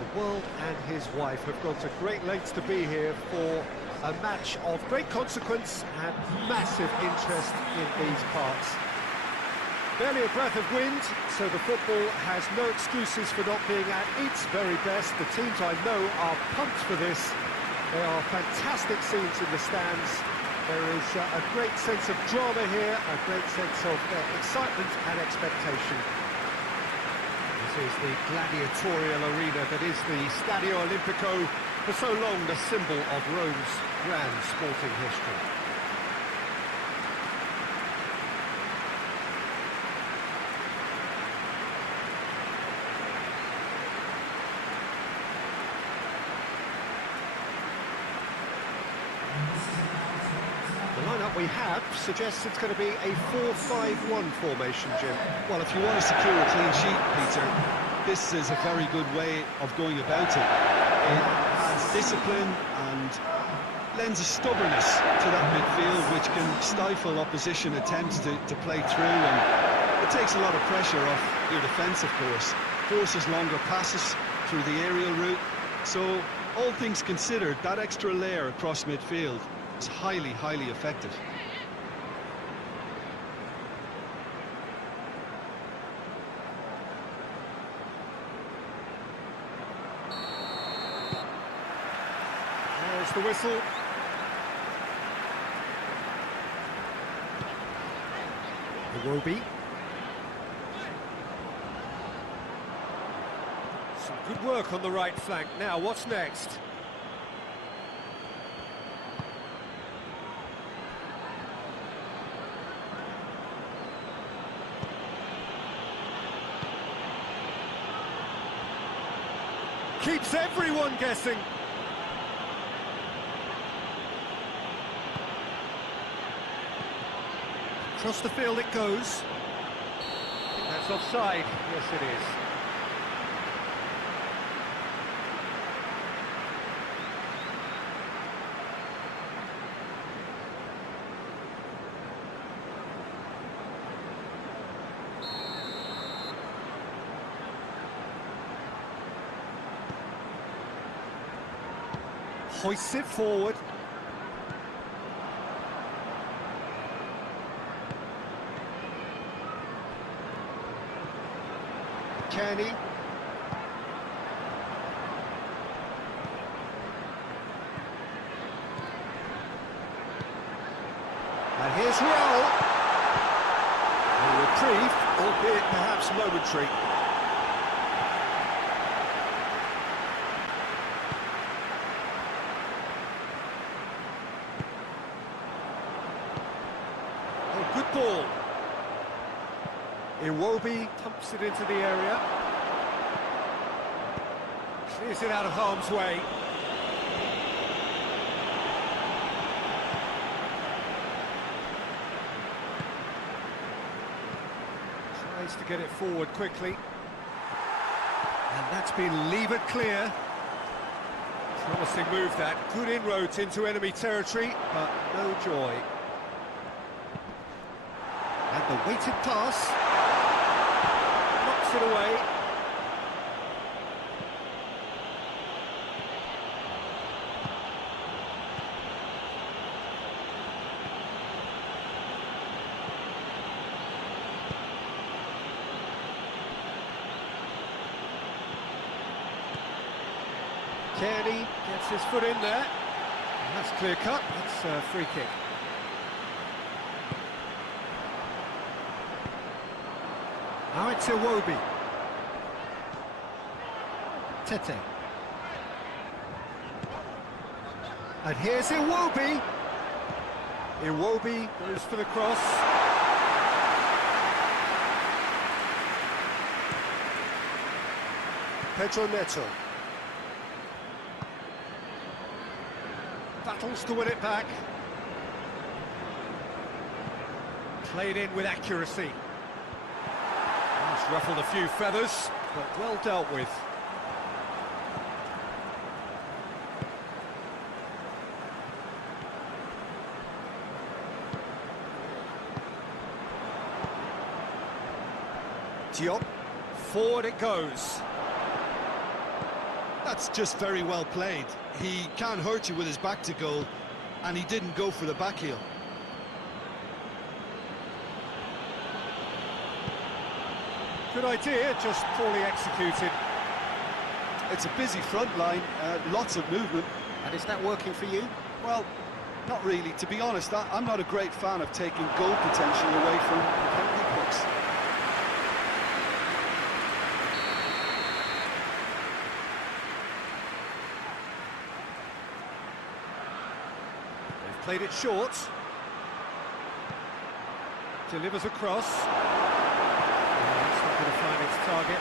The world and his wife have gone to great lengths to be here for a match of great consequence and massive interest in these parts. Barely a breath of wind, so the football has no excuses for not being at its very best. The teams I know are pumped for this. There are fantastic scenes in the stands. There is a great sense of drama here, a great sense of excitement and expectation. This is the gladiatorial arena that is the Stadio Olimpico, for so long the symbol of Rome's grand sporting history. The lineup we have suggests it's going to be a 4-5-1 formation, Jim. Well, if you want to secure a clean sheet, Peter, this is a very good way of going about it. It has discipline and lends a stubbornness to that midfield, which can stifle opposition attempts to play through, and it takes a lot of pressure off your defence, of course. Forces longer passes through the aerial route. So, all things considered, that extra layer across midfield is highly, highly effective. There's the whistle. Iwobi. Some good work on the right flank. Now, what's next? Keeps everyone guessing. Across the field it goes. I think that's offside. Yes, it is. Hoists it forward. Kenny. And here's Raul. A reprieve, albeit perhaps momentary. Oh, good ball. Iwobi pumps it into the area. Clears it out of harm's way. Tries to get it forward quickly. And that's been levered clear. Promising move that. Good inroads into enemy territory, but no joy. And the weighted pass. Knocks it away. Kearney gets his foot in there. And that's clear cut. That's a free kick. Now it's Iwobi. Tete. And here's Iwobi. Iwobi goes for the cross. Pedro Neto. Battles to win it back. Played in with accuracy. It's ruffled a few feathers, but well dealt with. Diop, forward it goes. That's just very well played. He can't hurt you with his back to goal, and he didn't go for the back heel. Good idea, just poorly executed. It's a busy front line, lots of movement. And is that working for you? Well, not really. To be honest, I'm not a great fan of taking goal potential away from the penalty box. They've played it short. Delivers across. It's not going to find its target.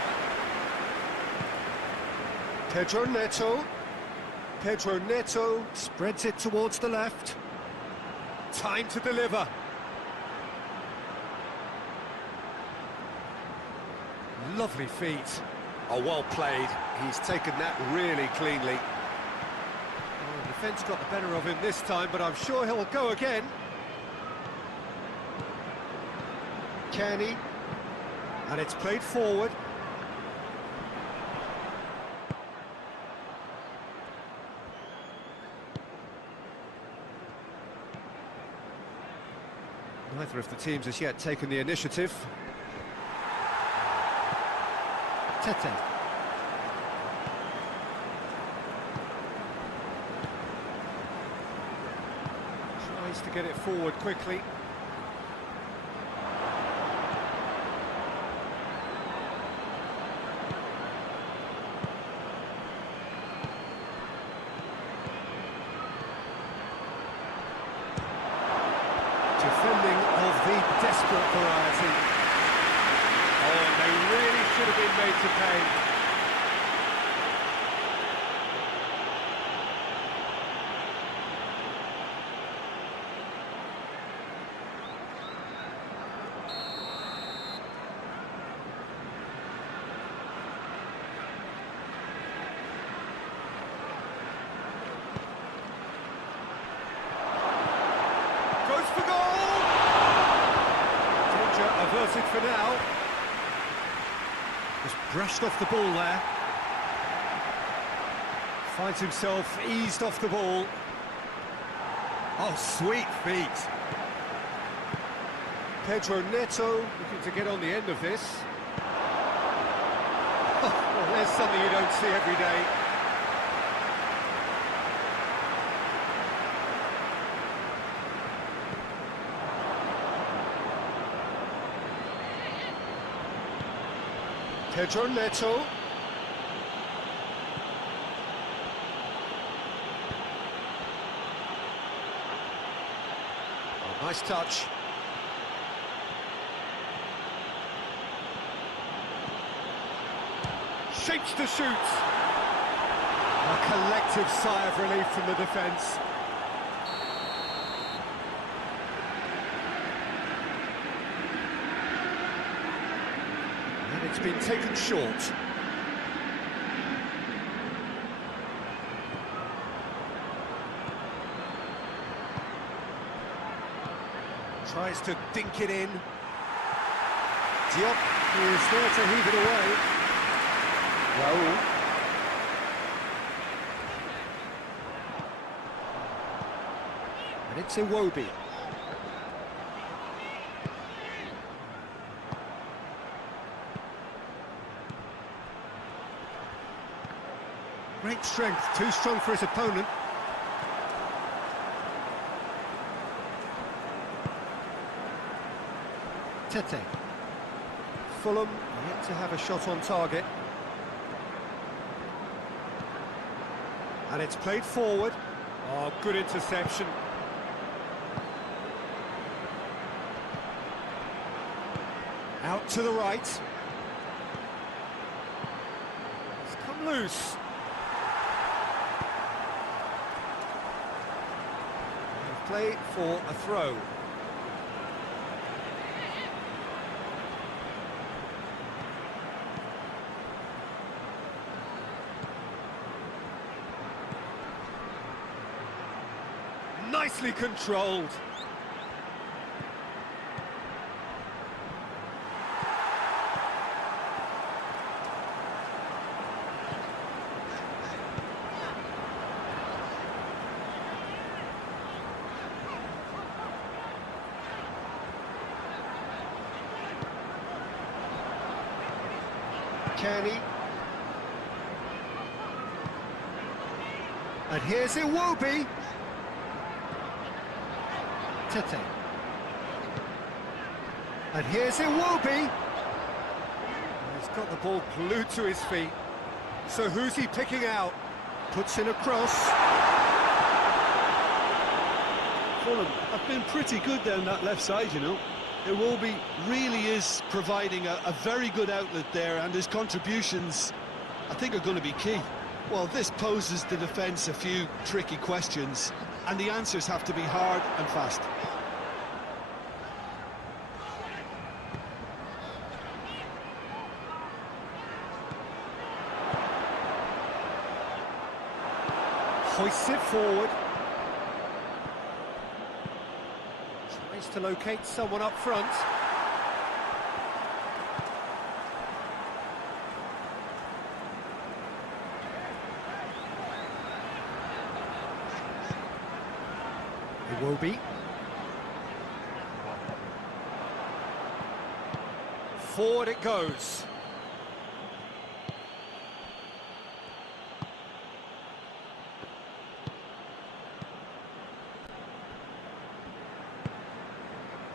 Pedro Neto. Pedro Neto spreads it towards the left. Time to deliver. Lovely feet. Oh, well played. He's taken that really cleanly. Oh, the defence got the better of him this time, but I'm sure he'll go again. Kenny. And it's played forward. Neither of the teams has yet taken the initiative. Tete. Tries to get it forward quickly. Defending of the desperate variety. Oh, and they really should have been made to pay. Goes for goal! Danger averted for now. Just brushed off the ball there. Finds himself eased off the ball. Oh, sweet feet. Pedro Neto looking to get on the end of this. Well, there's something you don't see every day. Pedro Neto. Oh, nice touch. Shapes to shoot. A collective sigh of relief from the defence. And it's been taken short. Tries to dink it in. Diop is there to heave it away. Raul. And it's Iwobi. Great strength, too strong for his opponent. Tete. Fulham yet to have a shot on target. And it's played forward. Oh, good interception. Out to the right. It's come loose. And play for a throw. Nicely controlled. Kenny. And here's Iwobi. Tete. And here's Iwobi. He's got the ball glued to his feet. So who's he picking out? Puts in a cross. Fulham have been pretty good down that left side, you know. Iwobi really is providing a very good outlet there, and his contributions, I think, are going to be key. Well, this poses the defence a few tricky questions, and the answers have to be hard and fast. Hoists it forward. Tries to locate someone up front. Iwobi. Forward it goes.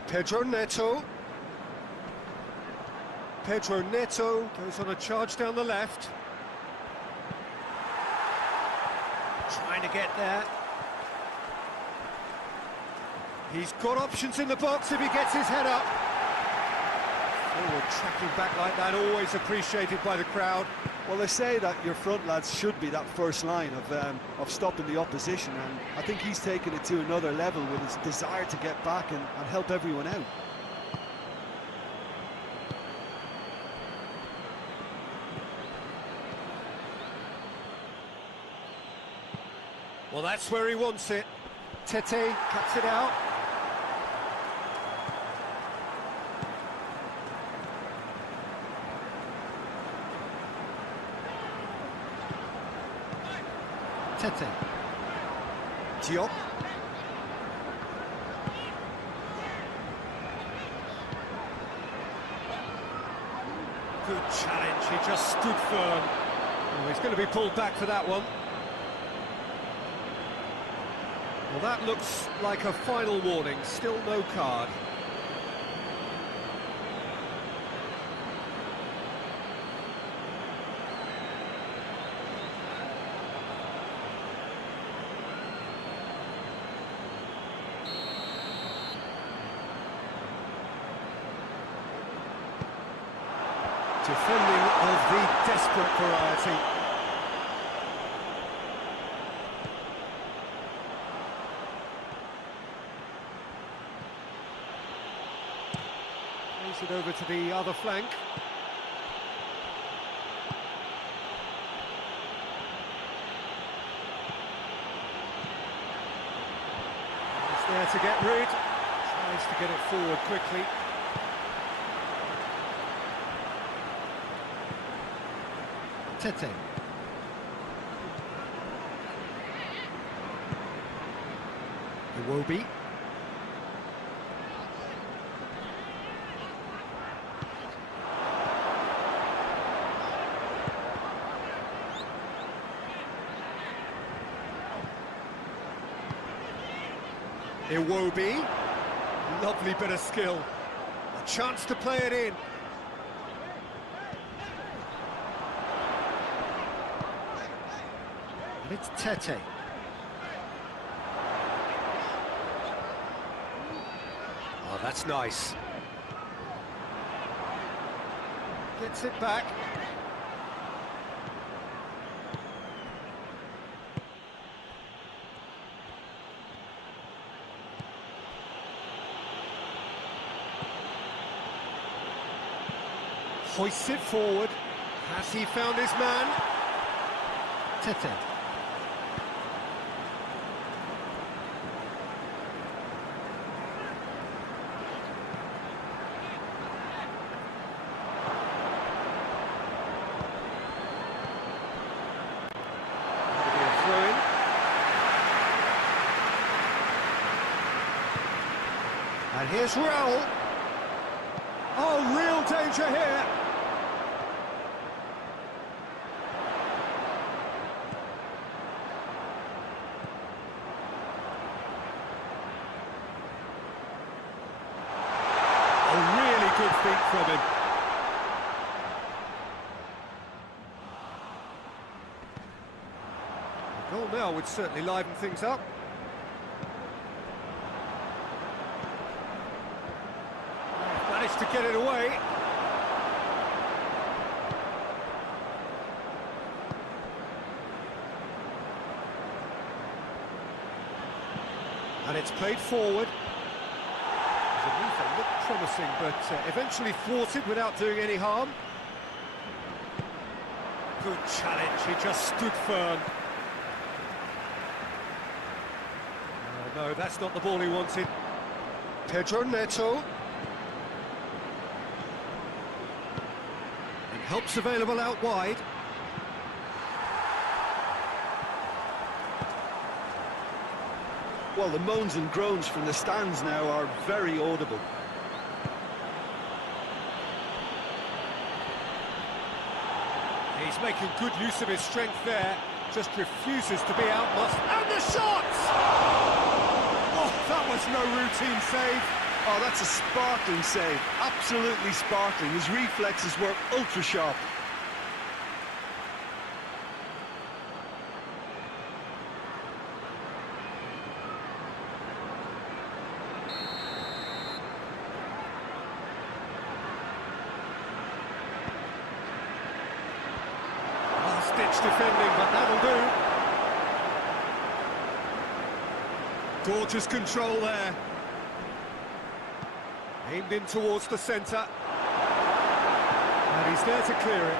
Pedro Neto. Pedro Neto goes on a charge down the left. Trying to get there. He's got options in the box if he gets his head up. Forward tracking back like that, always appreciated by the crowd. Well, they say that your front lads should be that first line of stopping the opposition, and I think he's taken it to another level with his desire to get back and help everyone out. Well, that's where he wants it. Tete cuts it out. Tete. Diop. Good challenge, he just stood firm. Oh, he's going to be pulled back for that one. Well, that looks like a final warning, still no card. Defending of the desperate variety. Plays it over to the other flank. He's there to get rid. Tries to get it forward quickly. Tete. Iwobi. Iwobi. Lovely bit of skill. A chance to play it in. And it's Tete. Oh, that's nice. Gets it back. Hoists it forward. Has he found his man? Tete. And here's Raul. Oh, real danger here. goal now would certainly liven things up. Managed to get it away. And it's played forward. The move looked promising, but eventually thwarted without doing any harm. Good challenge, he just stood firm. No, that's not the ball he wanted. Pedro Neto. And help's available out wide. Well, the moans and groans from the stands now are very audible. He's making good use of his strength there, just refuses to be outmuscled. And the shot! Oh, that was no routine save. Oh, that's a sparkling save, absolutely sparkling. His reflexes were ultra sharp. Ditch defending, but that'll do. Gorgeous control there. Aimed in towards the centre. And he's there to clear it.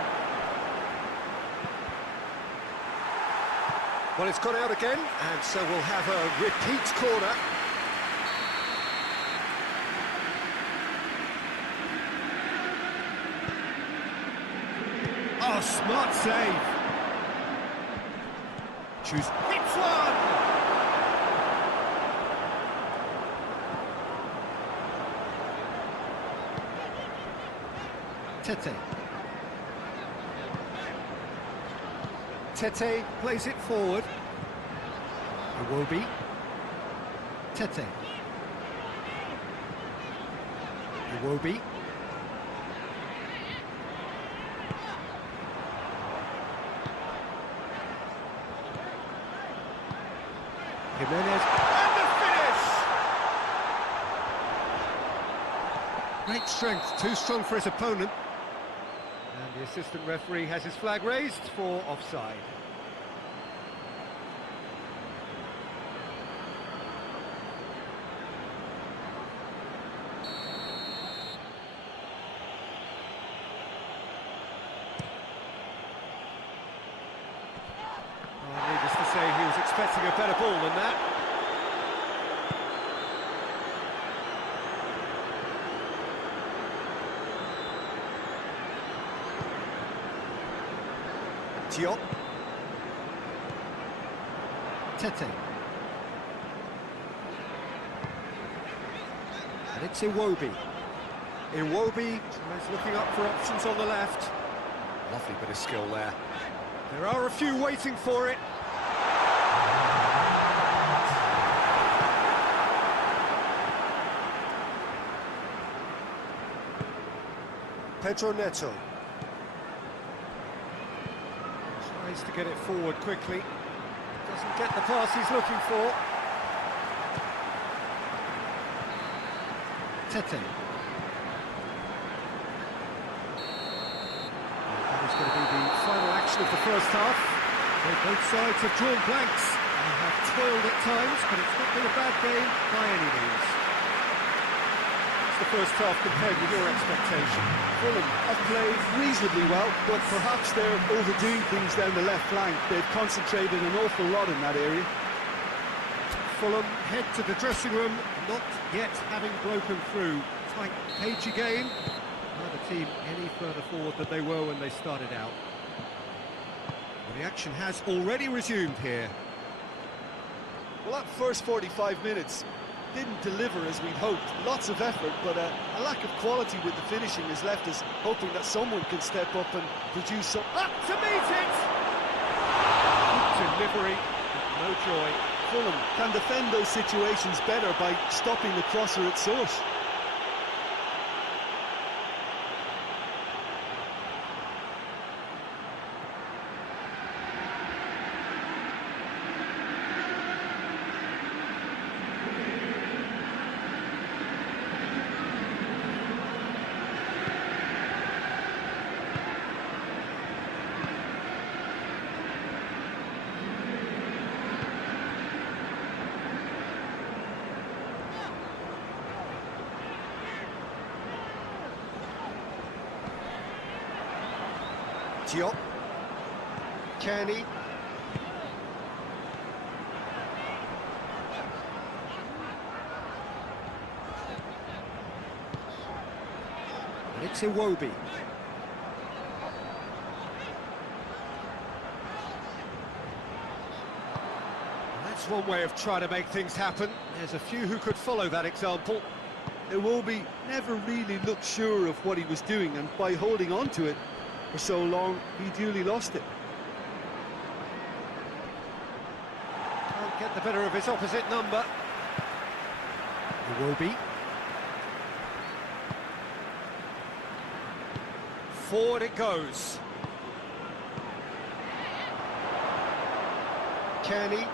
Well, it's gone out again, and so we'll have a repeat corner. Oh, smart save. Choose. Hits one! Tete. Tete plays it forward. Iwobi. Tete. Iwobi. Jimenez, and the finish! Great strength, too strong for his opponent. And the assistant referee has his flag raised for offside. Needless to say, he was expecting a better ball than that. Diop. Tete. And it's Iwobi. Iwobi is looking up for options on the left. Lovely bit of skill there. There are a few waiting for it. Pedro Neto. Tries to get it forward quickly. Doesn't get the pass he's looking for. Tete. That is going to be the final action of the first half. Both sides have drawn blanks and have toiled at times, but it's not been a bad game by any means. It's the first half compared with your expectation. Fulham have played reasonably well, but perhaps they're overdoing things down the left flank. They've concentrated an awful lot in that area. Fulham head to the dressing room, not yet having broken through. Tight, cagey game. Neither team any further forward than they were when they started out. Well, the action has already resumed here. Well, that first 45 minutes didn't deliver as we'd hoped. Lots of effort, but a lack of quality with the finishing has left us hoping that someone can step up and produce some... Up to meet it! Good delivery, but no joy. Fulham can defend those situations better by stopping the crosser at source. Diop. Kenny. And it's Iwobi. That's one way of trying to make things happen. There's a few who could follow that example. Iwobi never really looked sure of what he was doing, and by holding on to it for so long, he duly lost it. Can't get the better of his opposite number. Iwobi. Forward it goes. Kenny.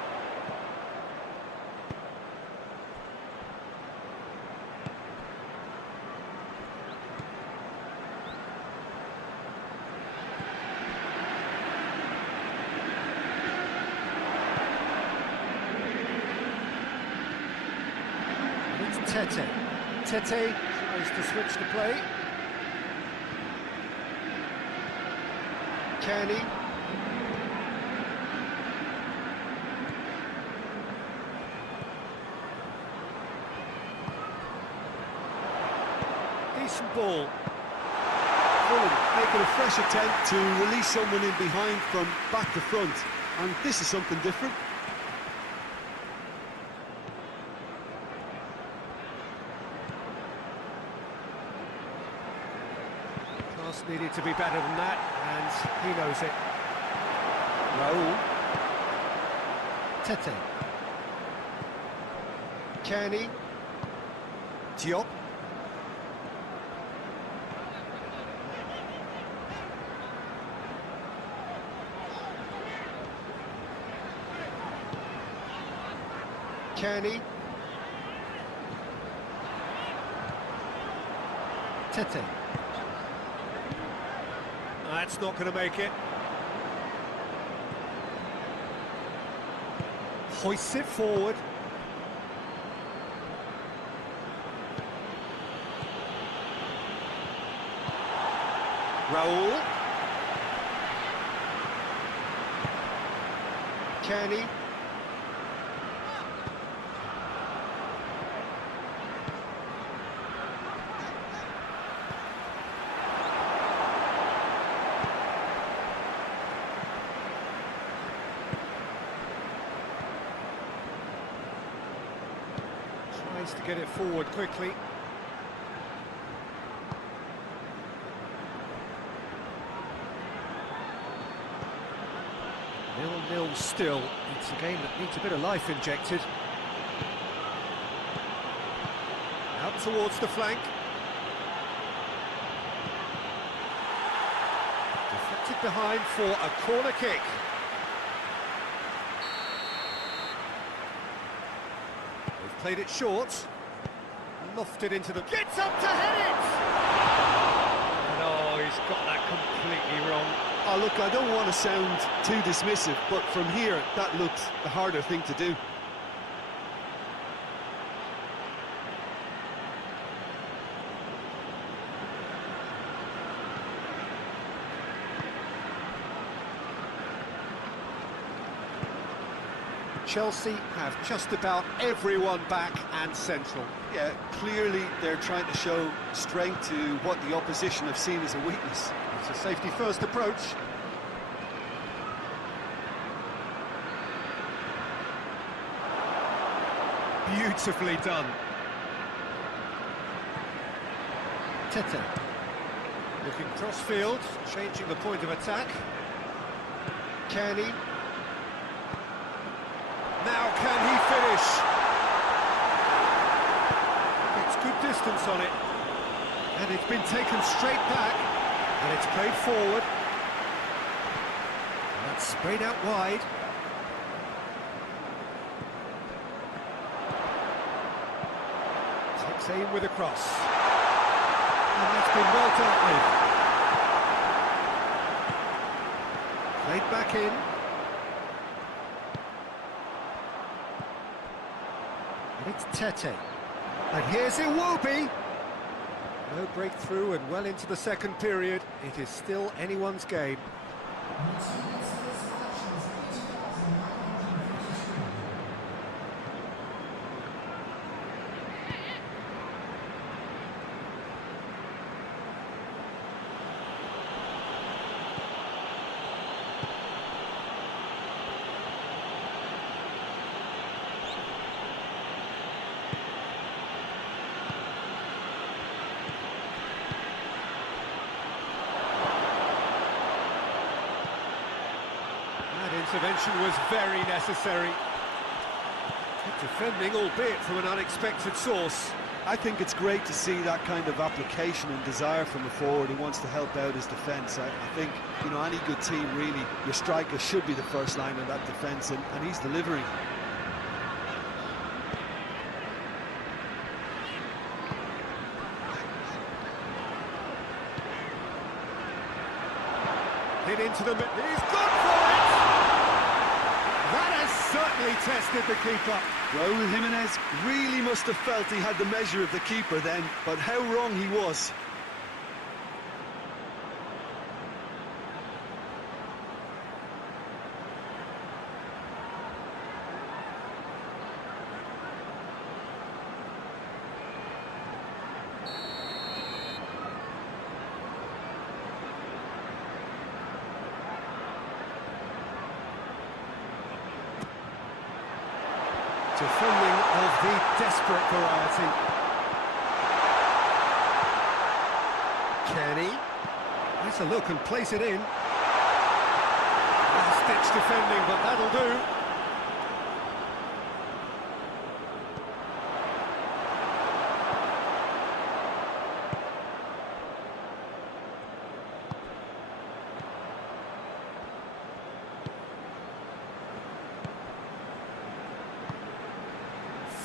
Tete. Tete tries to switch the play. Kenny. Decent ball. Fulham making a fresh attempt to release someone in behind from back to front, and this is something different. Pass needed to be better than that, and he knows it. Raul. Tete. Kenny. Diop. Kenny. Tete. That's not going to make it. Hoists it forward. Raul. Kenny. Tries to get it forward quickly. Nil-nil still. It's a game that needs a bit of life injected. Out towards the flank. Deflected behind for a corner kick. They've played it short. Lofted into the... Gets up to head it! And oh, he's got that completely wrong. Oh, look, I don't want to sound too dismissive, but from here, that looked the harder thing to do. Chelsea have just about everyone back and central. Yeah, clearly they're trying to show strength to what the opposition have seen as a weakness. It's a safety-first approach. Beautifully done. Tete. Looking cross-field, changing the point of attack. Kenny. Now can he finish? Gets good distance on it. And it's been taken straight back. And it's played forward. And that's sprayed out wide. Takes aim with a cross. And that's been well dealt with. Played back in. And it's Tete. And here's Iwobi. No breakthrough and well into the second period. It is still anyone's game. Intervention was very necessary. Good defending, albeit from an unexpected source. I think it's great to see that kind of application and desire from a forward who wants to help out his defence. I think, you know, any good team, really, your striker should be the first line of that defence, and he's delivering. Hit into the middle. He's gone for it! That has certainly tested the keeper. Raúl Jiménez really must have felt he had the measure of the keeper then, but how wrong he was. Defending of the desperate variety. Kenny has a look and place it in. Last-ditch defending, but that'll do.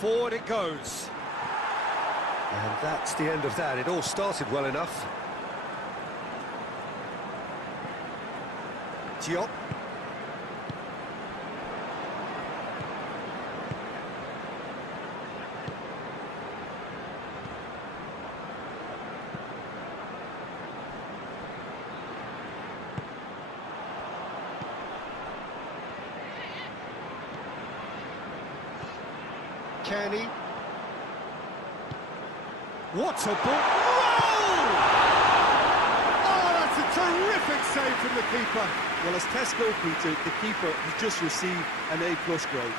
Forward it goes. And that's the end of that. It all started well enough. Diop. Kenny. What a ball! Oh! Oh, that's a terrific save from the keeper. Well, as tests go, Peter, the keeper has just received an A+ grade.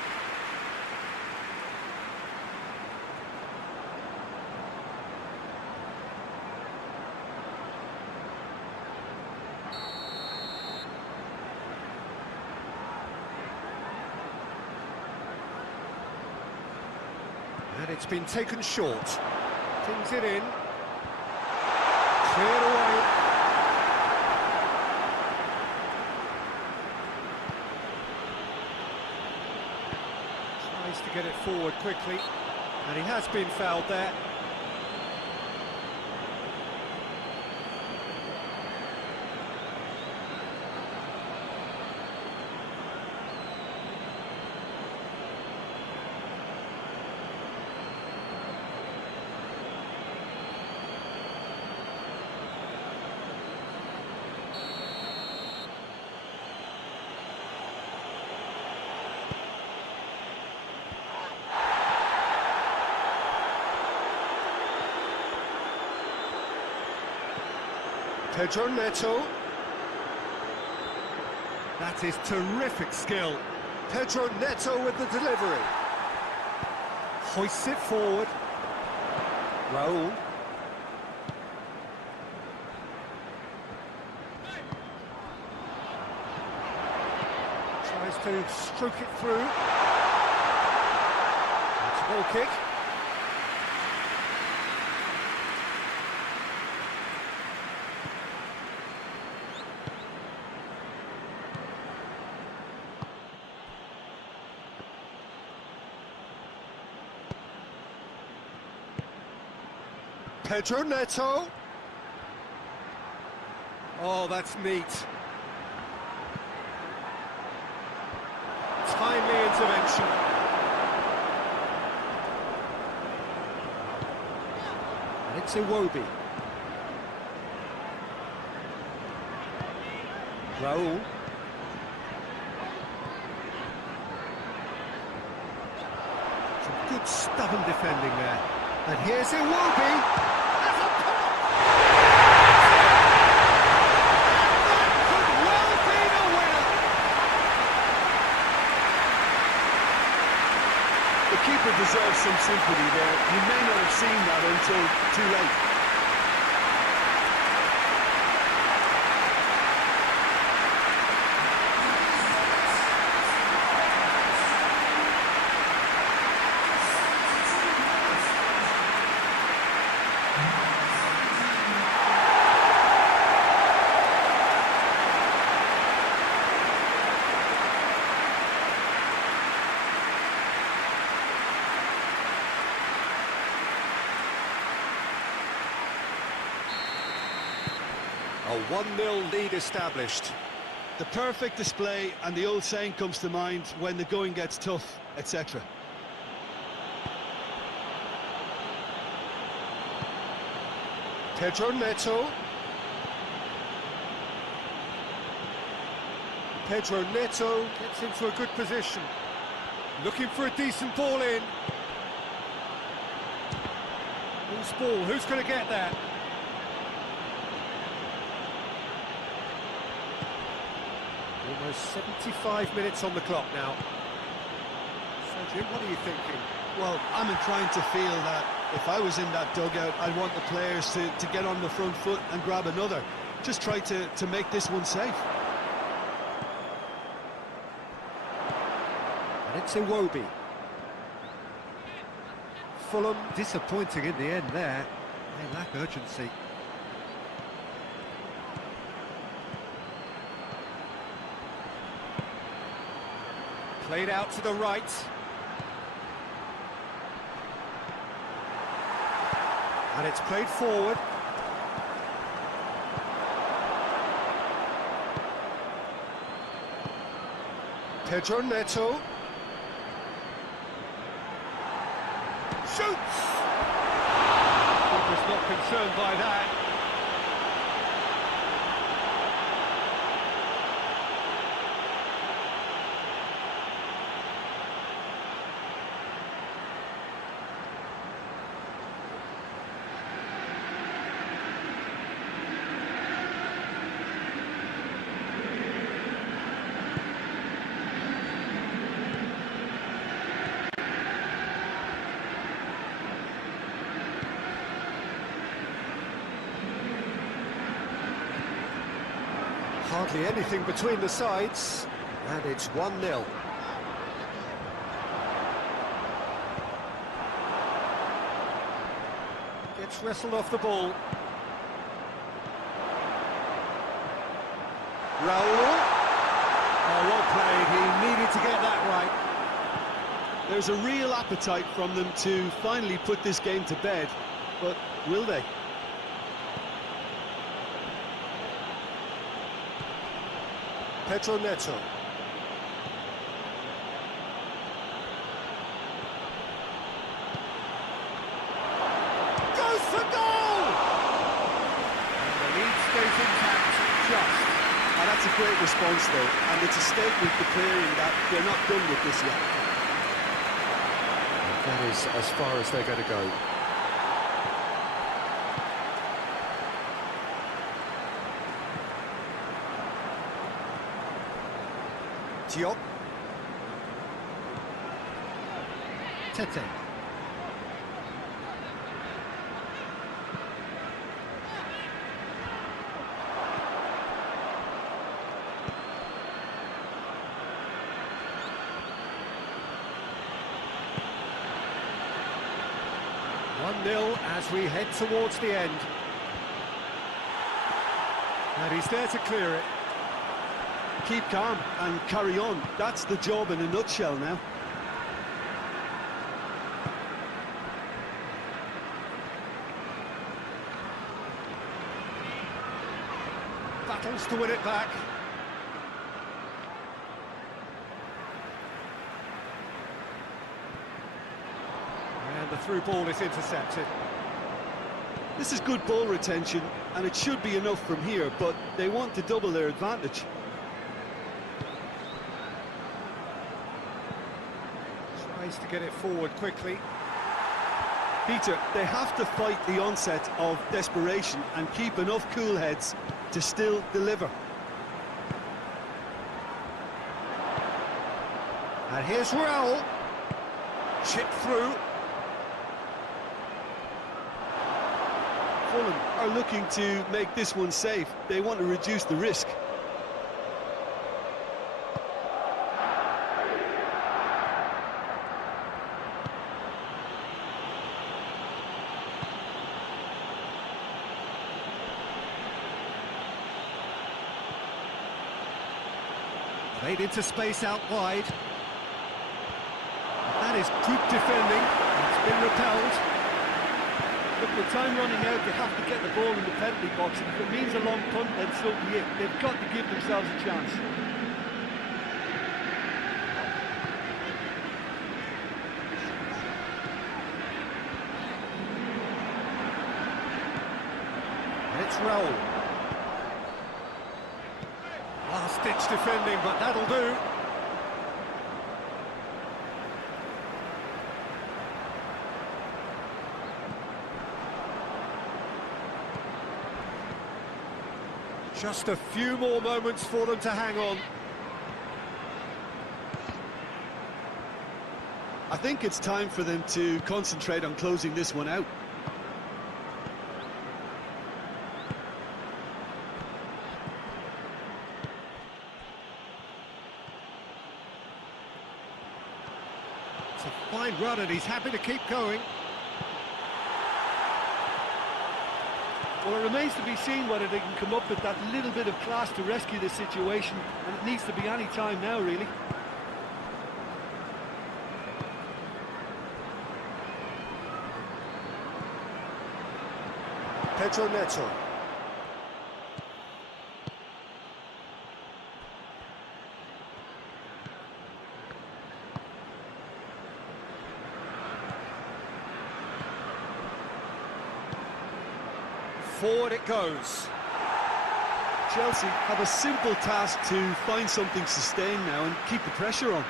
And it's been taken short. Tings it in. Cleared away. Tries to get it forward quickly. And he has been fouled there. Pedro Neto. That is terrific skill. Pedro Neto with the delivery. Hoists it forward. Raúl. Tries to stroke it through. It's a goal kick. Pedro Neto. Oh, that's neat. Timely intervention. And it's Iwobi. Raúl. Good stubborn defending there. And here's Iwobi. That's a pop! That could well be the winner! The keeper deserves some sympathy there. You may not have seen that until too late. A 1-0 lead established. The perfect display, and the old saying comes to mind: when the going gets tough, etc. Pedro Neto. Pedro Neto gets into a good position. Looking for a decent ball in. Loose ball, who's going to get that? Almost 75 minutes on the clock now. So Jim, what are you thinking? Well, I'm inclined to feel that if I was in that dugout, I'd want the players to get on the front foot and grab another. Just try to make this one safe. And it's Iwobi. Fulham disappointing in the end there. They lack urgency. Played out to the right. And it's played forward. Pedro Neto. Shoots! Keeper's not concerned by that. Hardly anything between the sides, and it's 1-0. Gets wrestled off the ball. Raul. Oh, well played, he needed to get that right. There's a real appetite from them to finally put this game to bed, but will they? Pedro Neto. Goes for goal! And the lead stays intact, just. And that's a great response though, and it's a statement declaring that they're not done with this yet. That is as far as they're going to go. Diop. Tete. One-nil as we head towards the end. And he's there to clear it. Keep calm and carry on. That's the job in a nutshell now. Battles to win it back. And the through ball is intercepted. This is good ball retention, and it should be enough from here, but they want to double their advantage. Tries to get it forward quickly. Peter, they have to fight the onset of desperation and keep enough cool heads to still deliver. And here's Raul. Chip through. Fulham are looking to make this one safe. They want to reduce the risk. Played into space out wide. That is good defending. It's been repelled. Look, with time running out, they have to get the ball in the penalty box, and if it means a long punt, then so be it. They've got to give themselves a chance. And it's Raul. Last-ditch defending, but that'll do. Just a few more moments for them to hang on. I think it's time for them to concentrate on closing this one out. It's a fine run and he's happy to keep going. Well, it remains to be seen whether they can come up with that little bit of class to rescue this situation, and it needs to be any time now, really. Pedro Neto. Forward it goes. Chelsea have a simple task to find something sustained now and keep the pressure on.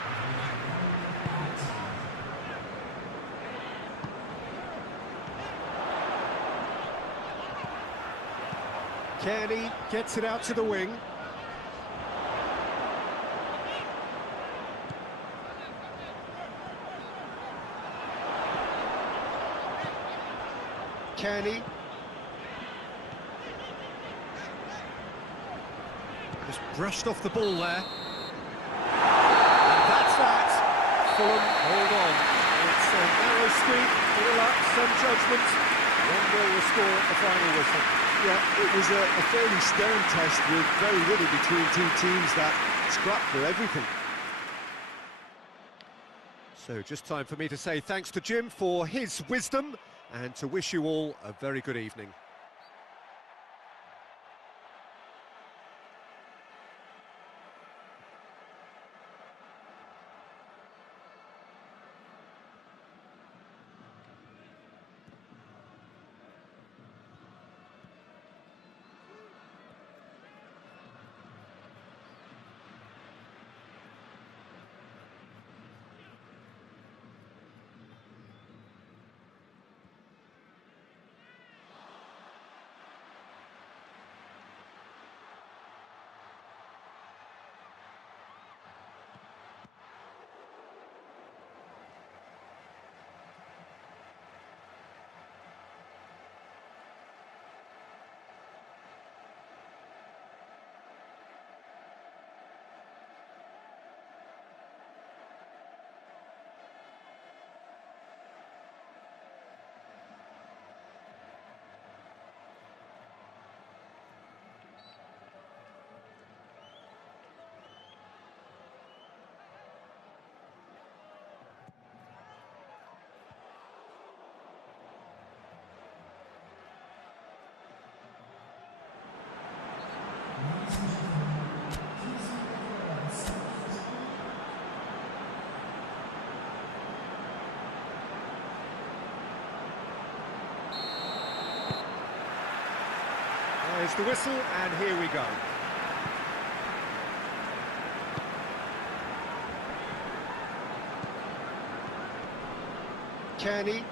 Kenny gets it out to the wing. Kenny. Just brushed off the ball there. And that's that. Fulham hold on. It's a narrow squeak, bit of luck, some judgment. 1-0 the score at the final whistle. Yeah, it was a fairly stern test with very little between two teams that scrapped for everything. So just time for me to say thanks to Jim for his wisdom and to wish you all a very good evening. There's the whistle, and here we go. Kearney.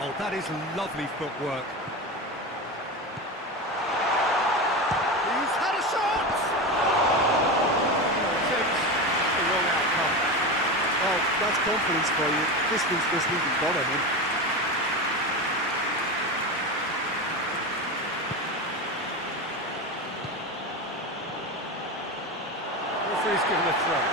Oh, that is lovely footwork. He's had a shot! Attempt, the wrong outcome. Well, that's confidence for you. Distance doesn't even bother him. Referee's given a throw.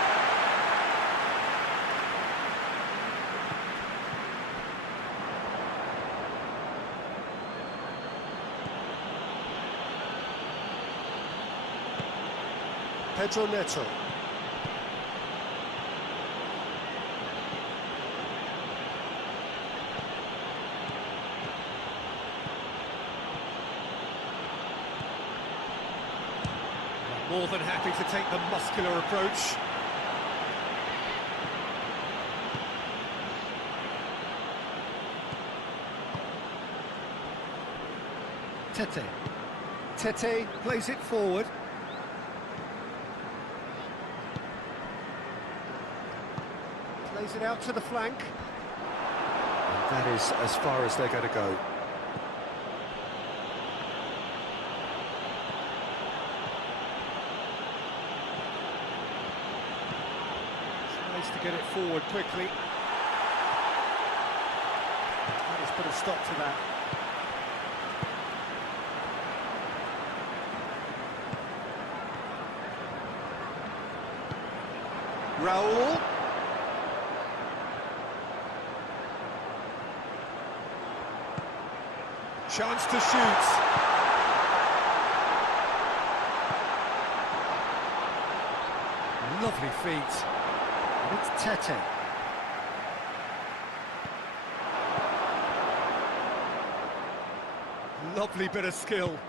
Pedro Neto. More than happy to take the muscular approach. Tete plays it forward. Plays it out to the flank. And that is as far as they're going to go. Tries to get it forward quickly. That has put a stop to that. Raul. Chance to shoot. Lovely feet. And it's Tete. Lovely bit of skill.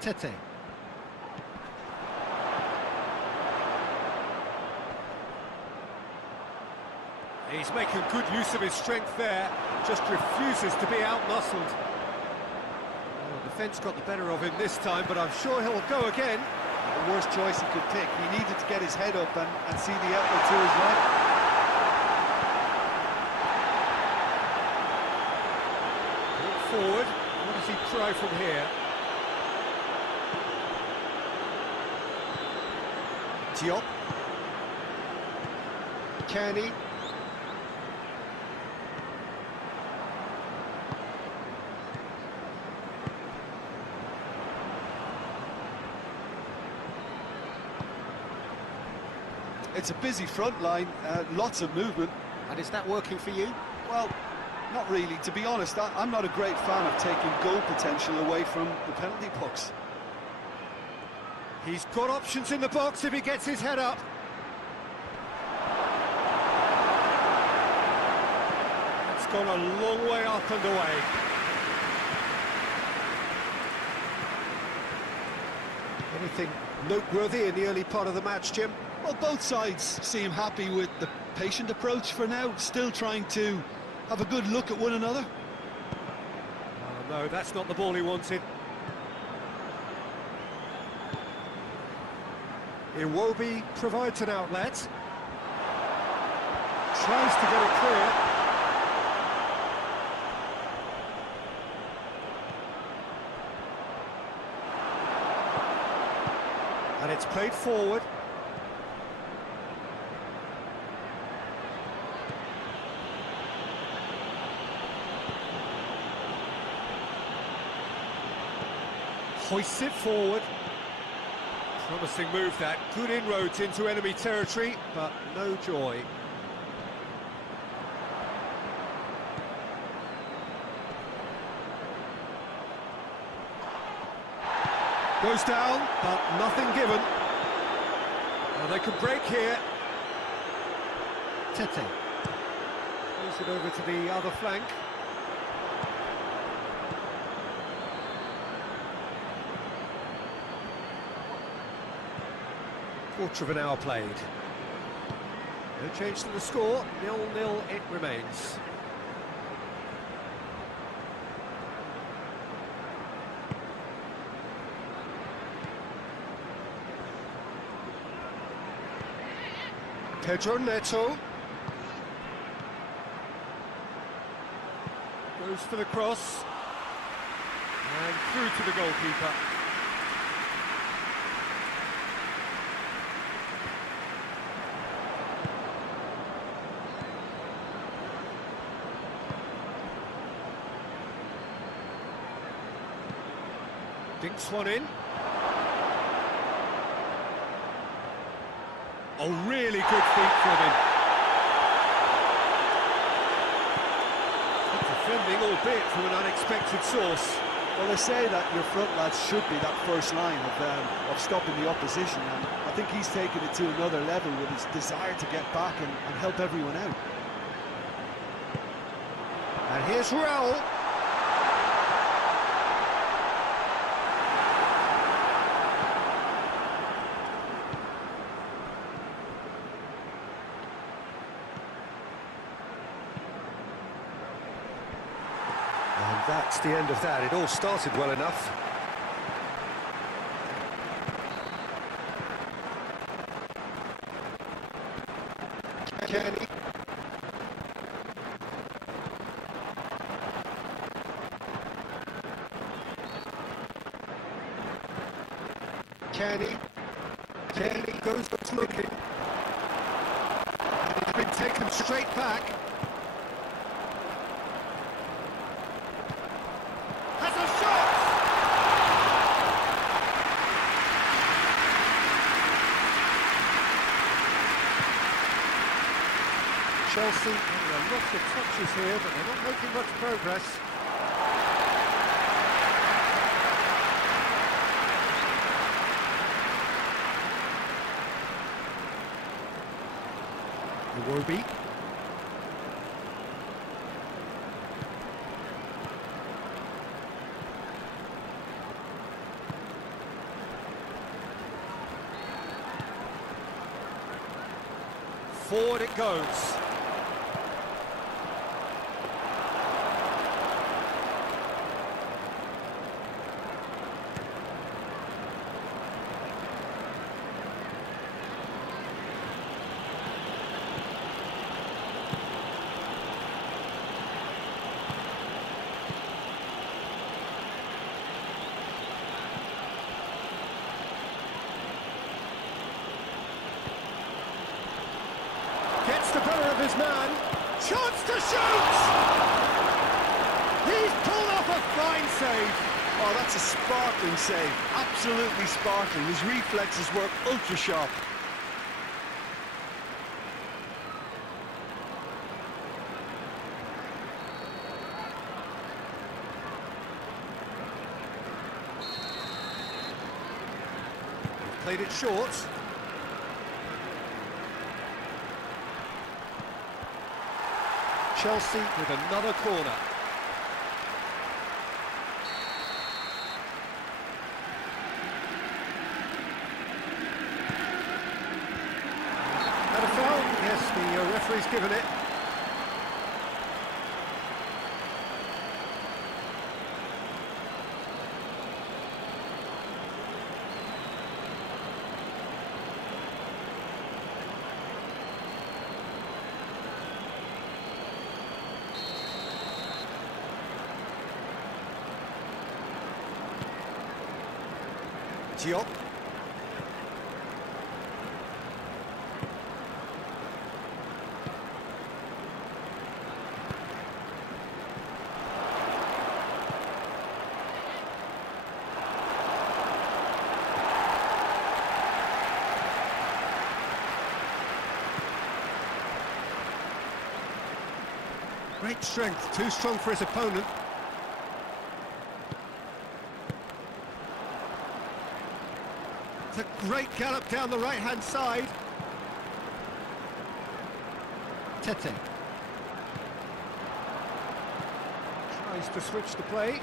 Tete. He's making good use of his strength there, just refuses to be out-muscled. Well, the defence got the better of him this time, but I'm sure he'll go again. The worst choice he could pick. He needed to get his head up and see the outlet to his right. Look forward. What does he try from here? Diop. Kearney. It's a busy front line, lots of movement. And is that working for you? Well, not really. To be honest, I'm not a great fan of taking goal potential away from the penalty box. He's got options in the box if he gets his head up. It's gone a long way up and away. Anything noteworthy in the early part of the match, Jim? Well, both sides seem happy with the patient approach for now, still trying to have a good look at one another. Oh, no, that's not the ball he wanted. Iwobi provides an outlet. Tries to get it clear. And it's played forward. Hoists it forward. Promising move that. Good inroads into enemy territory, but no joy. Goes down, but nothing given. Well, they can break here. Tete. Plays it over to the other flank. Quarter of an hour played. No change to the score, 0-0 it remains. Pedro Neto. Goes for the cross. And through to the goalkeeper. Dinks one in. Oh, really good feet from him. Defending, albeit from an unexpected source. Well, they say that your front lads should be that first line of stopping the opposition, and I think he's taken it to another level with his desire to get back and help everyone out. And here's Raul. And that's the end of that. It all started well enough. Kenny. Kenny goes looking. And it's been taken straight back. Has a shot! Chelsea having a lot of touches here, but they're not making much progress. Iwobi. Forward it goes. Gets the better of his man. Chance to shoot! He's pulled off a fine save. Oh, that's a sparkling save. Absolutely sparkling. His reflexes work ultra sharp. Played it short. Chelsea with another corner. And a foul? Yes, the referee's given it. Diop. Great strength, too strong for his opponent. It's a great gallop down the right-hand side. Tete. Tries to switch the play.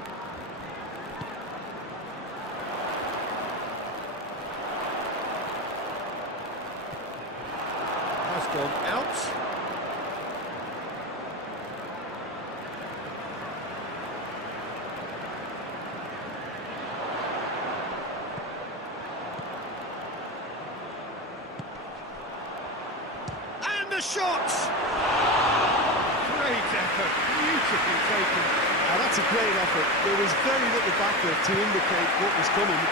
gone out. And the shot! Great effort, beautifully taken. Now that's a great effort. There was very little backup to indicate what was coming.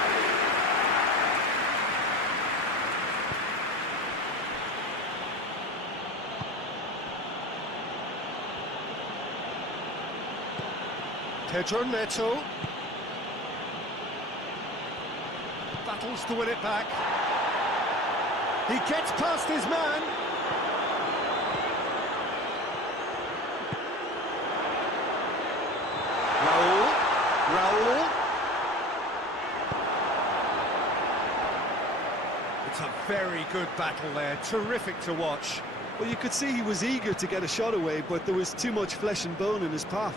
Pedro Neto battles to win it back. He gets past his man. Raul. It's a very good battle there, terrific to watch. Well, you could see he was eager to get a shot away, but there was too much flesh and bone in his path.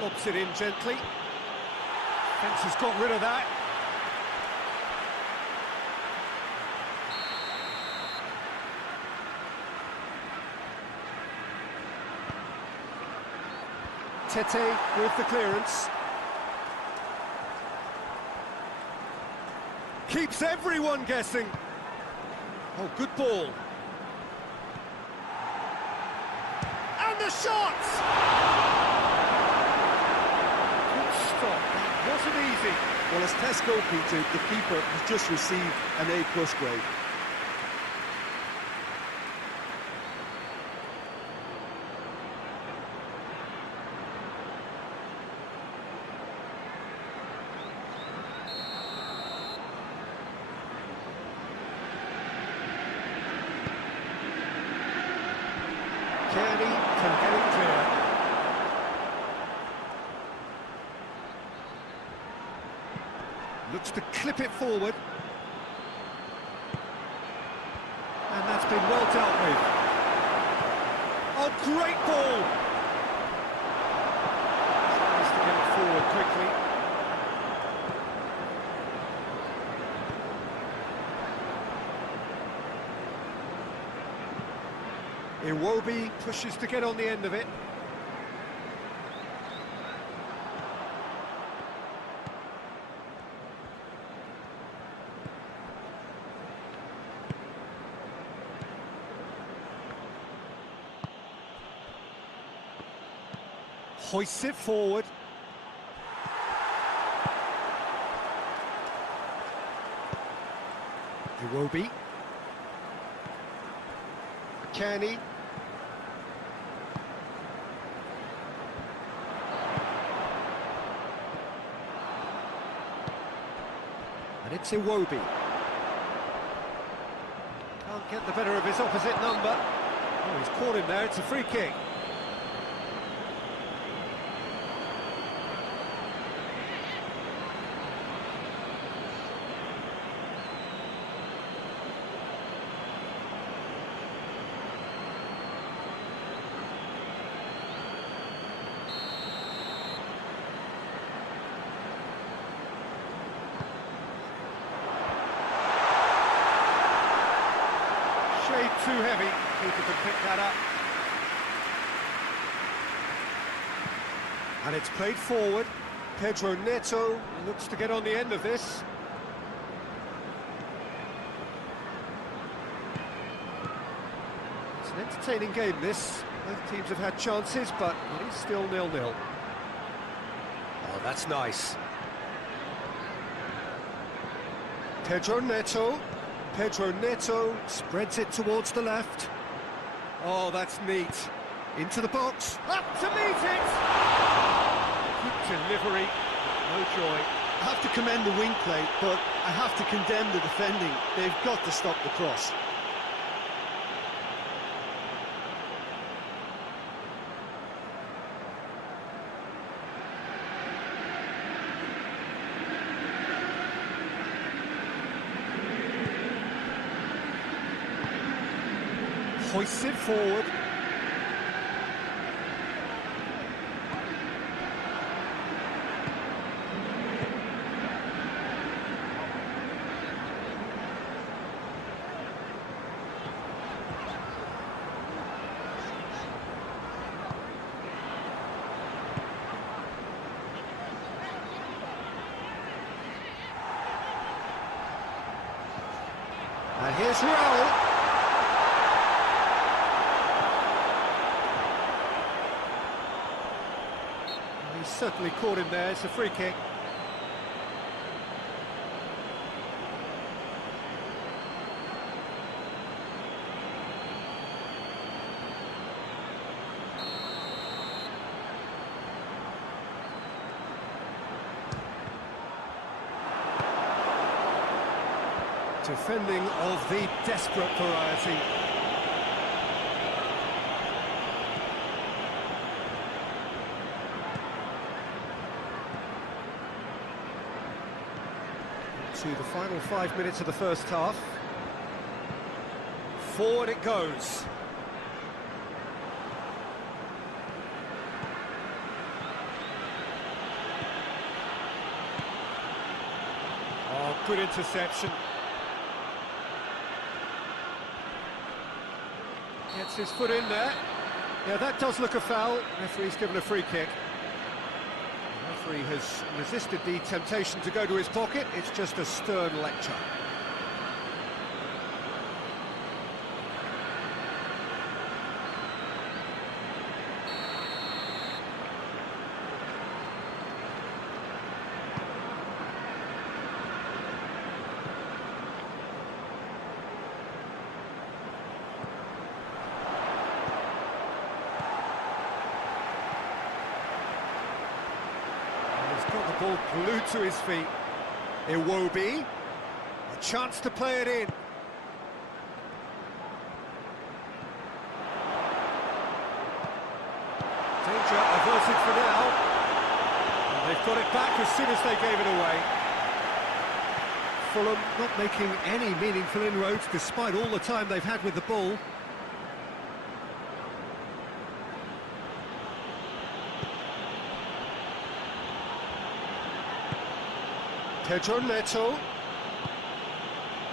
Lobs it in gently. Fence has got rid of that. Tete with the clearance. Keeps everyone guessing. Oh, good ball. And the shot! Stop. That wasn't easy. Well, as Test goalkeeper, the keeper has just received an A+ grade. Kearney can get it clear. Looks to clip it forward. And that's been well dealt with. Oh, great ball! Tries to get it forward quickly. Iwobi pushes to get on the end of it. Hoists it forward. Iwobi. Kearney. And it's Iwobi. Can't get the better of his opposite number. Oh, he's caught him there, it's a free kick. Shade too heavy, keeper can pick that up. And it's played forward. Pedro Neto looks to get on the end of this. It's an entertaining game, this. Both teams have had chances, but it is still 0-0. Oh, that's nice. Pedro Neto. Pedro Neto spreads it towards the left. Oh, that's neat. Into the box. Up to meet it! Good delivery. No joy. I have to commend the wing play, but I have to condemn the defending. They've got to stop the cross. Hoists it forward. Here's Raul. He's certainly caught him there. It's a free kick. Defending of the desperate variety. To the final 5 minutes of the first half. Forward it goes. Oh, good interception. Gets his foot in there. Yeah, that does look a foul. Referee's given a free kick. The referee has resisted the temptation to go to his pocket. It's just a stern lecture. Got the ball glued to his feet. Iwobi, a chance to play it in. Danger averted for now. And they've got it back as soon as they gave it away. Fulham not making any meaningful inroads despite all the time they've had with the ball. Pedro Neto.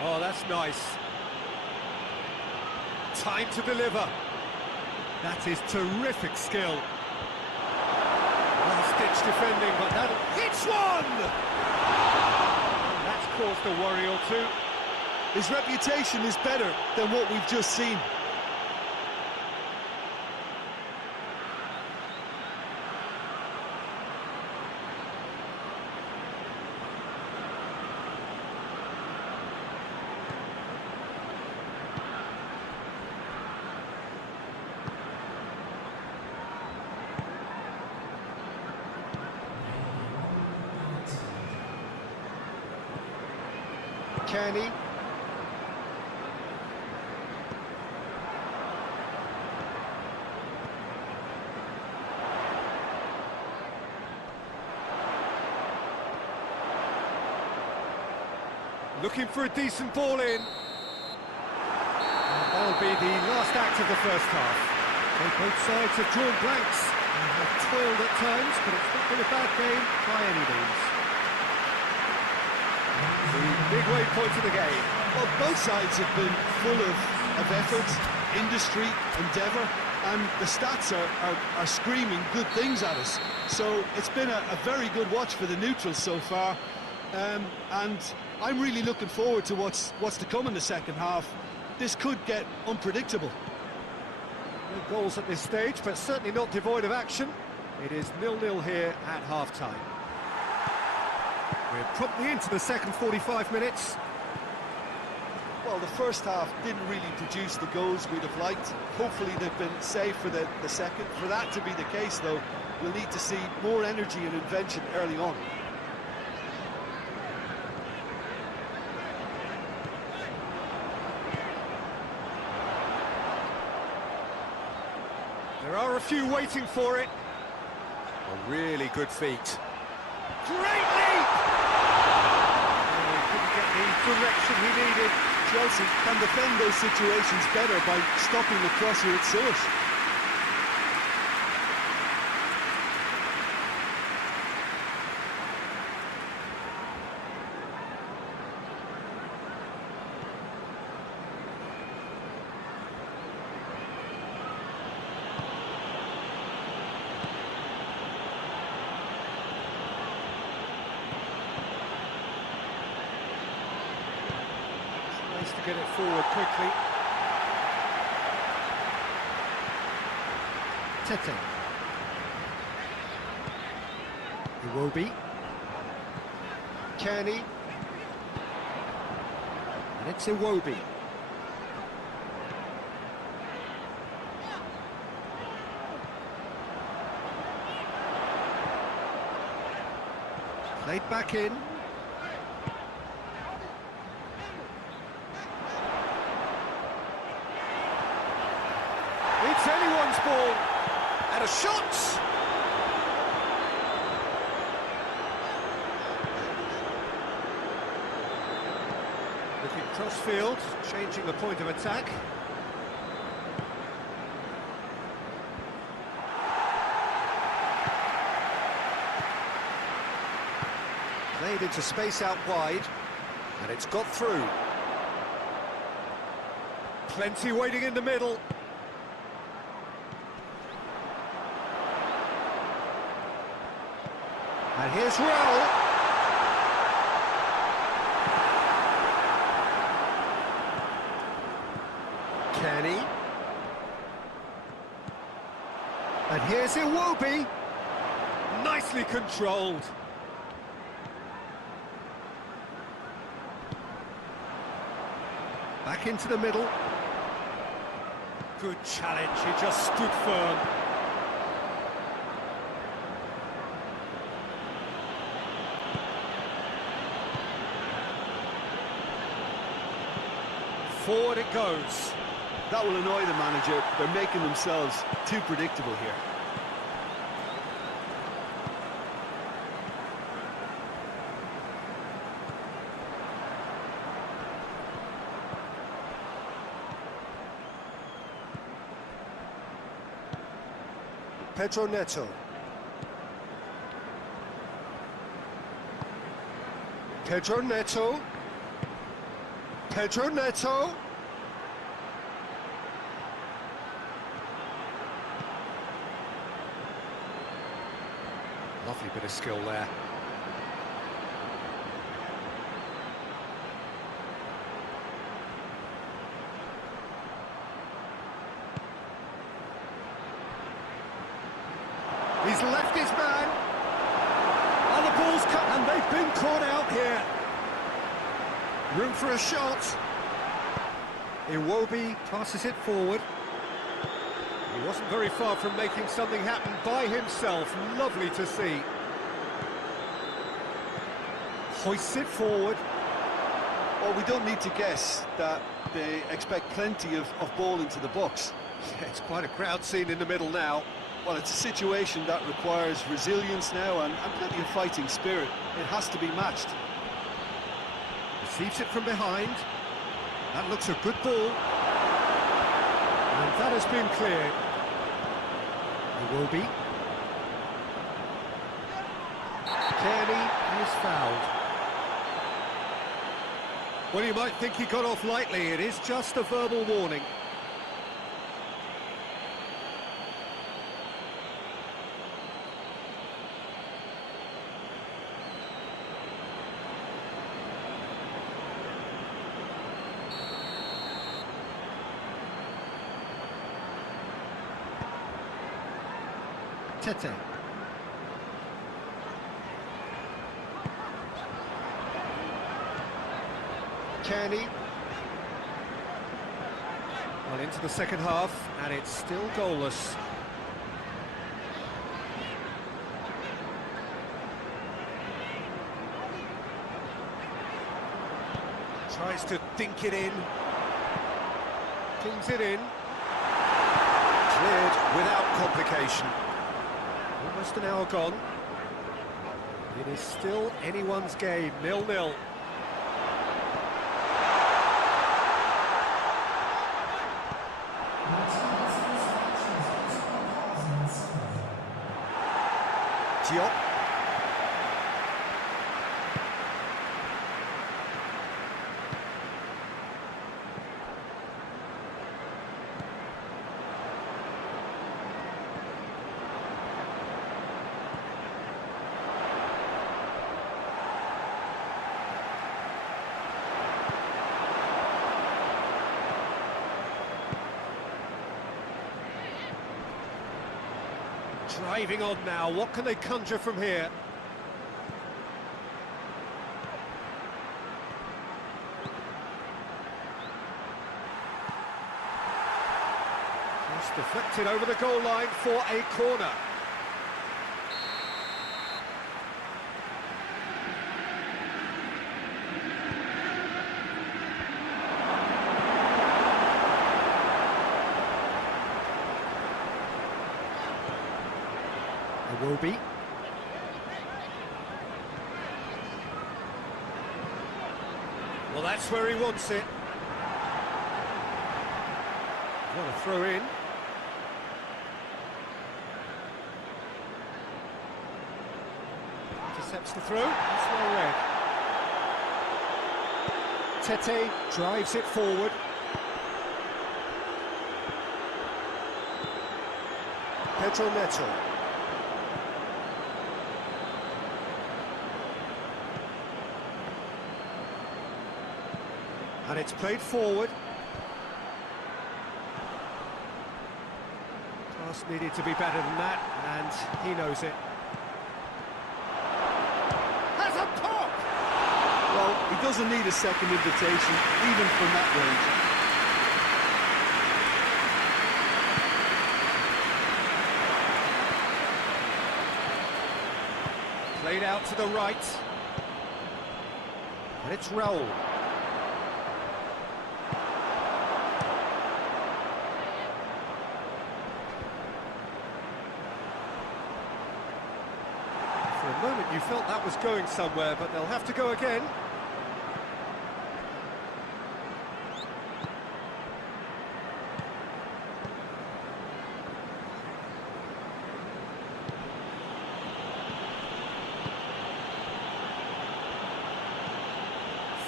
Oh, that's nice. Time to deliver. That is terrific skill. Well-stitched defending, but that hits one! That's caused a worry or two. His reputation is better than what we've just seen. Kenny. Looking for a decent ball in. And that'll be the last act of the first half. So both sides have drawn blanks and have toiled at times, but it's not been a bad game by any means. The midway point of the game. Well, both sides have been full of effort, industry, endeavour, and the stats are screaming good things at us. So it's been a very good watch for the neutrals so far, and I'm really looking forward to what's to come in the second half. This could get unpredictable. No goals at this stage, but certainly not devoid of action. It is 0-0 here at half-time. We're promptly into the second 45 minutes. Well, the first half didn't really produce the goals we'd have liked. Hopefully they've been saved for the second. For that to be the case, though, we'll need to see more energy and invention early on. There are a few waiting for it. A really good feat. Great leap! Oh, he couldn't get the direction he needed. Chelsea can defend those situations better by stopping the crosser at source. Nice to get it forward quickly. Tete. Iwobi. Kearney. And it's Iwobi. Played back in. It's anyone's ball. And a shot! Looking cross-field, changing the point of attack. Played into space out wide, and it's got through. Plenty waiting in the middle. And here's Raul. Kenny. And here's Iwobi. Nicely controlled. Back into the middle. Good challenge, he just stood firm. Forward it goes. That will annoy the manager. They're making themselves too predictable here. Pedro Neto. Pedro Neto. Pedro Neto. Lovely bit of skill there. He's left his man. And the ball's cut, and they've been caught out here. Room for a shot. Iwobi passes it forward. He wasn't very far from making something happen by himself. Lovely to see. Hoists it forward. Well, we don't need to guess that they expect plenty of ball into the box. Yeah, it's quite a crowd scene in the middle now. Well, it's a situation that requires resilience now and plenty of fighting spirit. It has to be matched. Receives it from behind. That looks a good ball. And that has been cleared. It will be. Kearney is fouled. Well, you might think he got off lightly. It is just a verbal warning. Tete. Kearney. Well, into the second half, and it's still goalless. Tries to dink it in. Pings it in. Cleared without complication. Almost an hour gone. It is still anyone's game, 0-0. Diop. Driving on now, what can they conjure from here? Just deflected over the goal line for a corner. It will be. Well, that's where he wants it. What a throw in. Intercepts the throw. That's well read. Tete drives it forward. Pedro Neto. And it's played forward. Pass needed to be better than that, and he knows it. Has a pop! Well, he doesn't need a second invitation, even from that range. Played out to the right. And it's Raul. For a moment you felt that was going somewhere, but they'll have to go again.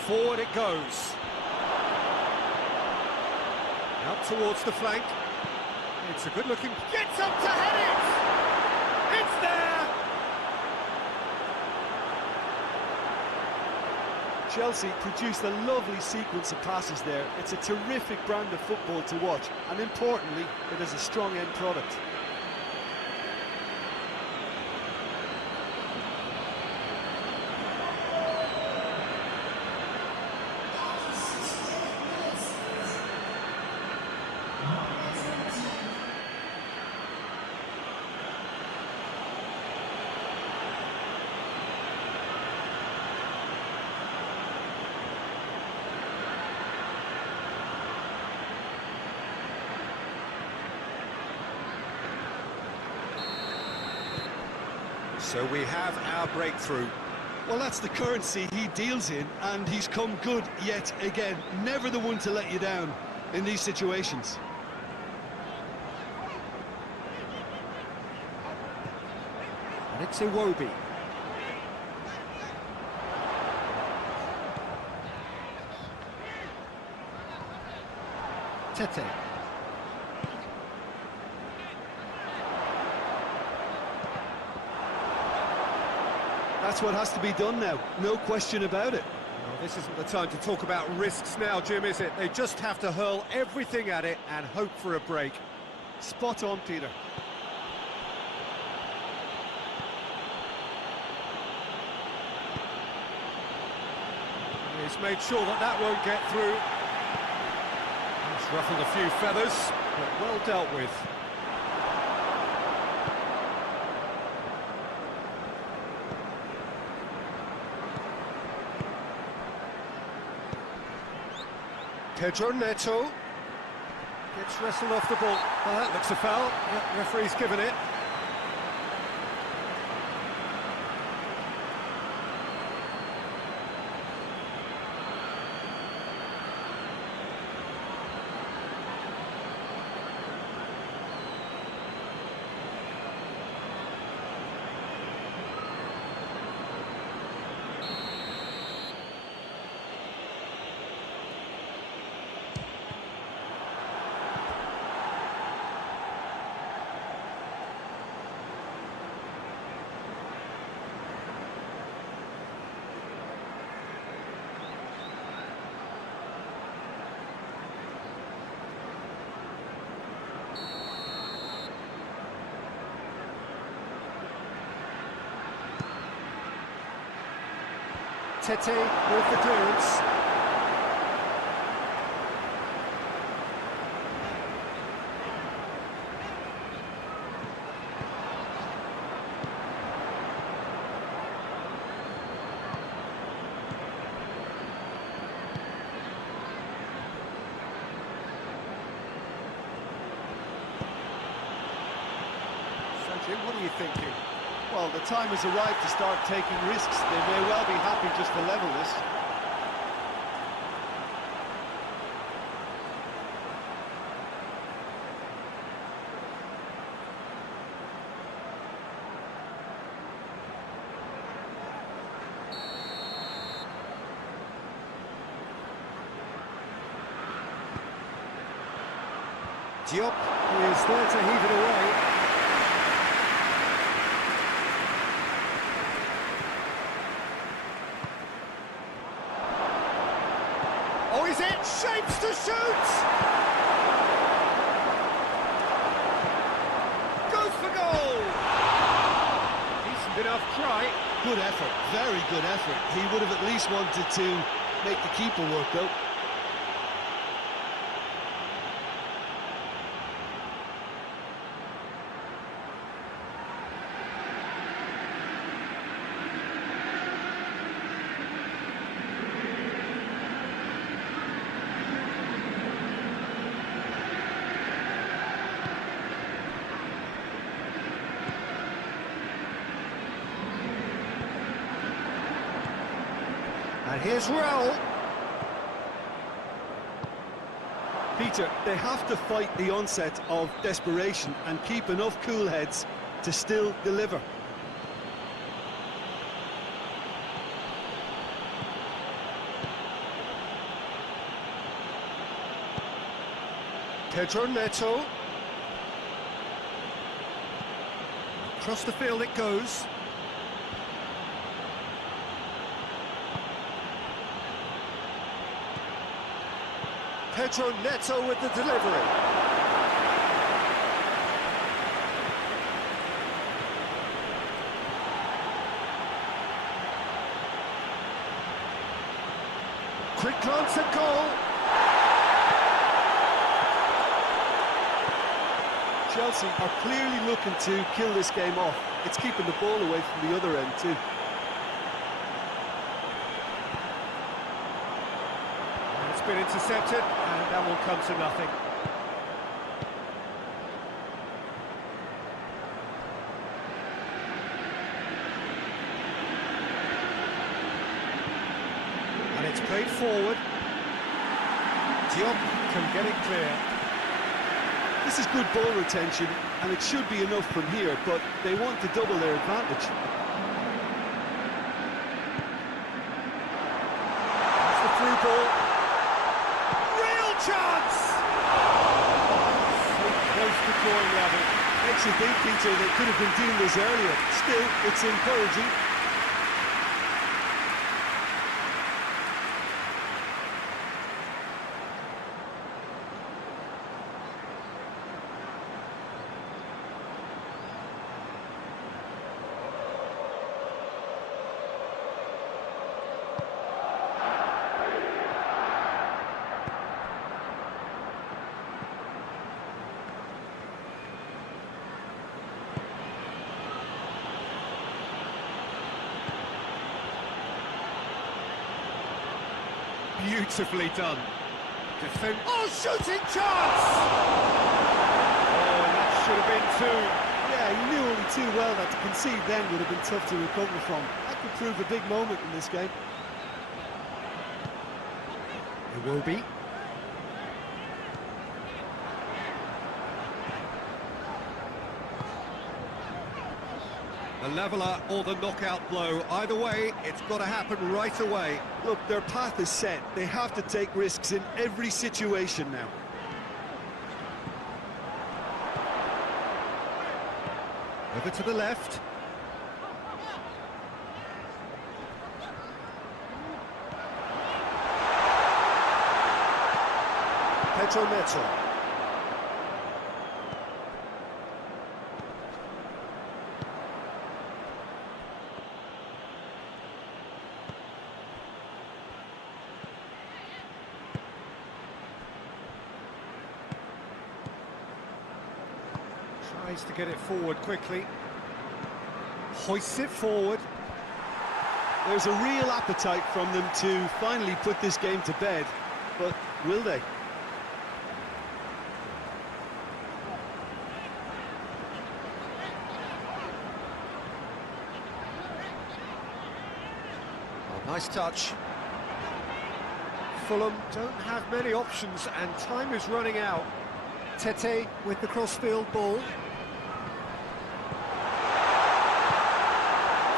Forward it goes. Out towards the flank. It's a good looking... Gets up to head it! It's there! Chelsea produced a lovely sequence of passes there. It's a terrific brand of football to watch, and importantly, it is a strong end product. So we have our breakthrough. Well, that's the currency he deals in, and he's come good yet again. Never the one to let you down in these situations. And it's Iwobi. Tete. That's what has to be done now, no question about it. Well, this isn't the time to talk about risks now, Jim, is it? They just have to hurl everything at it and hope for a break. Spot on, Peter. He's made sure that that won't get through. He's ruffled a few feathers, but well dealt with. Pedro Neto gets wrestled off the ball. Well, that looks a foul. Yep, referee's given it. Tete with the clearance. What are you thinking? Well, the time has arrived to start taking risks. They may well be happy just to level this. Diop is there to heave it away. Oh, is it? Shapes to shoot! Goes for goal! Decent enough try. Good effort, very good effort. He would have at least wanted to make the keeper work though. And here's Raul. Peter, they have to fight the onset of desperation and keep enough cool heads to still deliver. Pedro Neto. Across the field it goes. Pedro Neto with the delivery. Quick glance at goal. Chelsea are clearly looking to kill this game off. It's keeping the ball away from the other end too. It's been intercepted, and that will come to nothing. And it's played forward. Diop can get it clear. This is good ball retention, and it should be enough from here, but they want to double their advantage. That's the through ball. Real chance! So close to drawing level. Makes you think, Peter, they could have been doing this earlier. Still, it's encouraging. Beautifully done. Oh, shooting chance! Oh, that should have been two. Yeah, he knew only too well that to concede then would have been tough to recover from. That could prove a big moment in this game. It will be. The leveller or the knockout blow. Either way, it's got to happen right away. Look, their path is set. They have to take risks in every situation now. Over to the left. Pedro Neto. Tries to get it forward quickly. Hoists it forward. There's a real appetite from them to finally put this game to bed, but will they? Oh, nice touch. Fulham don't have many options and time is running out. Tete with the crossfield ball.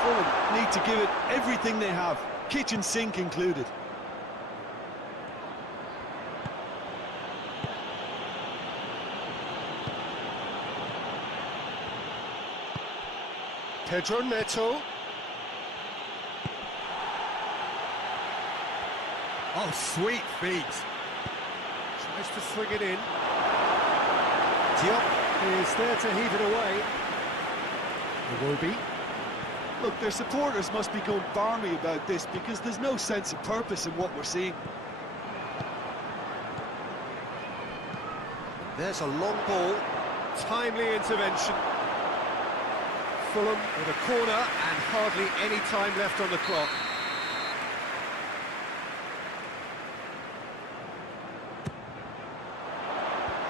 Fulham need to give it everything they have, kitchen sink included. Pedro Neto. Oh, sweet feet. Tries to swing it in. Diop is there to heave it away. Iwobi. Look, their supporters must be going barmy about this because there's no sense of purpose in what we're seeing. There's a long ball. Timely intervention. Fulham with a corner and hardly any time left on the clock.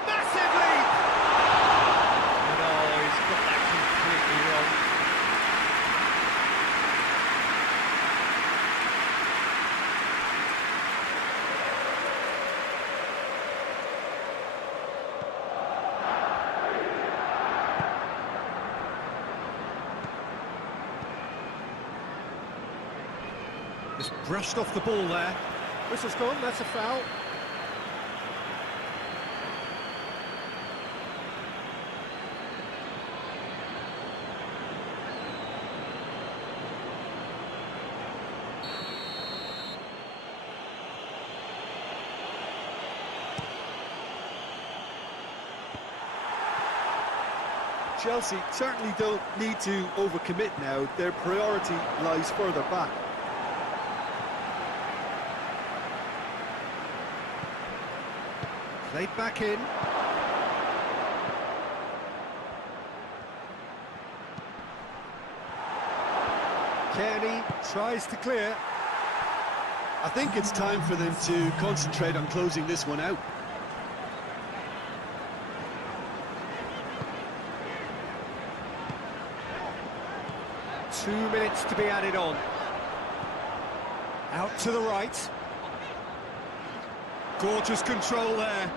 Massive lead! And oh, he's got that completely wrong. Just brushed off the ball there. Whistle's gone, that's a foul. Chelsea certainly don't need to overcommit now. Their priority lies further back. Played back in. Kearney tries to clear. I think it's time for them to concentrate on closing this one out. Two minutes to be added on. Out to the right. Gorgeous control there.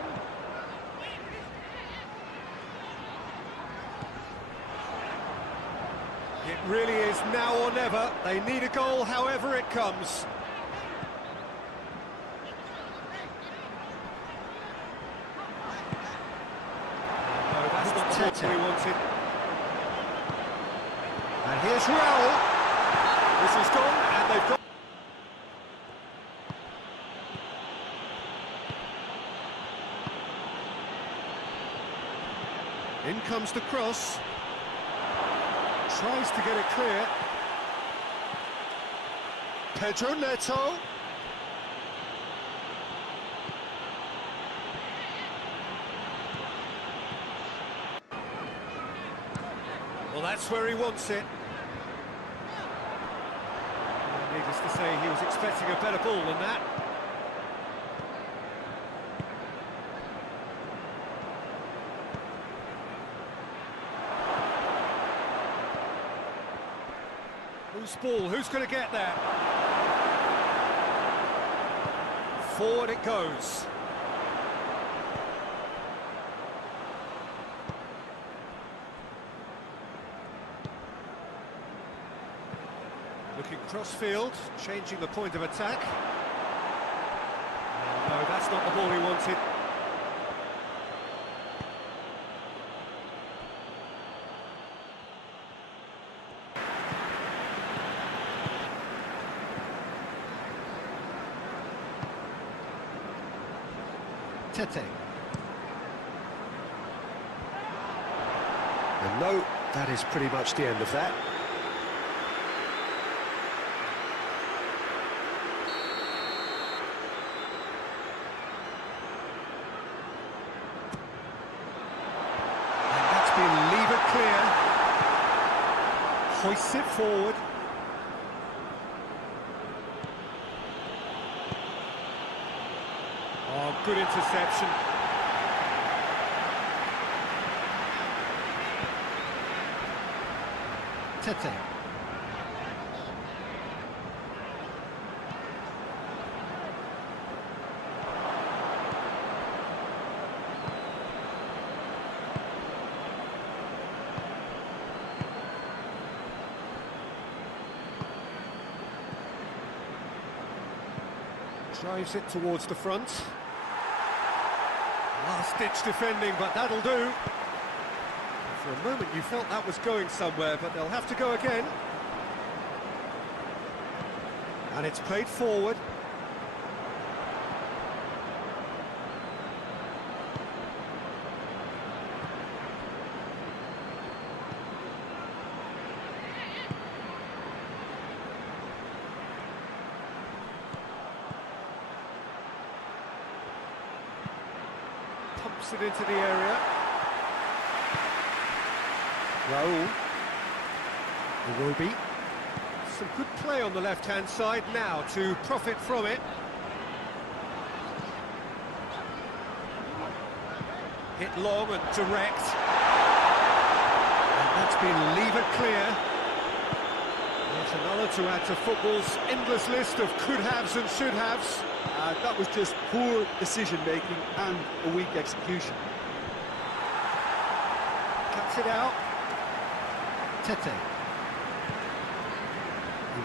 It really is now or never. They need a goal however it comes. No, that's not the ball we wanted. And here's Raul. This is gone, and they've got... In comes the cross. Tries to get it clear. Pedro Neto. Well, that's where he wants it. Needless to say, he was expecting a better ball than that. Whose ball? Who's going to get there? Forward it goes. Looking cross-field, changing the point of attack. No, that's not the ball he wanted. Tete. And no, that is pretty much the end of that. And that's been levered Hoists it forward. Oh, good interception. Tete. Drives it towards the front. Last-ditch defending, but that'll do. For a moment you felt that was going somewhere, but they'll have to go again. And it's played forward. Pumps it into the area. Raul. Iwobi. Some good play on the left-hand side now to profit from it. Hit long and direct. And that's been levered clear. There's another to add to football's endless list of could-haves and should-haves. That was just poor decision-making and a weak execution. Cuts it out. Tete.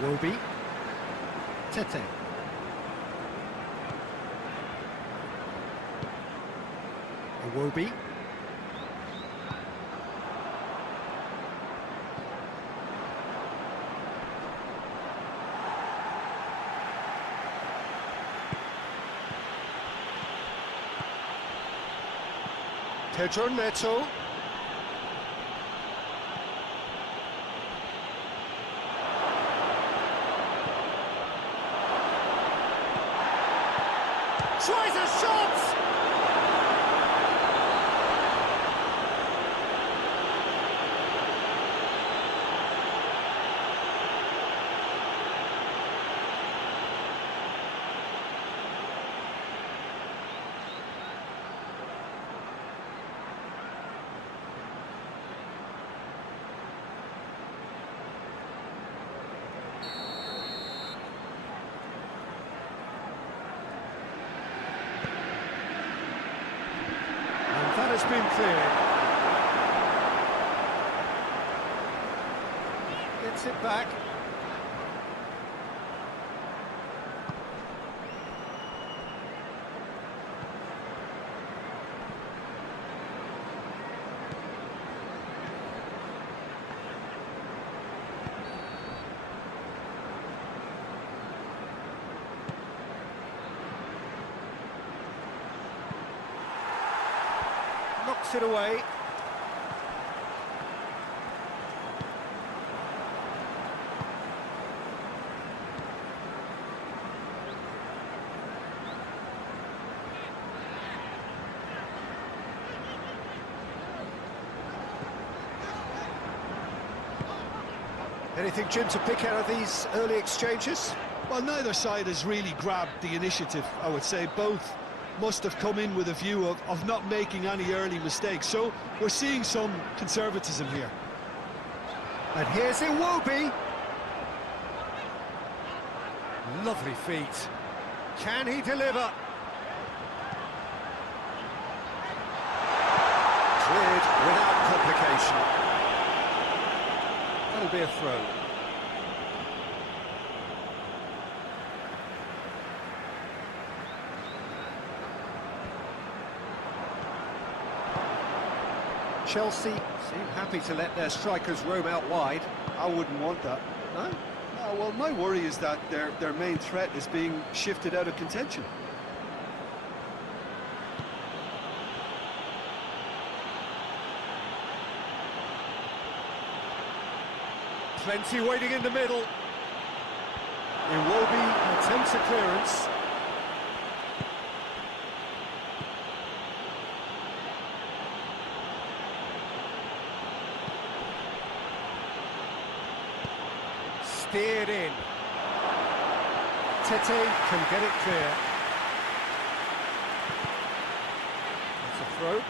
Iwobi. Tete. Iwobi. Pedro Neto. Tries a shot! That has been cleared. Gets it back. Knocks it away. Anything, Jim, to pick out of these early exchanges? Well, neither side has really grabbed the initiative, I would say. Both must have come in with a view of not making any early mistakes. So we're seeing some conservatism here. And here's Iwobi. Lovely feet. Can he deliver? Cleared without complication. That'll be a throw. Chelsea seem happy to let their strikers roam out wide. I wouldn't want that. No? No, well, my worry is that their main threat is being shifted out of contention. Plenty waiting in the middle. Iwobi attempts a clearance. steered in. Tete can get it clear. That's a throw.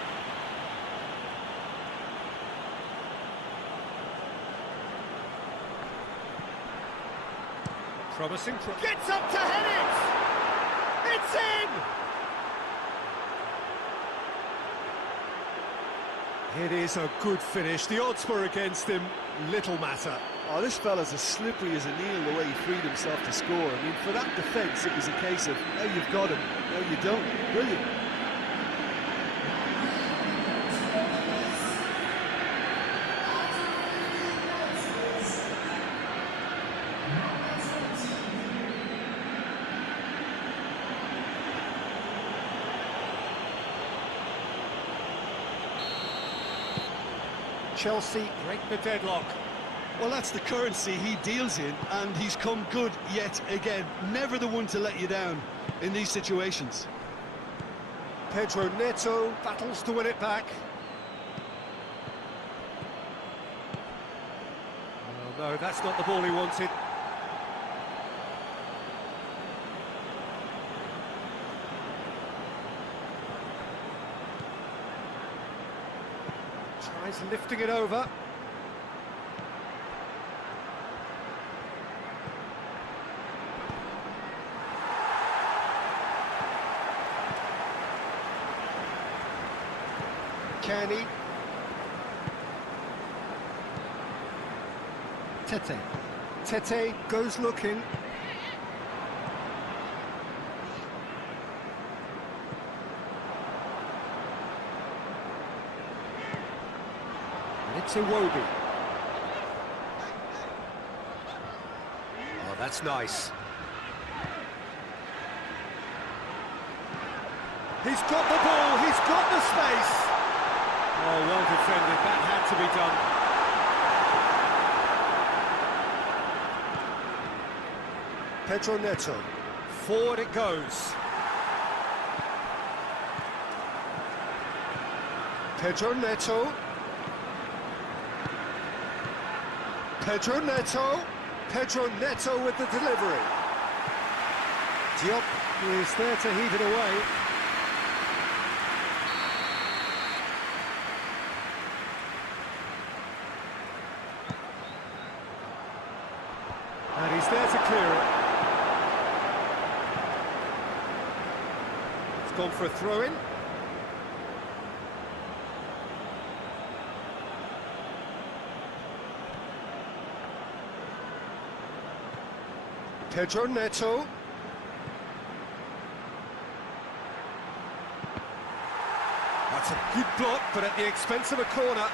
Promising. Gets up to head it! It's in! It is a good finish. The odds were against him. Little matter. Oh, this fella's as slippery as an eel the way he freed himself to score. I mean, for that defence, it was a case of, now you've got him, now you don't. Brilliant. Chelsea break the deadlock. Well, that's the currency he deals in, and he's come good yet again. Never the one to let you down in these situations. Pedro Neto battles to win it back. Oh, no, that's not the ball he wanted. Tries lifting it over. Kenny. Tete. Tete goes looking. And it's Iwobi. Oh, that's nice. He's got the ball, he's got the space. Oh, well defended, that had to be done. Pedro Neto, forward it goes. Pedro Neto. Pedro Neto. Pedro Neto with the delivery. Diop is there to heave it away. And he's there to clear it. It's gone for a throw-in. Pedro Neto. That's a good block, but at the expense of a corner.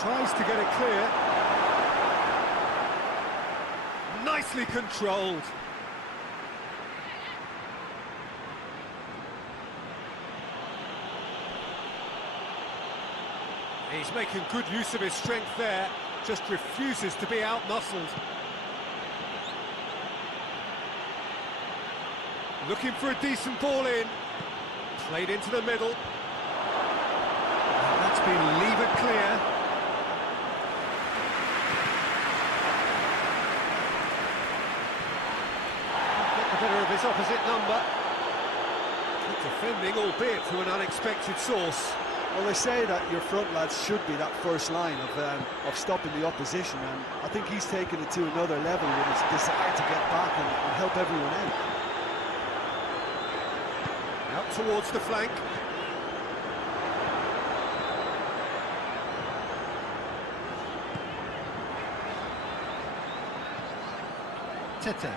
Tries to get it clear. Nicely controlled. He's making good use of his strength there, just refuses to be out-muscled. Looking for a decent ball in. Played into the middle. And that's been levered clear. Get the better of his opposite number. Good defending, albeit through an unexpected source. Well, they say that your front lads should be that first line of stopping the opposition, and I think he's taken it to another level with his desire to get back and help everyone out. Out towards the flank. Tete.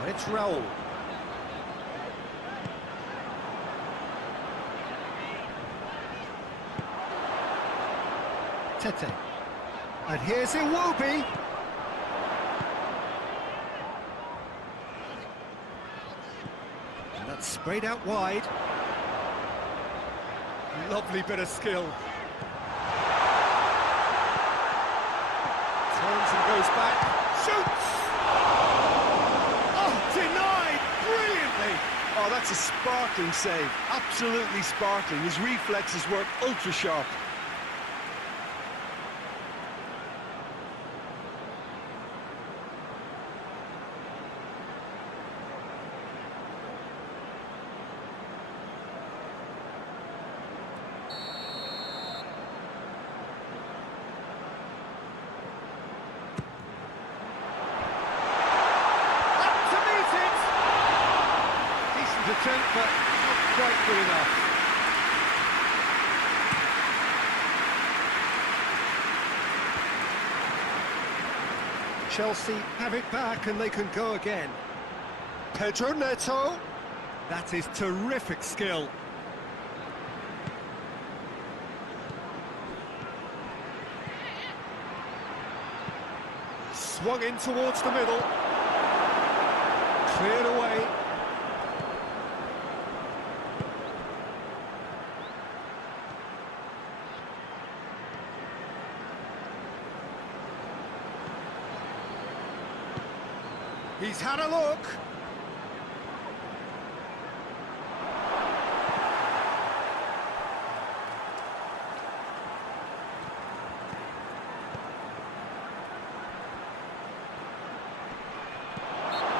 And it's Raul. Tete. And here's Iwobi. And that's sprayed out wide. Lovely bit of skill. Turns and goes back. Shoots! Denied brilliantly. Oh, that's a sparkling save. Absolutely sparkling. His reflexes were ultra sharp. Attempt, but not quite good enough. Chelsea have it back and they can go again. Pedro Neto. That is terrific skill. Swung in towards the middle. Cleared away. He's had a look.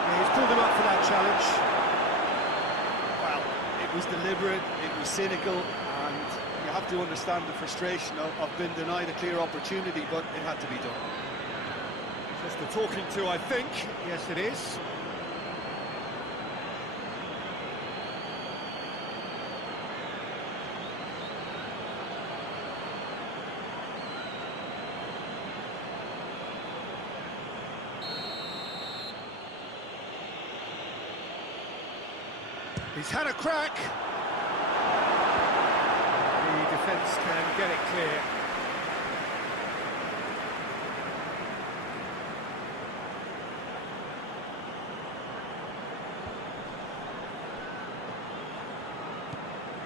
Yeah, he's pulled him up for that challenge. Well, it was deliberate, it was cynical, and you have to understand the frustration of being denied a clear opportunity, but it had to be done. Just the talking to, I think. Yes, it is. He's had a crack. The defence can get it clear.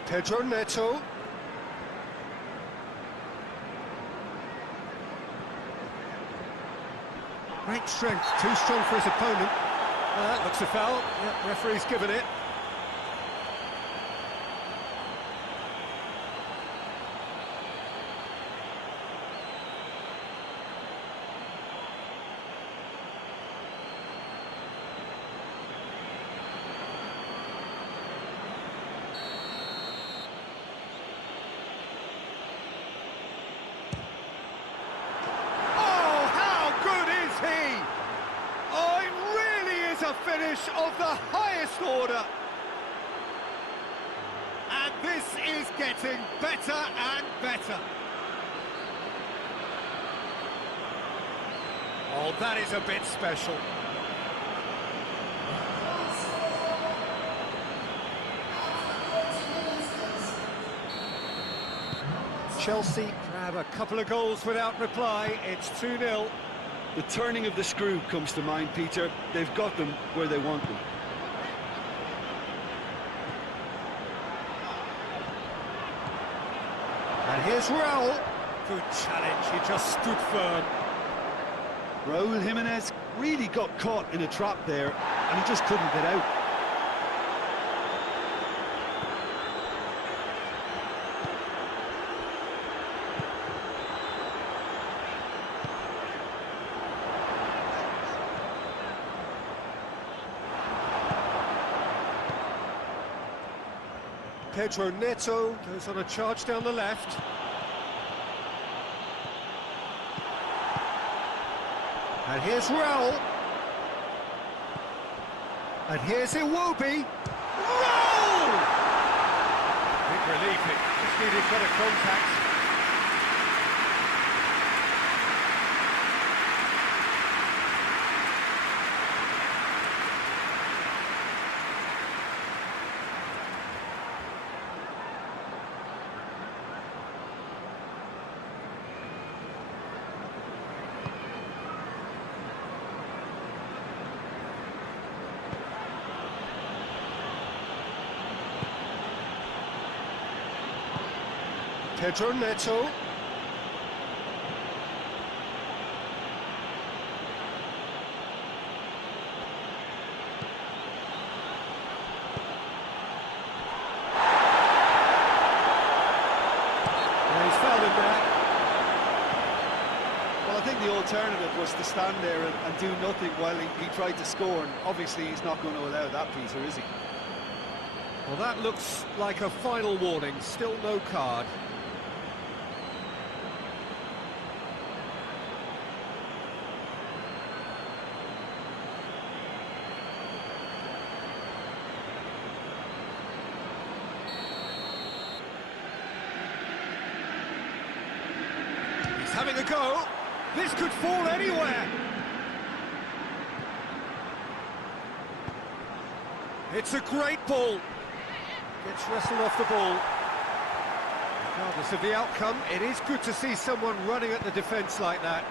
Pedro Neto. Great strength, too strong for his opponent. That looks a foul. Yeah, referee's given it. Finish of the highest order, and this is getting better and better. Oh, that is a bit special. Chelsea grab a couple of goals without reply. It's 2-0. The turning of the screw comes to mind, Peter. They've got them where they want them. And here's Raul. Good challenge, he just stood firm. Raul Jimenez really got caught in a trap there, and he just couldn't get out. Pedro Neto goes on a charge down the left. And here's Raul. And here's Iwobi. Raul! Big relief, it just needed better contact. Pedro Neto. think the alternative was to stand there and do nothing while he tried to score, and obviously he's not going to allow that, Peter, is he? Well, that looks like a final warning, still no card. He's having a go. This could fall anywhere. It's a great ball. Gets wrestled off the ball. Regardless of the outcome, it is good to see someone running at the defence like that.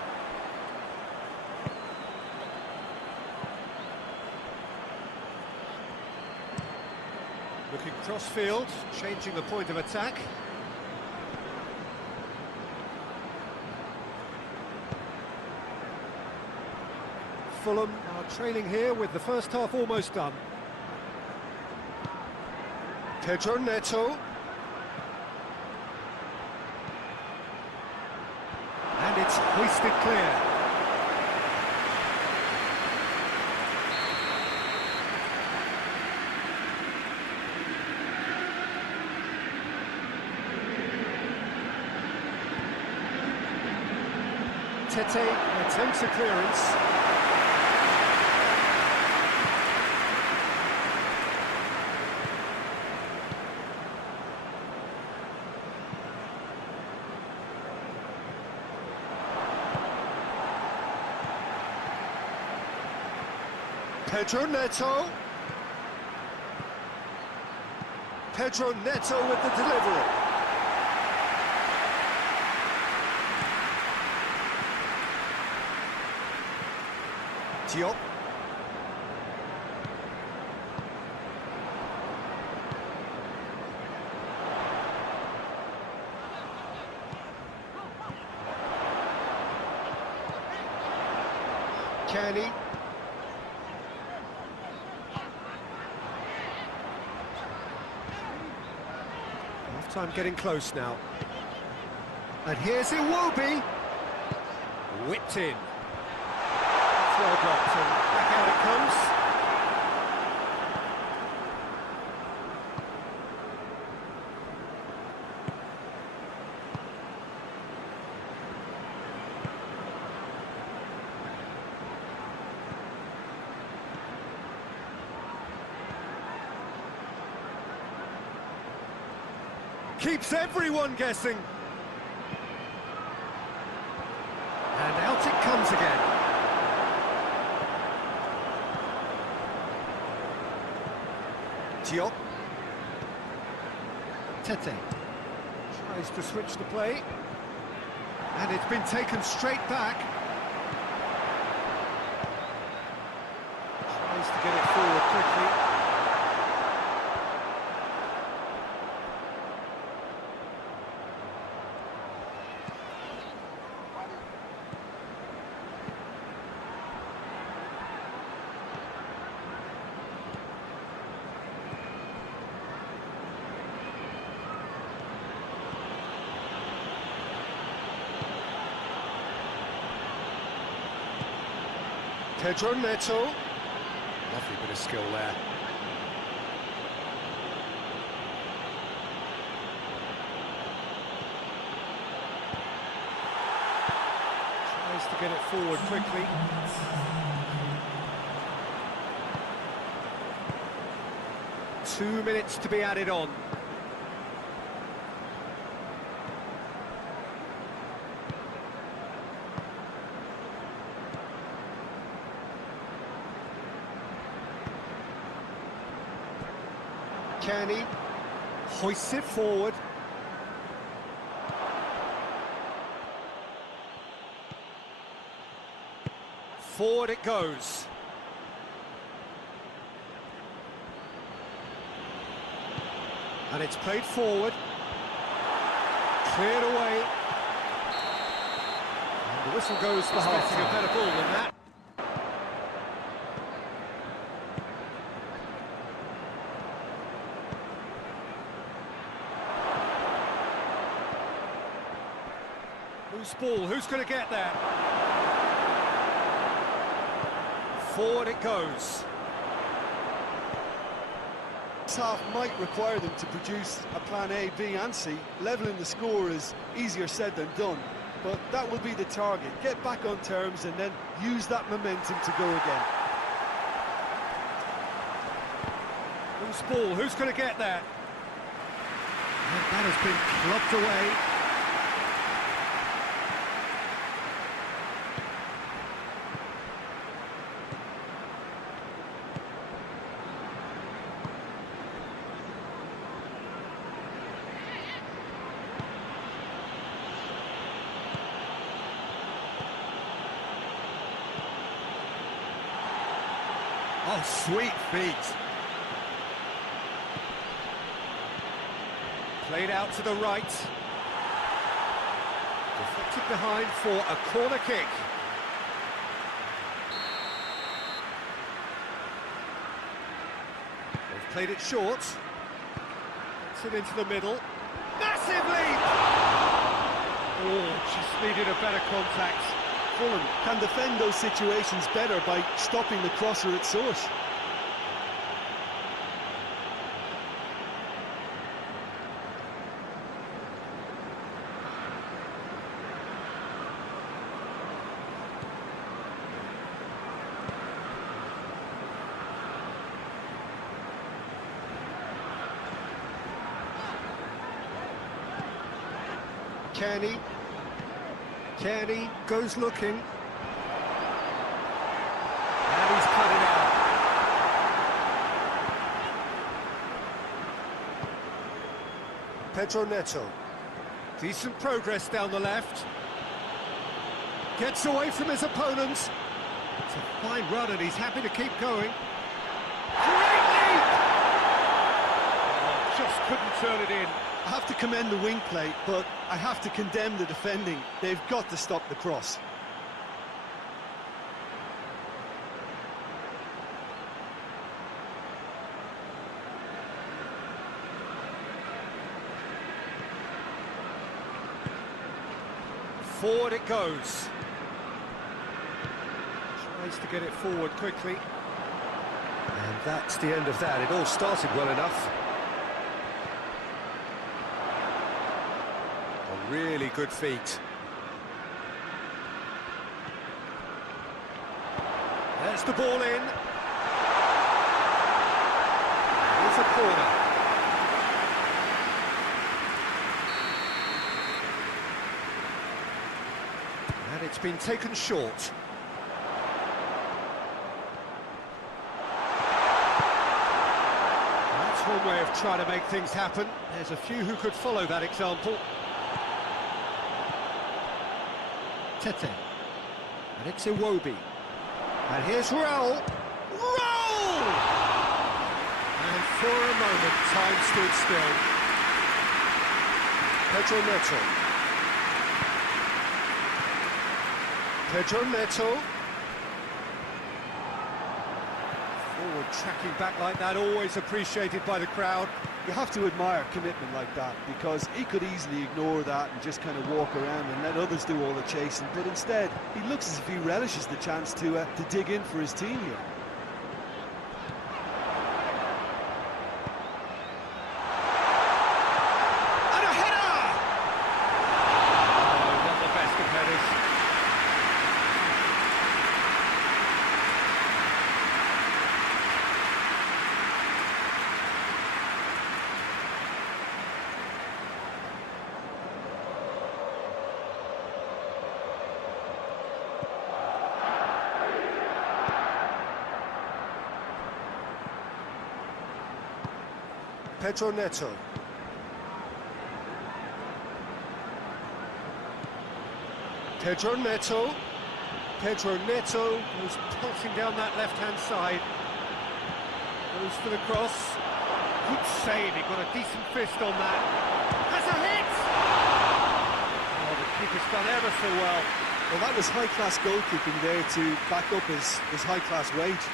Looking cross-field, changing the point of attack. Fulham are trailing here with the first half almost done. Pedro Neto. And it's hoisted clear. Tete attempts a clearance. Pedro Neto. Pedro Neto with the delivery. Diop. Kenny. Half-time getting close now. And here's Iwobi. Whipped in. Well blocked, and back out it comes. Keeps everyone guessing. And out it comes again. Diop. Tete tries to switch the play, and it's been taken straight back. Tries to get it forward quickly. Pedro Neto. Lovely bit of skill there. Tries to get it forward quickly. Two minutes to be added on. Kenny hoists it forward. Forward it goes. And it's played forward. Cleared away. And the whistle goes for half-time. A better ball than that. Loose ball, who's going to get there? Forward it goes. This half might require them to produce a plan A, B and C. Levelling the score is easier said than done, but that will be the target. Get back on terms and then use that momentum to go again. Loose ball, who's going to get there? And that has been clubbed away. Oh, sweet feet. Played out to the right. Deflected behind for a corner kick. They've played it short. Gets it into the middle. Massive leap! Oh, just needed a better contact. Fulham can defend those situations better by stopping the crosser at source. Kearney goes looking. And he's cut it out. Pedro Neto. Decent progress down the left. Gets away from his opponent. It's a fine run and he's happy to keep going. Great leap! Oh, just couldn't turn it in. I have to commend the wing play, but I have to condemn the defending. They've got to stop the cross. Forward it goes. Tries to get it forward quickly. And that's the end of that. It all started well enough. Really good feet. There's the ball in. Here's a corner. And it's been taken short. That's one way of trying to make things happen. There's a few who could follow that example. Tete. And it's Iwobi. And here's Raul. Raul! And for a moment, time stood still. Pedro Neto. Pedro Neto. Forward tracking back like that, always appreciated by the crowd. You have to admire commitment like that, because he could easily ignore that and just kind of walk around and let others do all the chasing, but instead he looks as if he relishes the chance to dig in for his team here. And a header! Oh, not the best of headers. Pedro Neto. Pedro Neto. Pedro Neto was pulsing down that left-hand side. Goes for the cross. Good save, he got a decent fist on that. Has a hit! Oh, the keeper's done ever so well. Well, that was high-class goalkeeping there to back up his high-class wage.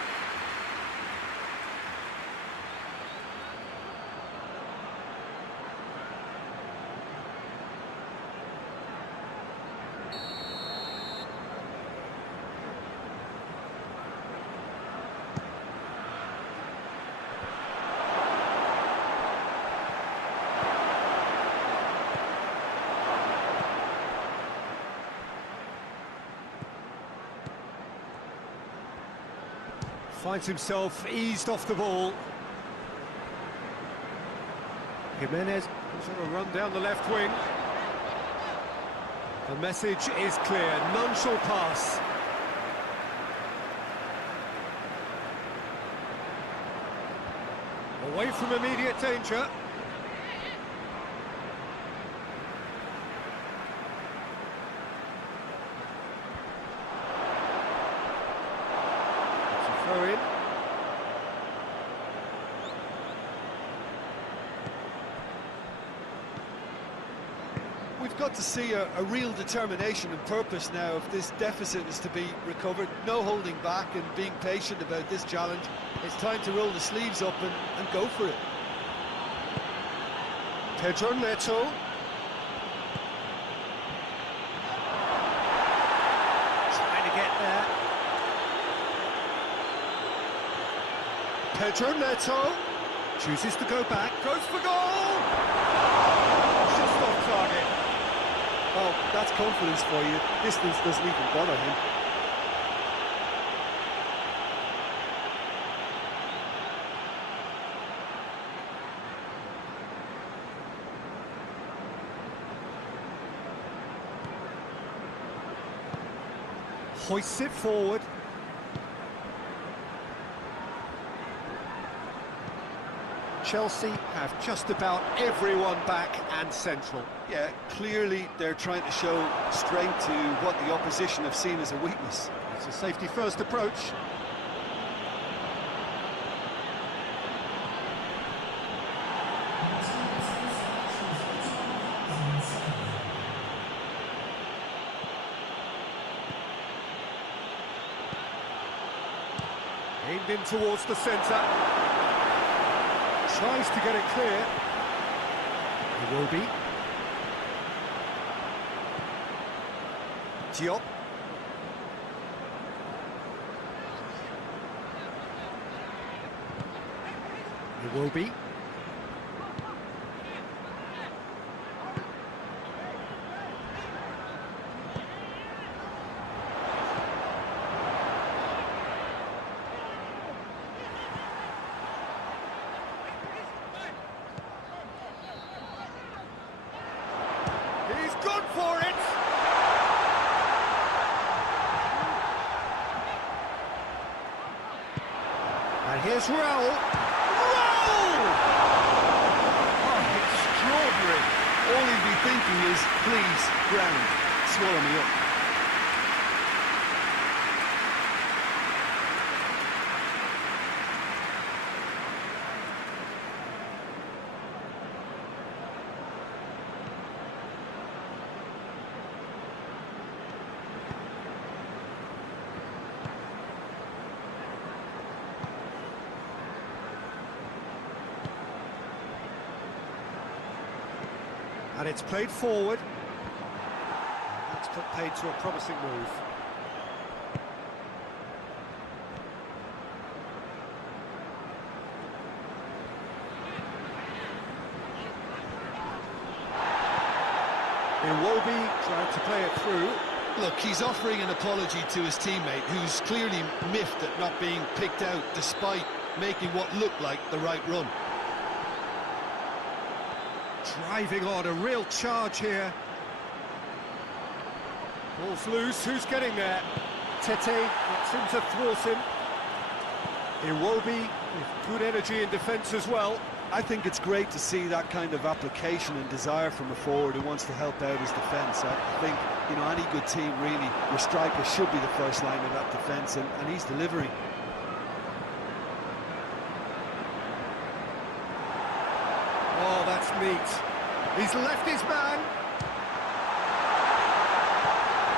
Finds himself eased off the ball. Jimenez sort of run down the left wing. The message is clear, none shall pass. Away from immediate danger. It's a throw in. We've got to see a real determination and purpose now if this deficit is to be recovered. No holding back and being patient about this challenge. It's time to roll the sleeves up and go for it. Pedro Neto. Trying to get there. Pedro Neto chooses to go back, goes for goal! Just off target. Oh, that's confidence for you. Distance doesn't even bother him. Hoists it forward. Chelsea have just about everyone back and central. Yeah, clearly they're trying to show strength to what the opposition have seen as a weakness. It's a safety-first approach. Aimed in towards the centre. Tries to get it clear. It will be. Diop. It will be. He's gone for it! And here's Raul. Raul! Oh, extraordinary. All he'd be thinking is, please, ground, swallow me up. And it's played forward. That's put paid to a promising move. Iwobi tried to play it through. Look, he's offering an apology to his teammate, who's clearly miffed at not being picked out despite making what looked like the right run. Driving on, a real charge here. Ball's loose, who's getting there? Tete gets him to thwart him. Iwobi with good energy in defence as well. I think it's great to see that kind of application and desire from a forward who wants to help out his defence. I think, you know, any good team really, your striker should be the first line of that defence, and he's delivering. Oh, that's neat. He's left his man.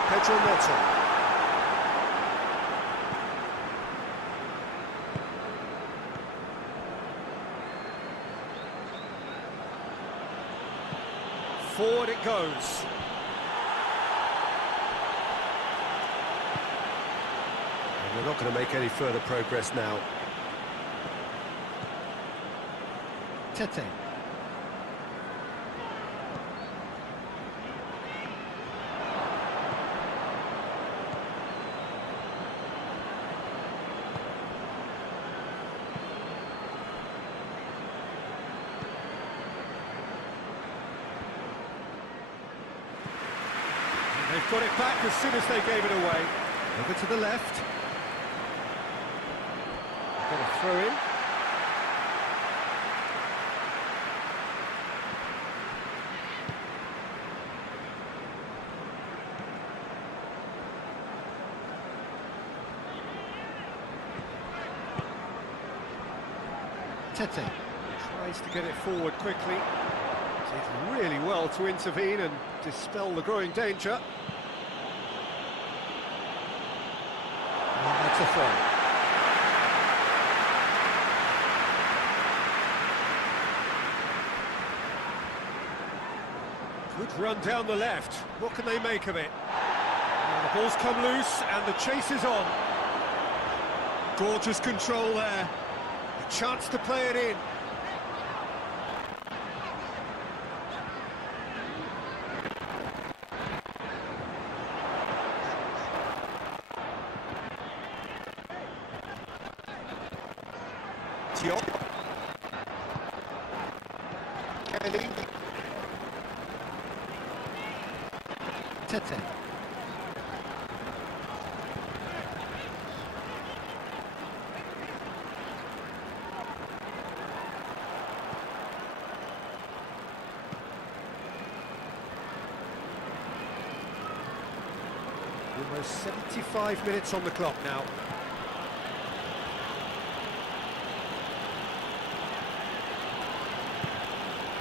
Pedro Neto. Forward it goes. And we're not going to make any further progress now. Tete. got it back as soon as they gave it away. Over to the left. Got a throw in. Tete tries to get it forward quickly. Did really well to intervene and dispel the growing danger. And that's a throw. Good run down the left. What can they make of it? And the ball's come loose and the chase is on. Gorgeous control there. A chance to play it in. Diop. Kelly. Tete. Almost 75 minutes on the clock now.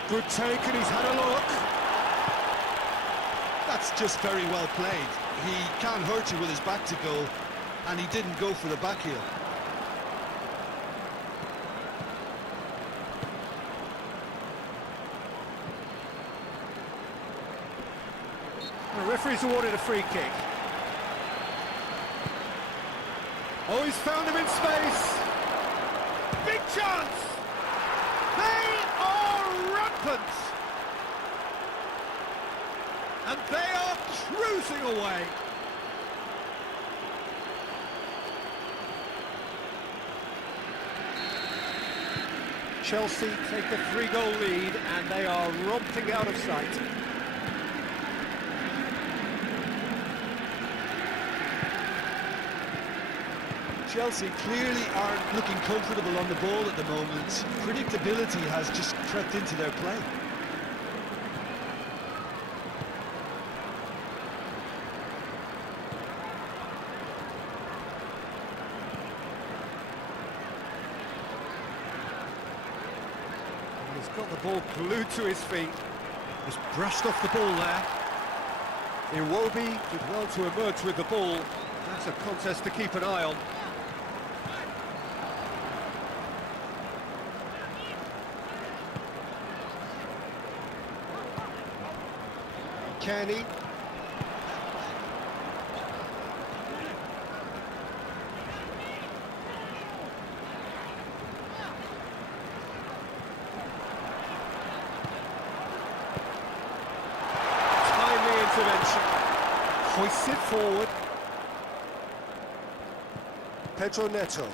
Good take, and he's had a look. That's just very well played. He can't hurt you with his back to goal, and he didn't go for the back heel. The referee's awarded a free kick. Oh, he's found him in space. Big chance. They are rampant. And they are cruising away. Chelsea take a 3-goal lead and they are romping out of sight. Chelsea clearly aren't looking comfortable on the ball at the moment. Predictability has just crept into their play. He's got the ball glued to his feet. Just brushed off the ball there. Iwobi did well to emerge with the ball. That's a contest to keep an eye on. Kenny. Timely intervention. Hoists it forward. Pedro Neto.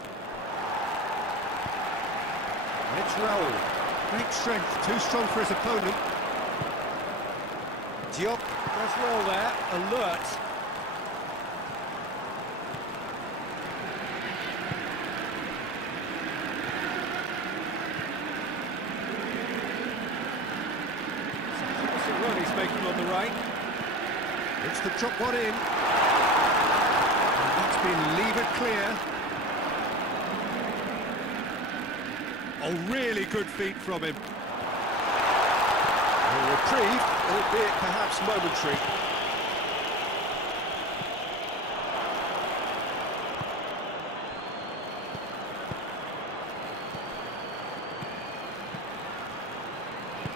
And it's Raul. Great strength, too strong for his opponent. Diop does well there, alert. It's a promising run he's making on the right. It's to drop one in. And that's been levered clear. Oh, really good feet from him. A reprieve, albeit perhaps momentary.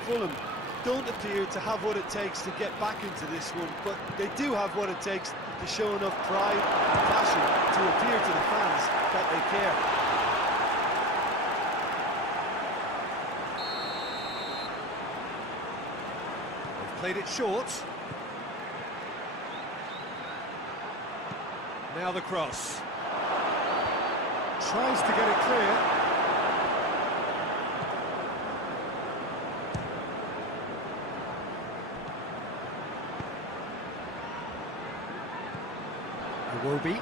Fulham don't appear to have what it takes to get back into this one, but they do have what it takes to show enough pride and passion to appear to the fans that they care. Played it short. Now the cross. Tries to get it clear. Iwobi.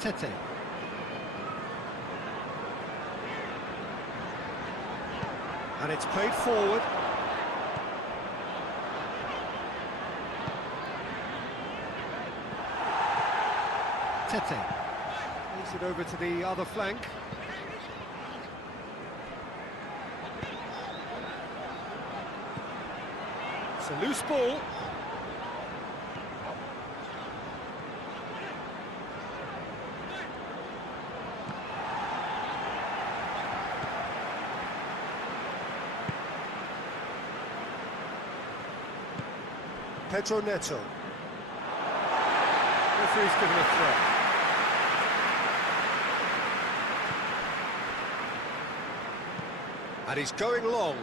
Tete. And it's played forward. Tete. Moves it over to the other flank. It's a loose ball. Pedro Neto. Referee's given a throw. And he's going long.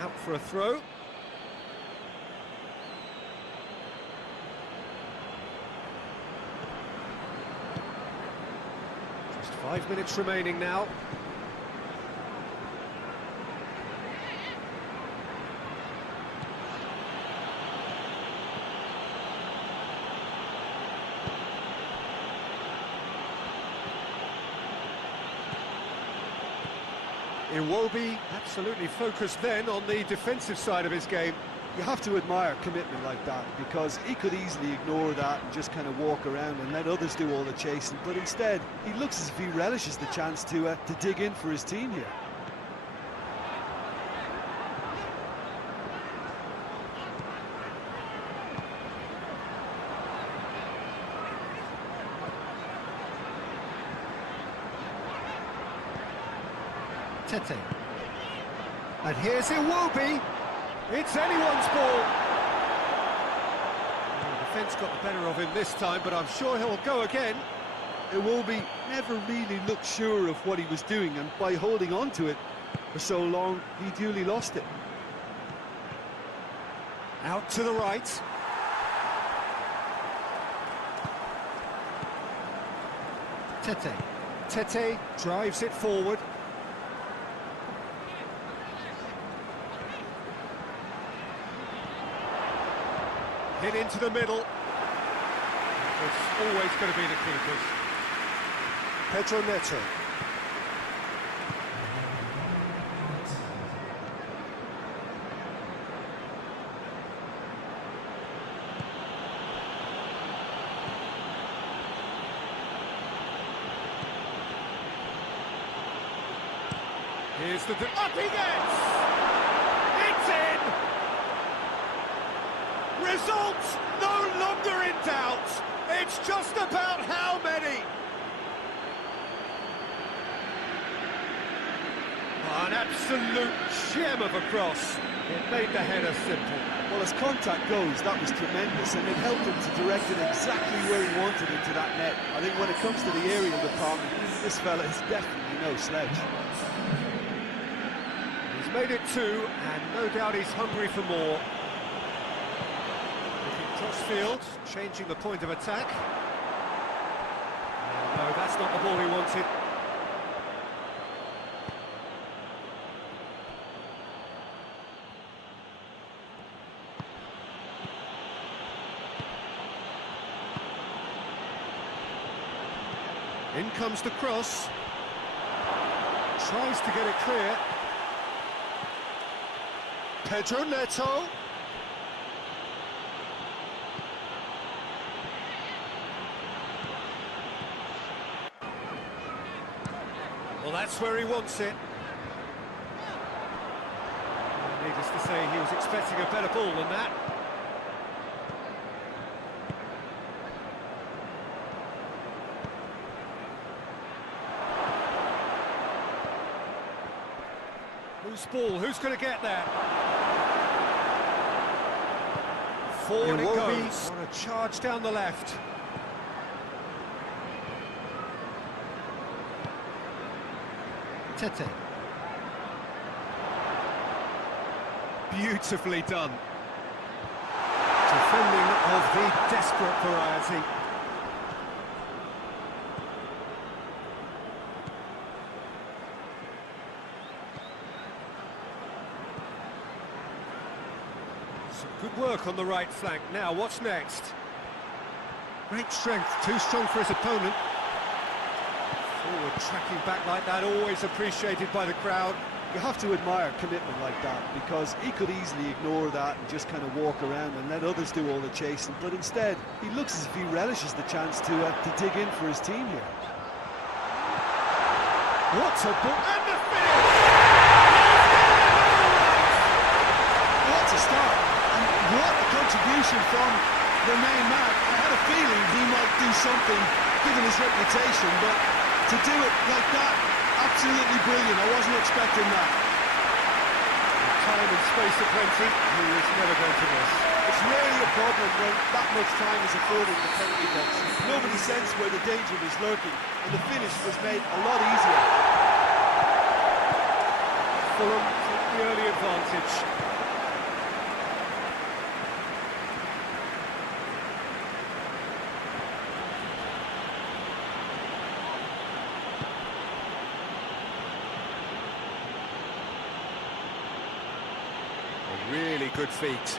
Out for a throw. Just 5 minutes remaining now. Iwobi absolutely focused then on the defensive side of his game. You have to admire commitment like that, because he could easily ignore that and just kind of walk around and let others do all the chasing, but instead he looks as if he relishes the chance to dig in for his team here. Tete. And here's Iwobi. It's anyone's ball. The defence got the better of him this time, but I'm sure he'll go again. Iwobi never really looked sure of what he was doing, and by holding on to it for so long, he duly lost it. Out to the right. Tete. Tete drives it forward. Hit into the middle. It's always going to be the keepers. Pedro Neto. Here's the... Up he gets! It's in! Results no longer in doubt. It's just about how many. Oh, an absolute gem of a cross. It made the header simple. Well, as contact goes, that was tremendous, and it helped him to direct it exactly where he wanted into that net. I think when it comes to the aerial department, this fella is definitely no slouch. He's made it two, and no doubt he's hungry for more. Crossfield, changing the point of attack. No, that's not the ball he wanted. In comes the cross. Tries to get it clear. Pedro Neto. Well, that's where he wants it. Needless to say, he was expecting a better ball than that. Loose ball, who's going to get that? Forward it goes. On a charge down the left. Tete. Beautifully done. Defending of the desperate variety. Some good work on the right flank. Now, what's next? Great strength, too strong for his opponent. Forward tracking back like that, always appreciated by the crowd. You have to admire commitment like that, because he could easily ignore that and just kind of walk around and let others do all the chasing, but instead he looks as if he relishes the chance to dig in for his team here. What a ball, and the finish! What a start, and what a contribution from the main man. I had a feeling he might do something given his reputation, but to do it like that, absolutely brilliant. I wasn't expecting that. Time and space aplenty, he was never going to miss. It's rarely a problem when that much time is afforded in the penalty box. Nobody sensed where the danger was lurking, and the finish was made a lot easier. Fulham took the early advantage. Really good feet.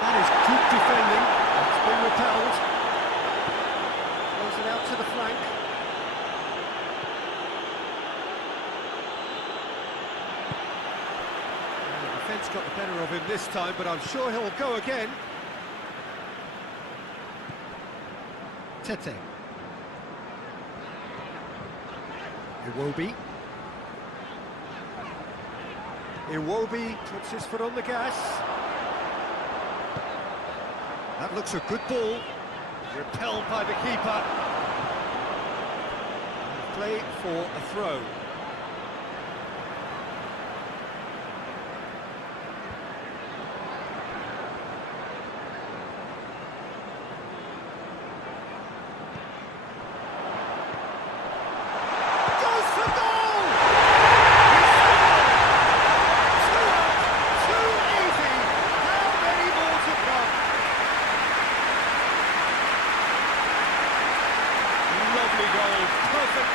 That is good defending. It's been repelled. Throws it out to the flank. The defence got the better of him this time, but I'm sure he'll go again. Tete. Iwobi. Iwobi puts his foot on the gas. That looks a good ball. Repelled by the keeper. Play for a throw.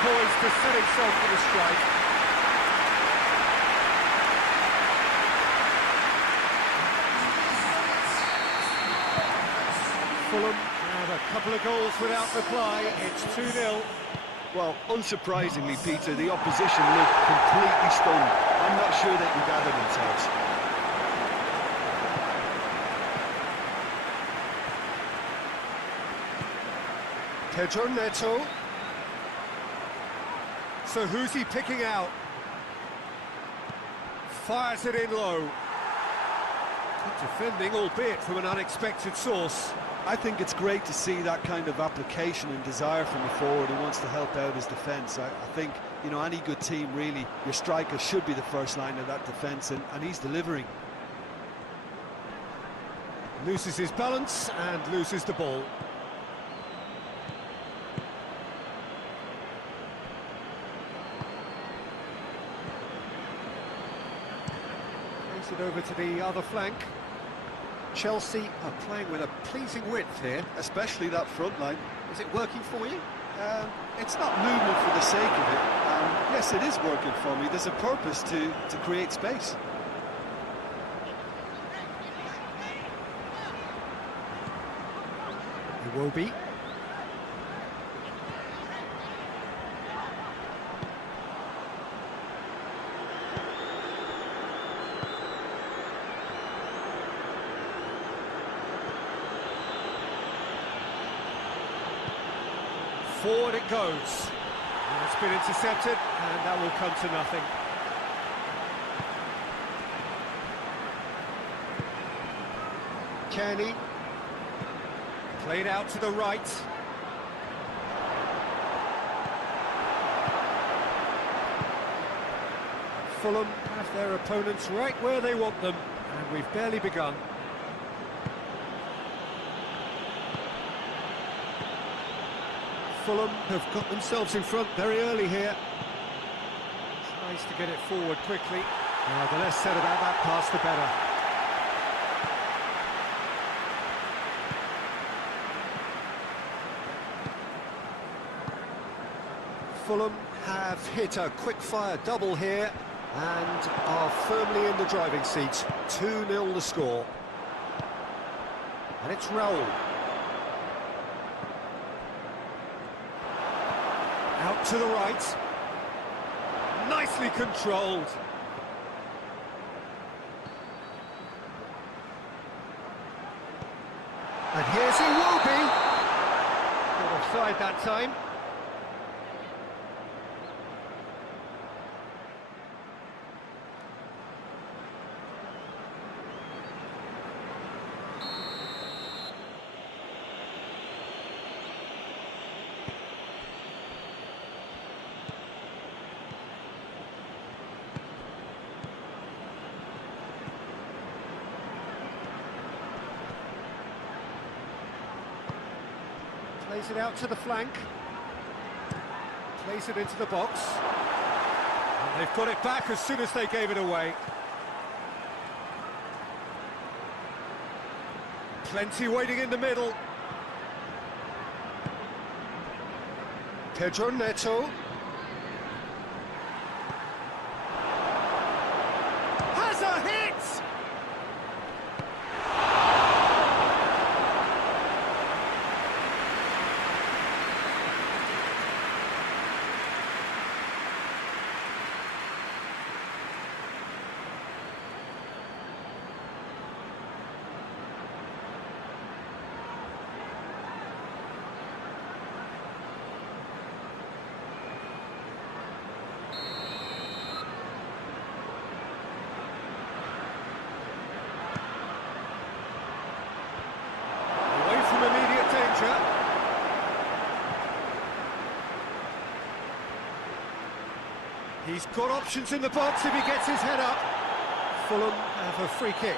Poised to set himself for the strike. Fulham have a couple of goals without reply. It's 2-0. Well, unsurprisingly, Peter, the opposition look completely stunned. I'm not sure they can gather themselves. Pedro Neto. So who's he picking out? Fires it in low. Good defending, albeit from an unexpected source. I think it's great to see that kind of application and desire from a forward who wants to help out his defence. I think, you know, any good team, really, your striker should be the first line of that defence, and he's delivering. Loses his balance and loses the ball. It over to the other flank. Chelsea are playing with a pleasing width here. Especially that front line. Is it working for you? It's not movement for the sake of it. Yes, it is working for me. There's a purpose to create space. Iwobi. Forward it goes. It's been intercepted, and that will come to nothing. Kearney. Played out to the right. Fulham have their opponents right where they want them, and we've barely begun. Fulham have got themselves in front very early here. Tries to get it forward quickly. The less said about that pass, the better. Fulham have hit a quick-fire double here. And are firmly in the driving seat. 2-0 the score. And it's Raul. Out to the right. Nicely controlled. And here's Iwobi. Not offside that time. Plays it out to the flank. Plays it into the box. And they've got it back as soon as they gave it away. Plenty waiting in the middle. Pedro Neto. Has a hit! Immediate danger. He's got options in the box if he gets his head up. Fulham have a free kick.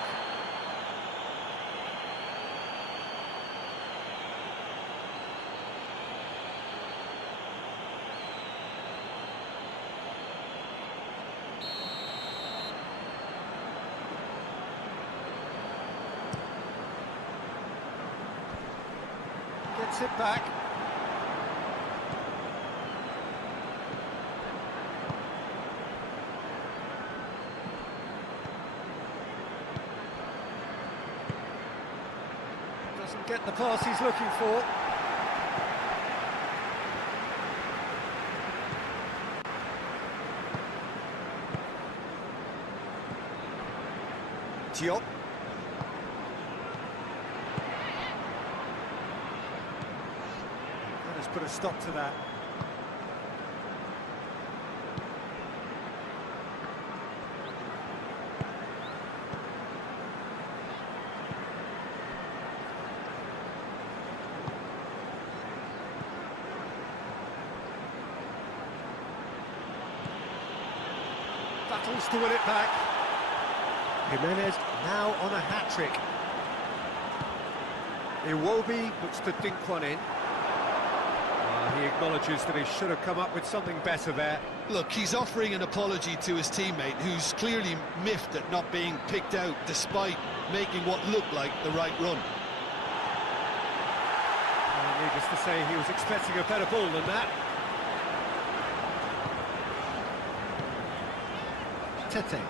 Gets it back. Doesn't get the pass he's looking for. Diop. Let's put a stop to that. Battles to win it back. Jimenez now on a hat-trick. Iwobi looks to dink one in. He acknowledges that he should have come up with something better there. Look, he's offering an apology to his teammate, who's clearly miffed at not being picked out despite making what looked like the right run. Needless to say, he was expecting a better ball than that. Tete.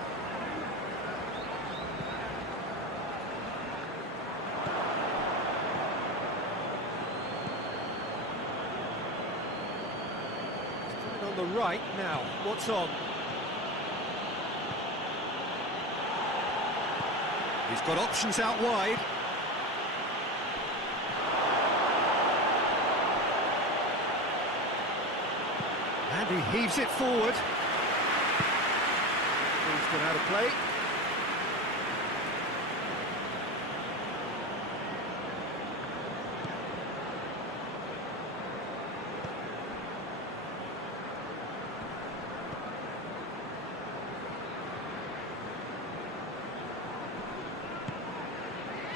On the right now, what's on? He's got options out wide. And he heaves it forward. He's gone out of play.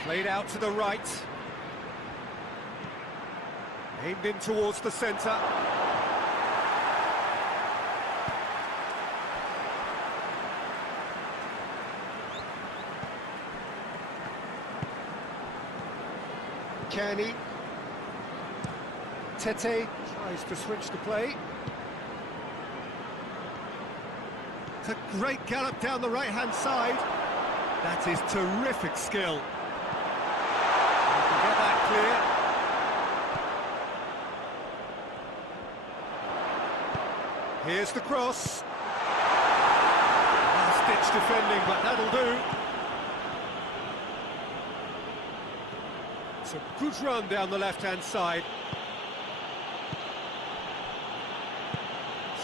Played out to the right. Aimed in towards the centre. Kearney. Tete tries to switch the play. It's a great gallop down the right-hand side. That is terrific skill. You can get that clear. Here's the cross. Last-ditch defending, but that'll do. It's a good run down the left-hand side.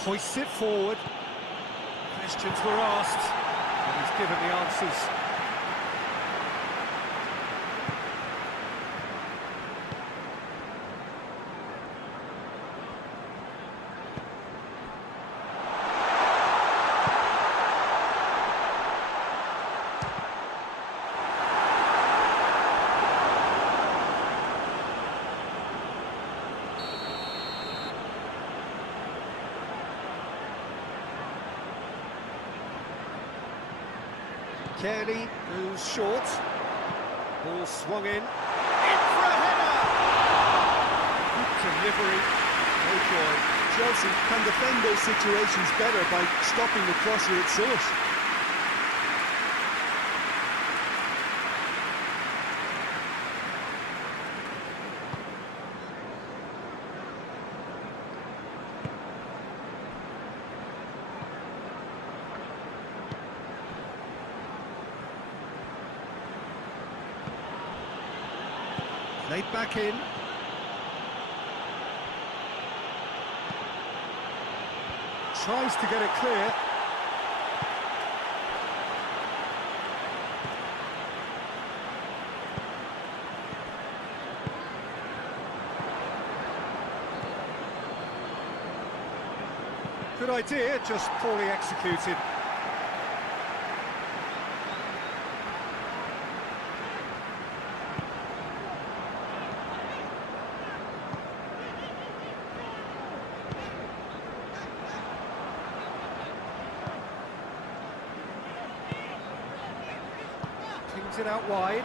Hoists it forward. Questions were asked, and he's given the answers. Kearney goes short. Ball swung in. In for a header! Good delivery. No joy. Chelsea can defend those situations better by stopping the crosser at source. Laid back in. Tries to get it clear. Good idea, just poorly executed. Pings it out wide.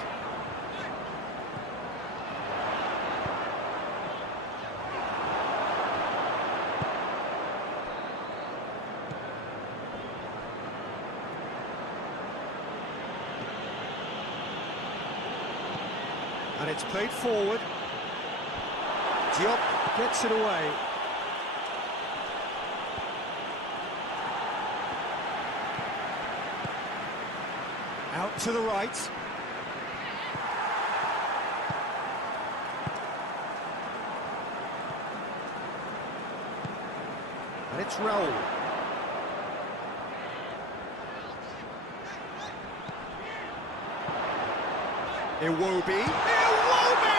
And it's played forward. Diop gets it away. Out to the right. And it's Raul. Iwobi. Iwobi!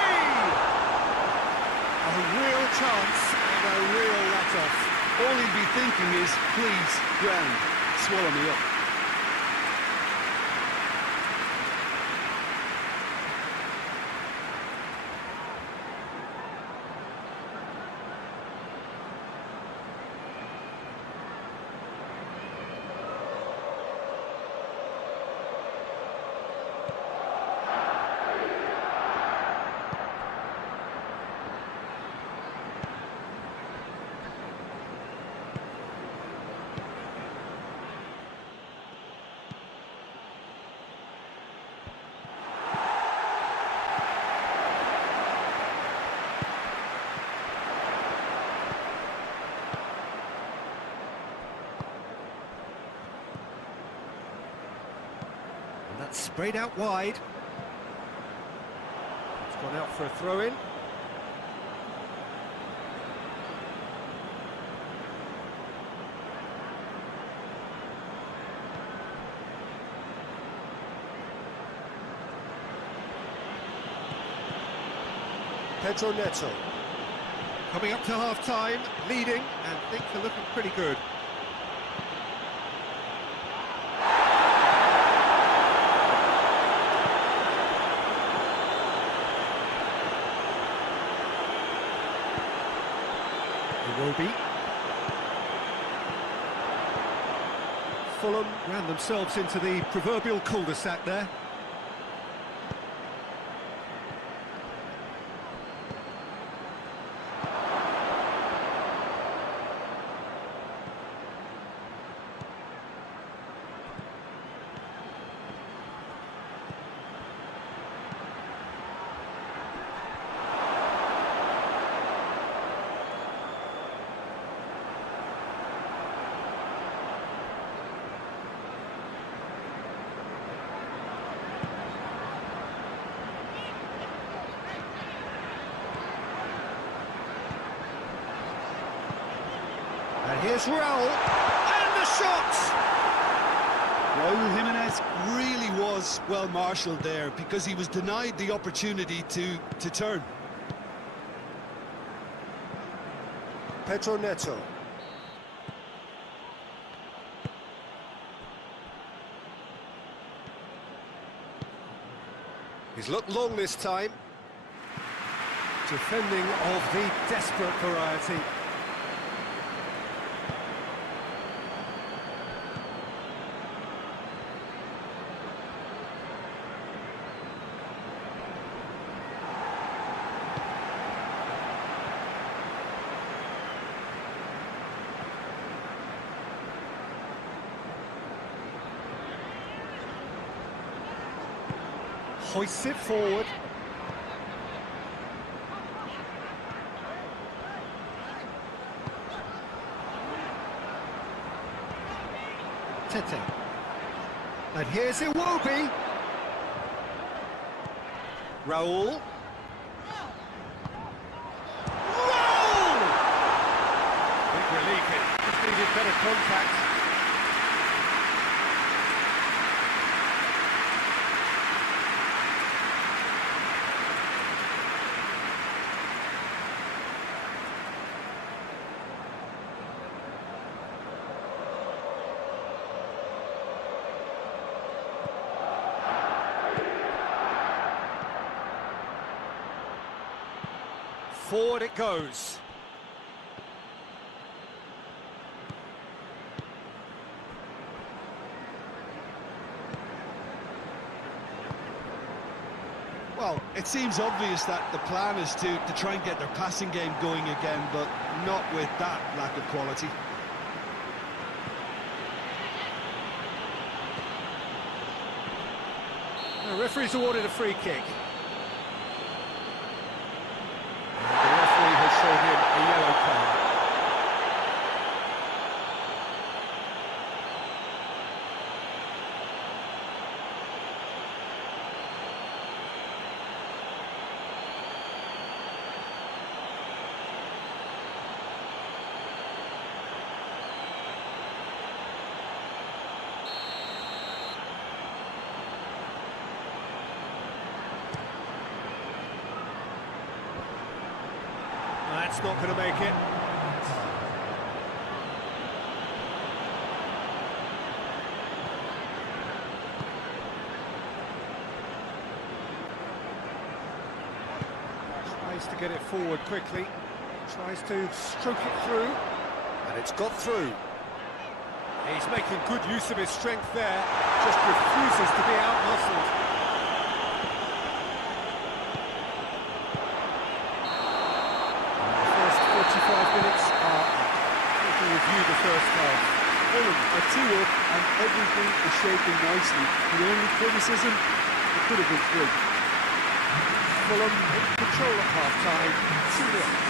A real chance and a real let-off. All he'd be thinking is, please, ground, swallow me up. That's sprayed out wide. It's gone out for a throw-in. Pedro Neto. Coming up to half-time, leading, and things are looking pretty good. Iwobi. Fulham ran themselves into the proverbial cul-de-sac there. And here's Raul, and the shot! Raul Jimenez really was well marshalled there because he was denied the opportunity to turn. Pedro Neto. He's looked long this time. Defending of the desperate variety. Hoists it forward. Tete. And here's Iwobi. Raul. Raul! Big relief, it just needed better contact. Forward it goes. Well, it seems obvious that the plan is to try and get their passing game going again, but not with that lack of quality. The referee's awarded a free kick. The referee has shown him a yellow card. That's not going to make it. Tries to get it forward quickly. Tries to stroke it through. And it's got through. He's making good use of his strength there. Just refuses to be out-muscled. Minutes are up. We can review the first half. Fulham are 2 up and everything is shaping nicely. The only criticism, it could have been 3. Fulham in control at half-time, 2-0.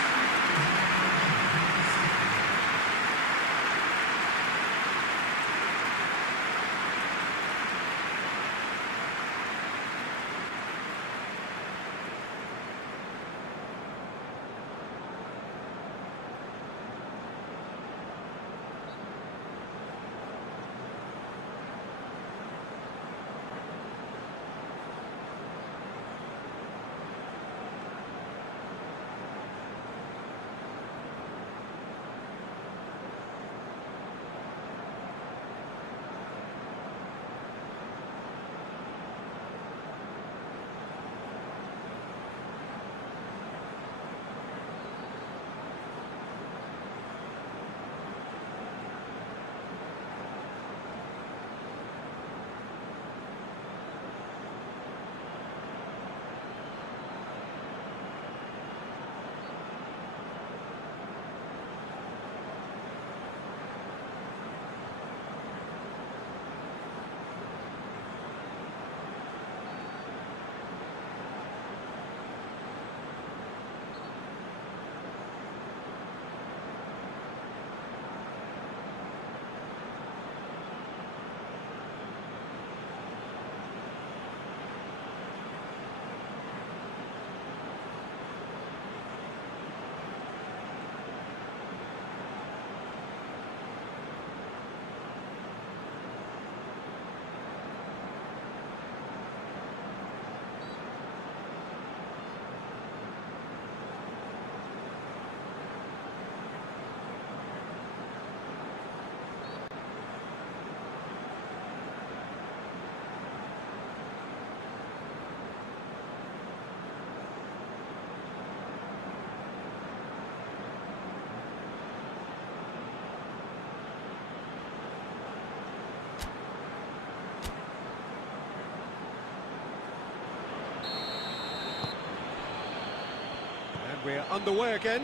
We're underway again.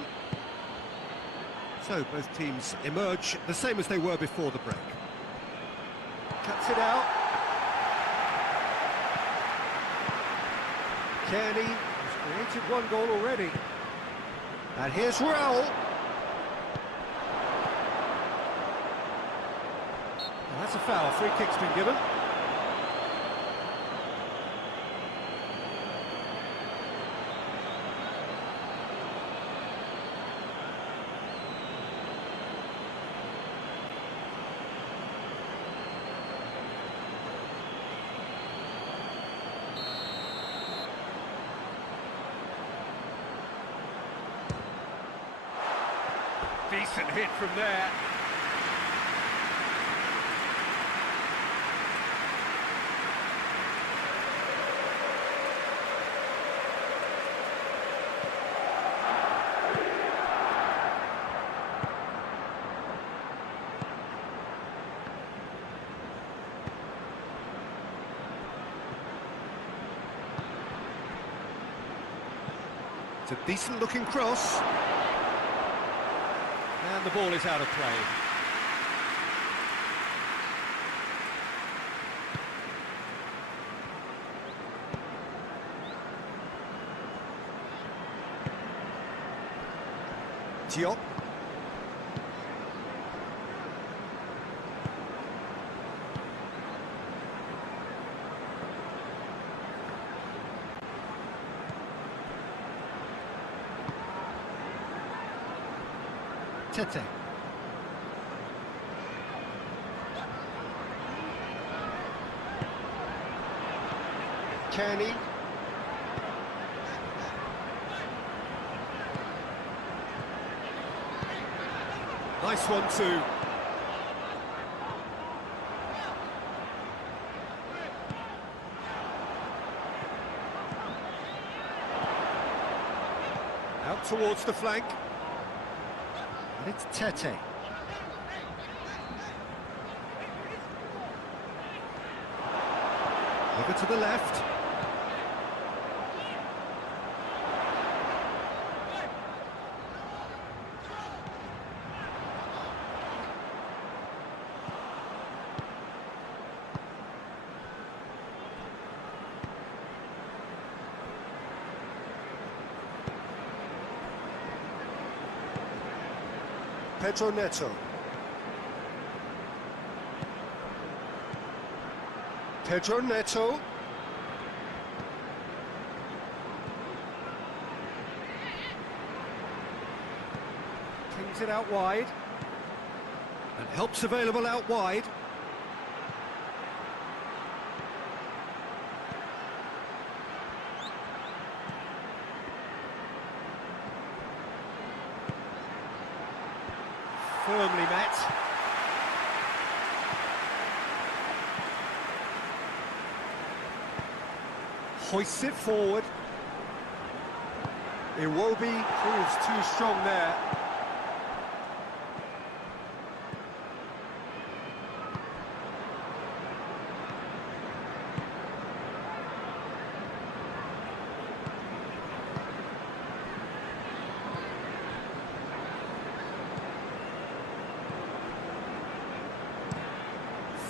So both teams emerge the same as they were before the break. Cuts it out. Kearney has created one goal already. And here's Raul. Well, that's a foul. Free kick's been given. Decent hit from there. It's a decent looking cross. And the ball is out of play. Diop. Tete. Kearney. Nice one too. Out towards the flank. And it's Tete. Over to the left. Pedro Neto. Pedro Neto. Pings it out wide. And help's available out wide. Firmly met. Hoists it forward. Iwobi proves too strong there.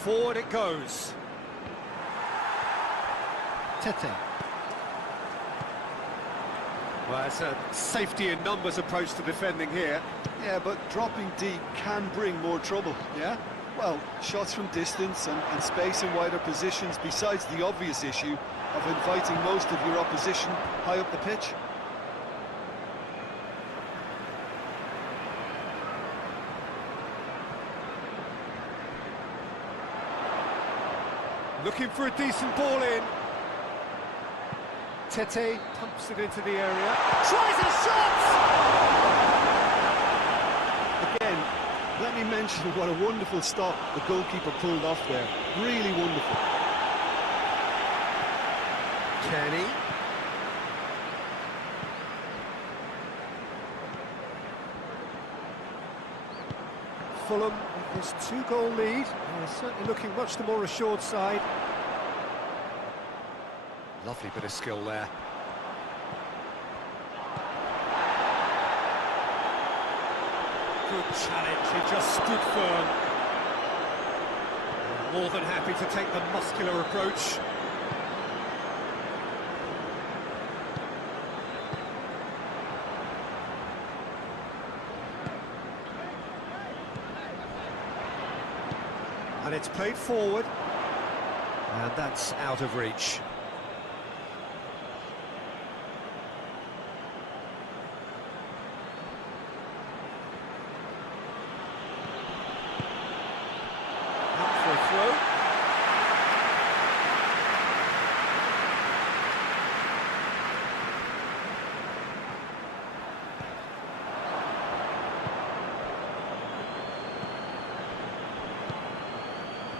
Forward it goes. Tete. Well, it's a safety in numbers approach to defending here. Yeah, but dropping deep can bring more trouble. Yeah? Well, shots from distance and space in wider positions, besides the obvious issue of inviting most of your opposition high up the pitch. Looking for a decent ball in. Tete pumps it into the area. Tries a shot! Again, let me mention what a wonderful stop the goalkeeper pulled off there. Really wonderful. Kearney. Fulham with his 2-goal lead. They're certainly looking much the more assured side. Lovely bit of skill there. Good challenge, he just stood firm. More than happy to take the muscular approach. And it's played forward. And that's out of reach. Out for a throw.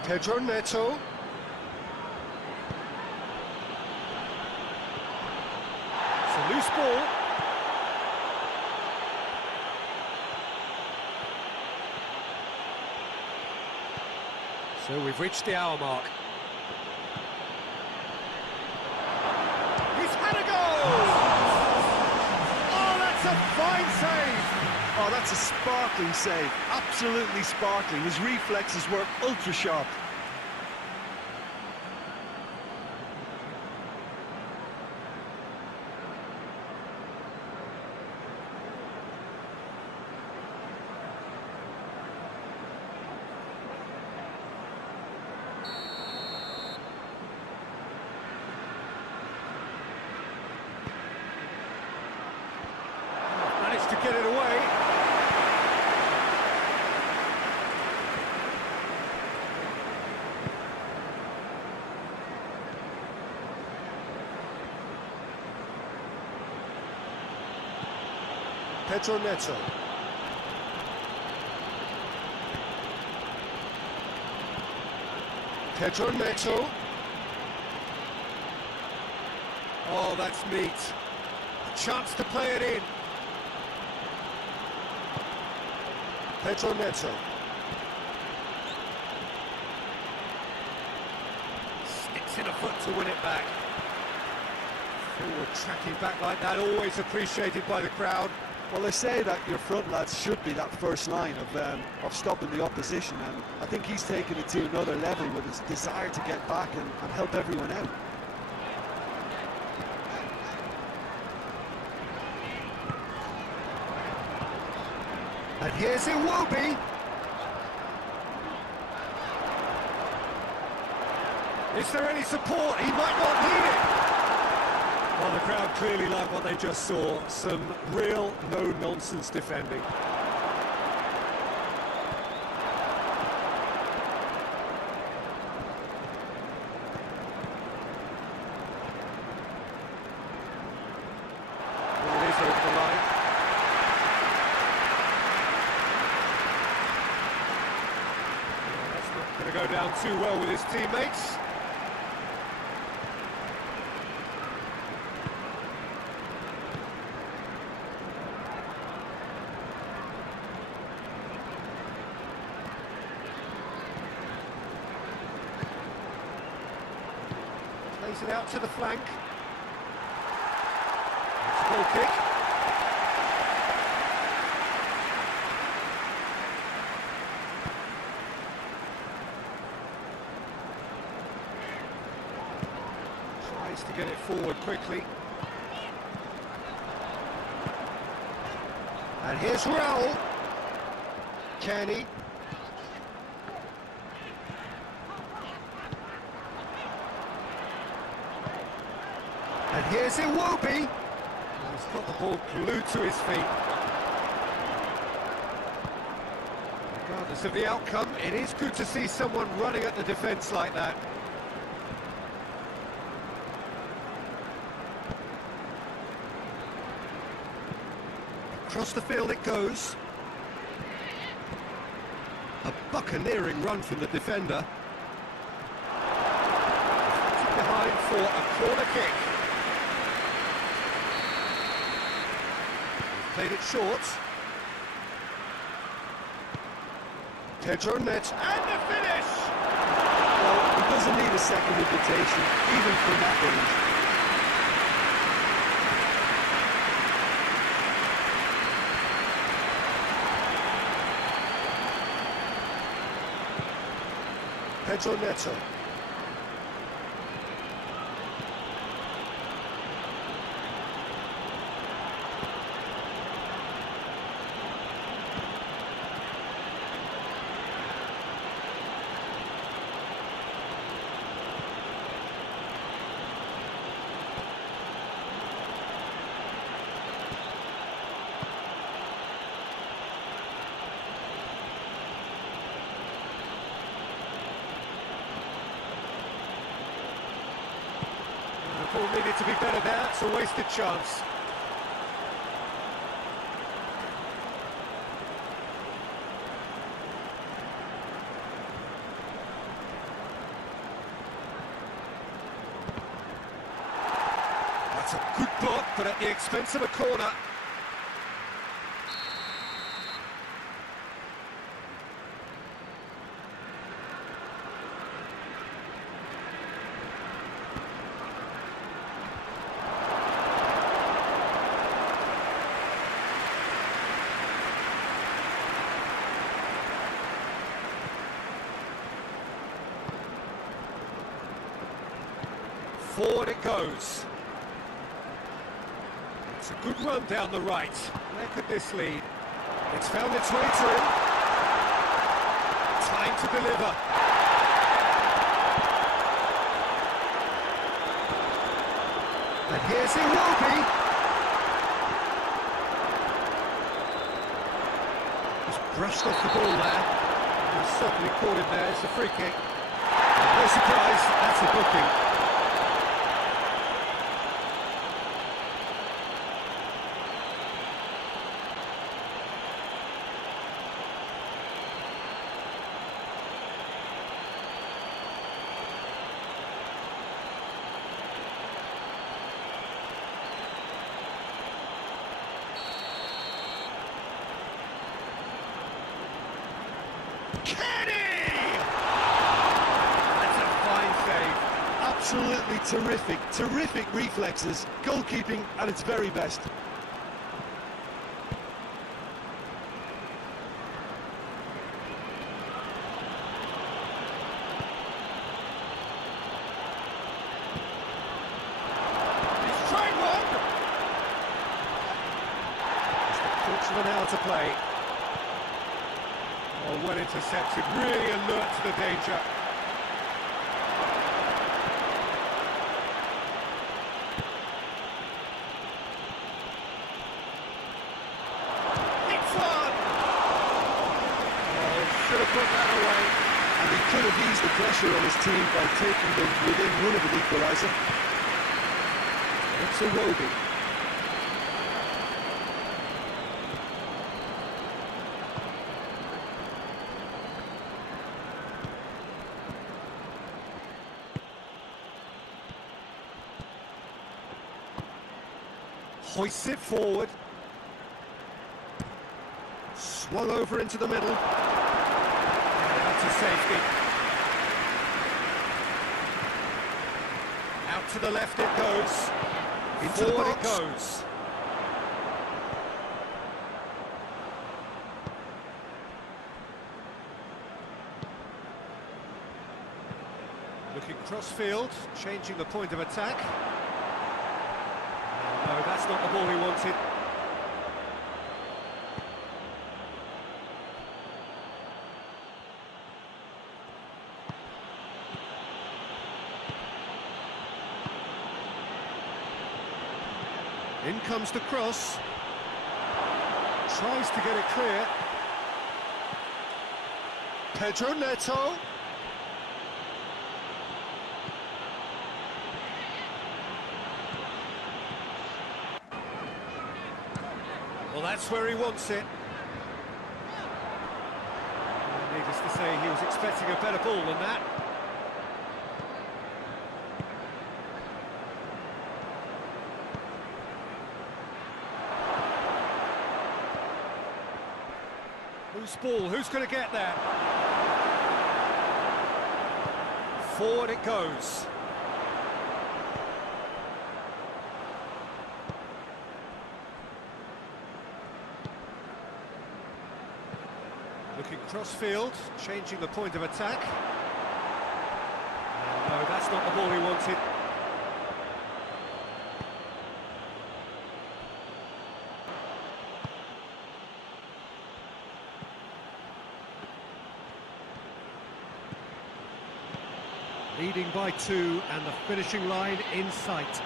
Pedro Neto. It's a loose ball. So we've reached the hour mark. He's had a goal! Oh, that's a fine save! Oh, that's a sparkling save, absolutely sparkling. His reflexes were ultra sharp. Managed to get it away. Pedro Neto. Pedro Neto. Oh, that's neat. A chance to play it in. Pedro Neto. Sticks in a foot to win it back. Forward tracking back like that, always appreciated by the crowd. Well, they say that your front lads should be that first line of stopping the opposition, and I think he's taken it to another level with his desire to get back and help everyone out. And here's Iwobi. Is there any support? He might not need it. Well, the crowd clearly like what they just saw. Some real no-nonsense defending. Well, it is over the line. That's not going to go down too well with his teammates. Plays it out to the flank. It's a goal kick. Tries to get it forward quickly. And here's Raul. Kenny. And here's Iwobi. He's got the ball glued to his feet. Regardless of the outcome, it is good to see someone running at the defence like that. Across the field it goes. A buccaneering run from the defender. Behind for a corner kick. Played it short. Pedro Neto. And the finish! Well, he doesn't need a second invitation, even from that range. Pedro Neto. The ball needed to be better there, it's a wasted chance. That's a good block, but at the expense of a corner. Forward it goes. It's a good run down the right. Where could this lead? It's found its way through. Time to deliver. And here's Iwobi. Just brushed off the ball there. He's certainly caught him there. It's a free kick. No surprise, that's a booking. Absolutely terrific reflexes, goalkeeping at its very best. He's trying one! Just a quarter of an hour to play. Oh, well intercepted, really alert to the danger. Should have put that away. And he could have eased the pressure on his team by taking them within one of an equaliser. It's Iwobi. Hoists it forward. Swung over into the middle. To safety. Out to the left it goes. Into the box it goes. Looking cross-field, changing the point of attack. No, that's not the ball he wanted. In comes the cross. Tries to get it clear. Pedro Neto. Well, that's where he wants it. Needless to say, he was expecting a better ball than that. Whose ball? Who's going to get there? Forward it goes. Looking cross-field, changing the point of attack. No, that's not the ball he wanted. Leading by 2 and the finishing line in sight.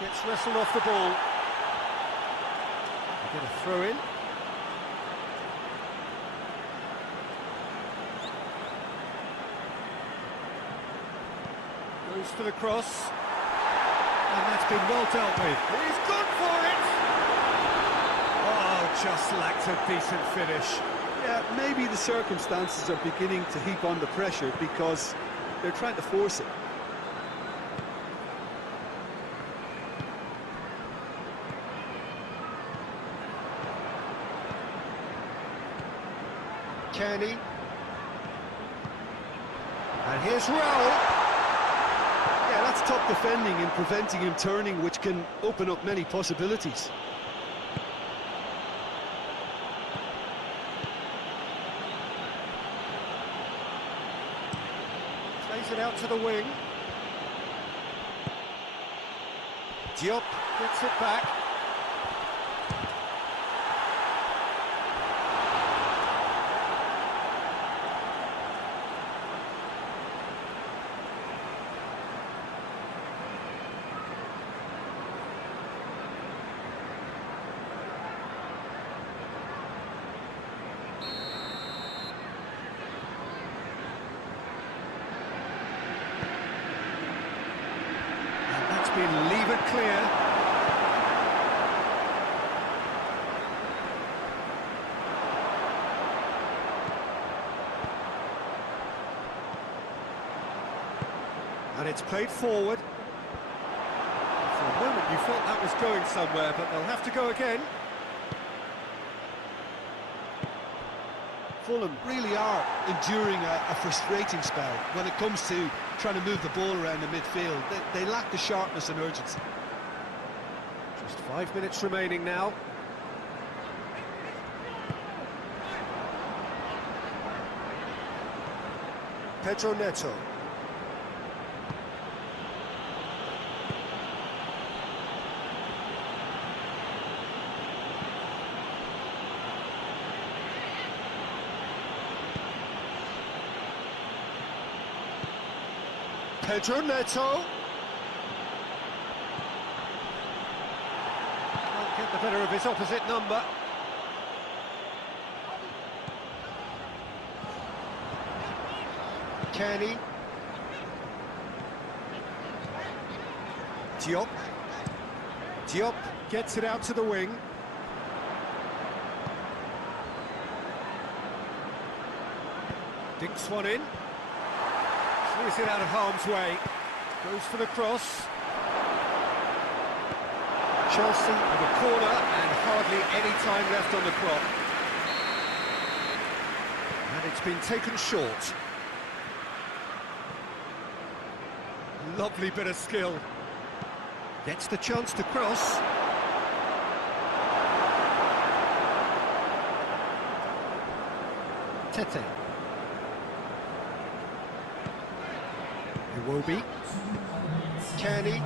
Gets wrestled off the ball. They get a throw in. Goes for the cross. And that's been well dealt with. He's gone for it! Oh, just lacked a decent finish. Yeah, maybe the circumstances are beginning to heap on the pressure because they're trying to force it. Kenny. And here's Raul. Yeah, that's top defending and preventing him turning, which can open up many possibilities. Plays it out to the wing. Diop gets it back. Been levered clear. And it's played forward. For a moment you thought that was going somewhere, but they'll have to go again. Fulham really are enduring a frustrating spell when it comes to trying to move the ball around the midfield. They lack the sharpness and urgency. Just 5 minutes remaining now. Pedro Neto. Pedro Neto. Can't get the better of his opposite number. Kenny. Diop. Diop gets it out to the wing. Dinks one in. Clears it out of harm's way. Goes for the cross. Chelsea with a corner and hardly any time left on the clock. And it's been taken short. Lovely bit of skill. Gets the chance to cross. Tete. Iwobi. Kenny.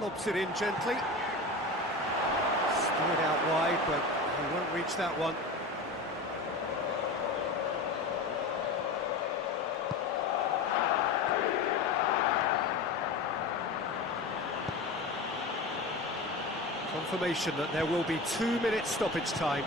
Lobs it in gently. Steered out wide, but he won't reach that one. Confirmation that there will be 2 minutes stoppage time.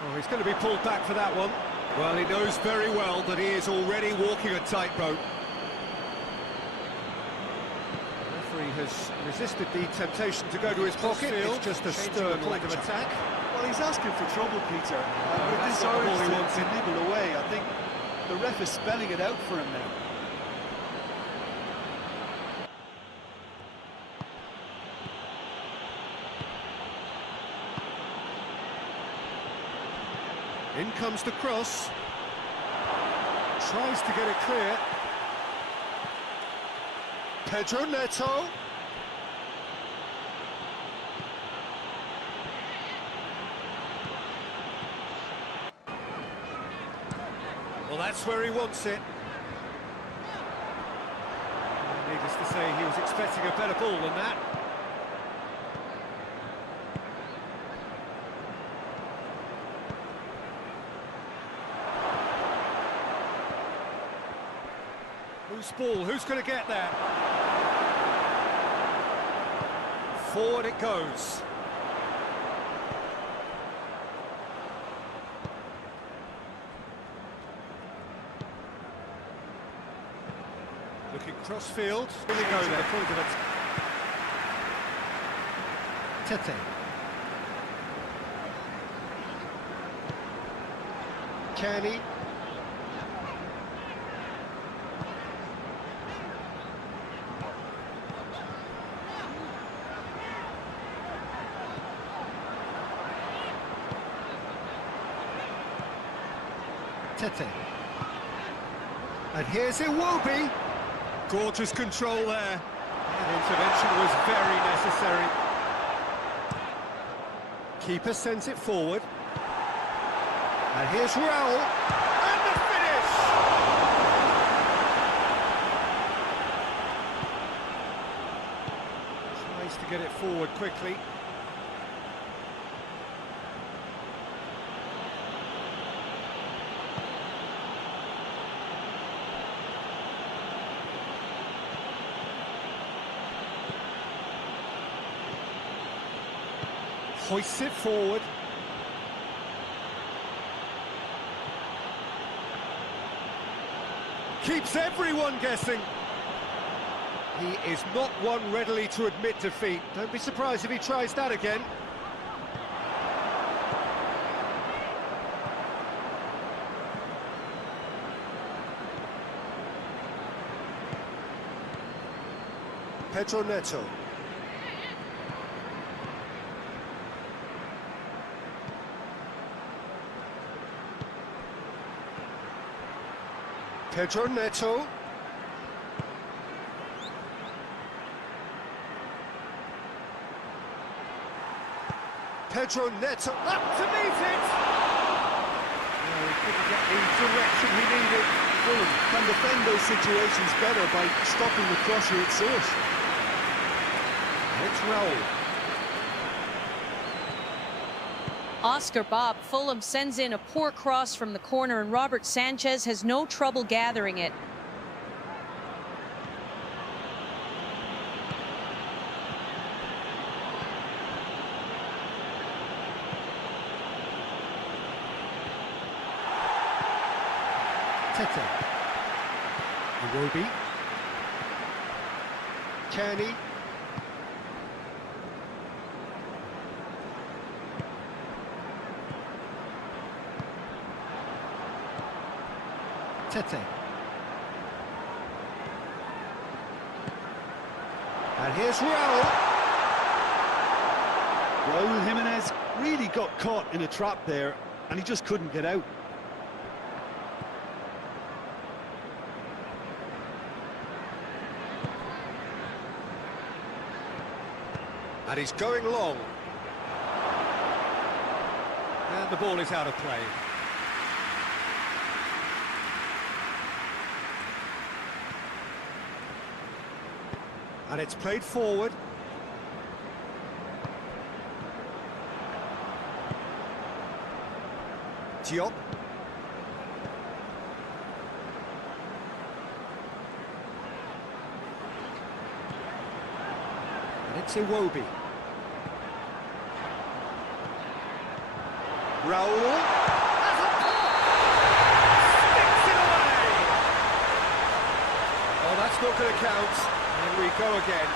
Oh, he's going to be pulled back for that one. Well, he knows very well that he is already walking a tightrope. The referee has resisted the temptation to go to his pocket. It's just a stern leg of attack. Well, he's asking for trouble, Peter. With this urge to nibble away, I think the ref is spelling it out for him now. In comes the cross. Tries to get it clear. Pedro Neto. Well, that's where he wants it. Needless to say, he was expecting a better ball than that. Loose ball, who's going to get there? Forward it goes. Looking cross-field. Really go there. Point of it. Tete. Kearney. Tete. And here's Iwobi. Gorgeous control there. That intervention was very necessary. Keeper sends it forward. And here's Raul. And the finish! Tries to get it forward quickly. Hoists it forward. Keeps everyone guessing. He is not one readily to admit defeat. Don't be surprised if he tries that again. Pedro Neto. Pedro Neto. Pedro Neto up to meet it! No, he couldn't get the direction he needed. Fulham can defend those situations better by stopping the crosser at source. It's Raul. Oscar Bob, Fulham sends in a poor cross from the corner and Robert Sanchez has no trouble gathering it. Tete. Iwobi. Kearney. Tete. And here's Raul. Raul Jimenez really got caught in a trap there, and he just couldn't get out. And he's going long. And the ball is out of play. And it's played forward. Diop. And it's Iwobi. Raul. Sticks it away! Oh, that's not going to count. And we go again.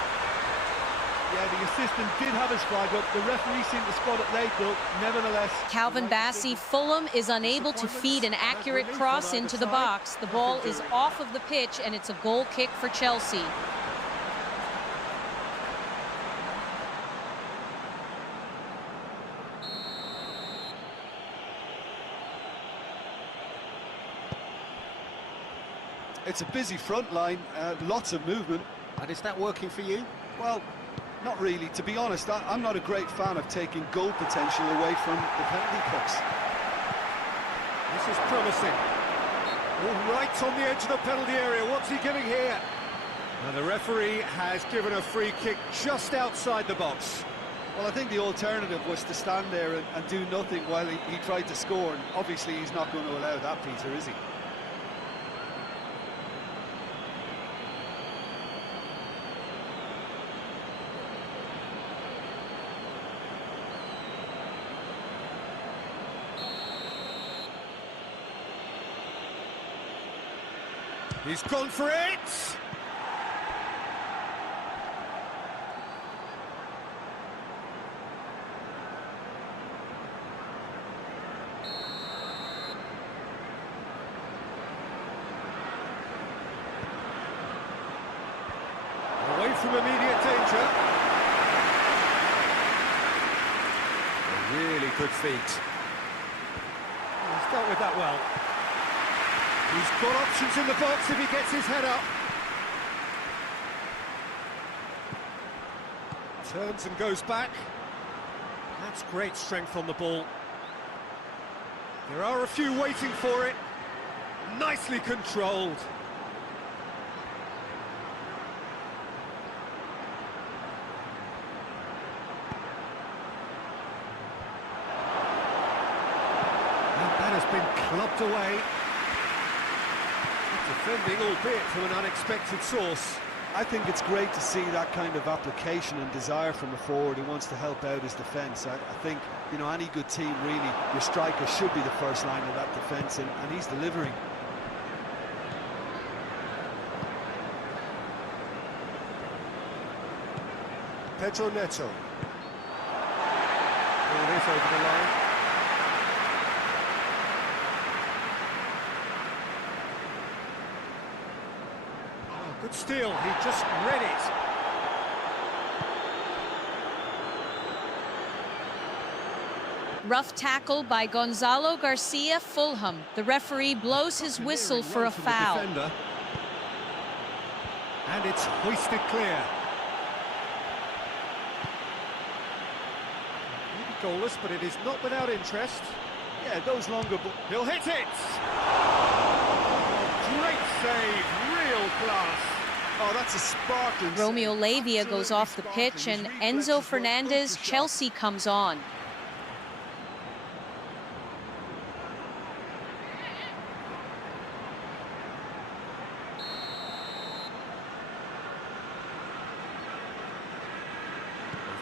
Yeah, the assistant did have his flag up. The referee seemed to spot it late, though. Nevertheless, Calvin Bassey, Fulham is unable to feed an accurate cross into the box. The ball is off of the pitch and it's a goal kick for Chelsea. It's a busy front line, lots of movement. And is that working for you? Well, not really. To be honest, I'm not a great fan of taking goal potential away from the penalty kicks. This is promising. All right on the edge of the penalty area. What's he giving here? And the referee has given a free kick just outside the box. Well, I think the alternative was to stand there and do nothing while he tried to score, and obviously he's not going to allow that, Peter, is he? He's gone for it! Away from immediate danger. A really good feat. He's dealt with that well. He's got options in the box if he gets his head up. Turns and goes back. That's great strength on the ball. There are a few waiting for it. Nicely controlled. And that has been clubbed away. Defending, albeit from an unexpected source. I think it's great to see that kind of application and desire from a forward who wants to help out his defence. I think, you know, any good team, really, your striker should be the first line of that defence, and he's delivering. Pedro Neto. All this over the line. Good steal, he just read it. Rough tackle by Gonzalo Garcia, Fulham. The referee blows his whistle for a foul. And it's hoisted clear. Maybe goalless, but it is not without interest. Yeah, those longer balls. He'll hit it! Great save, real class. Oh, that's a sparkling Romeo save. Lavia goes Absolutely off the pitch, sparkling. and His reflexes Enzo were Fernandez, good Chelsea comes on.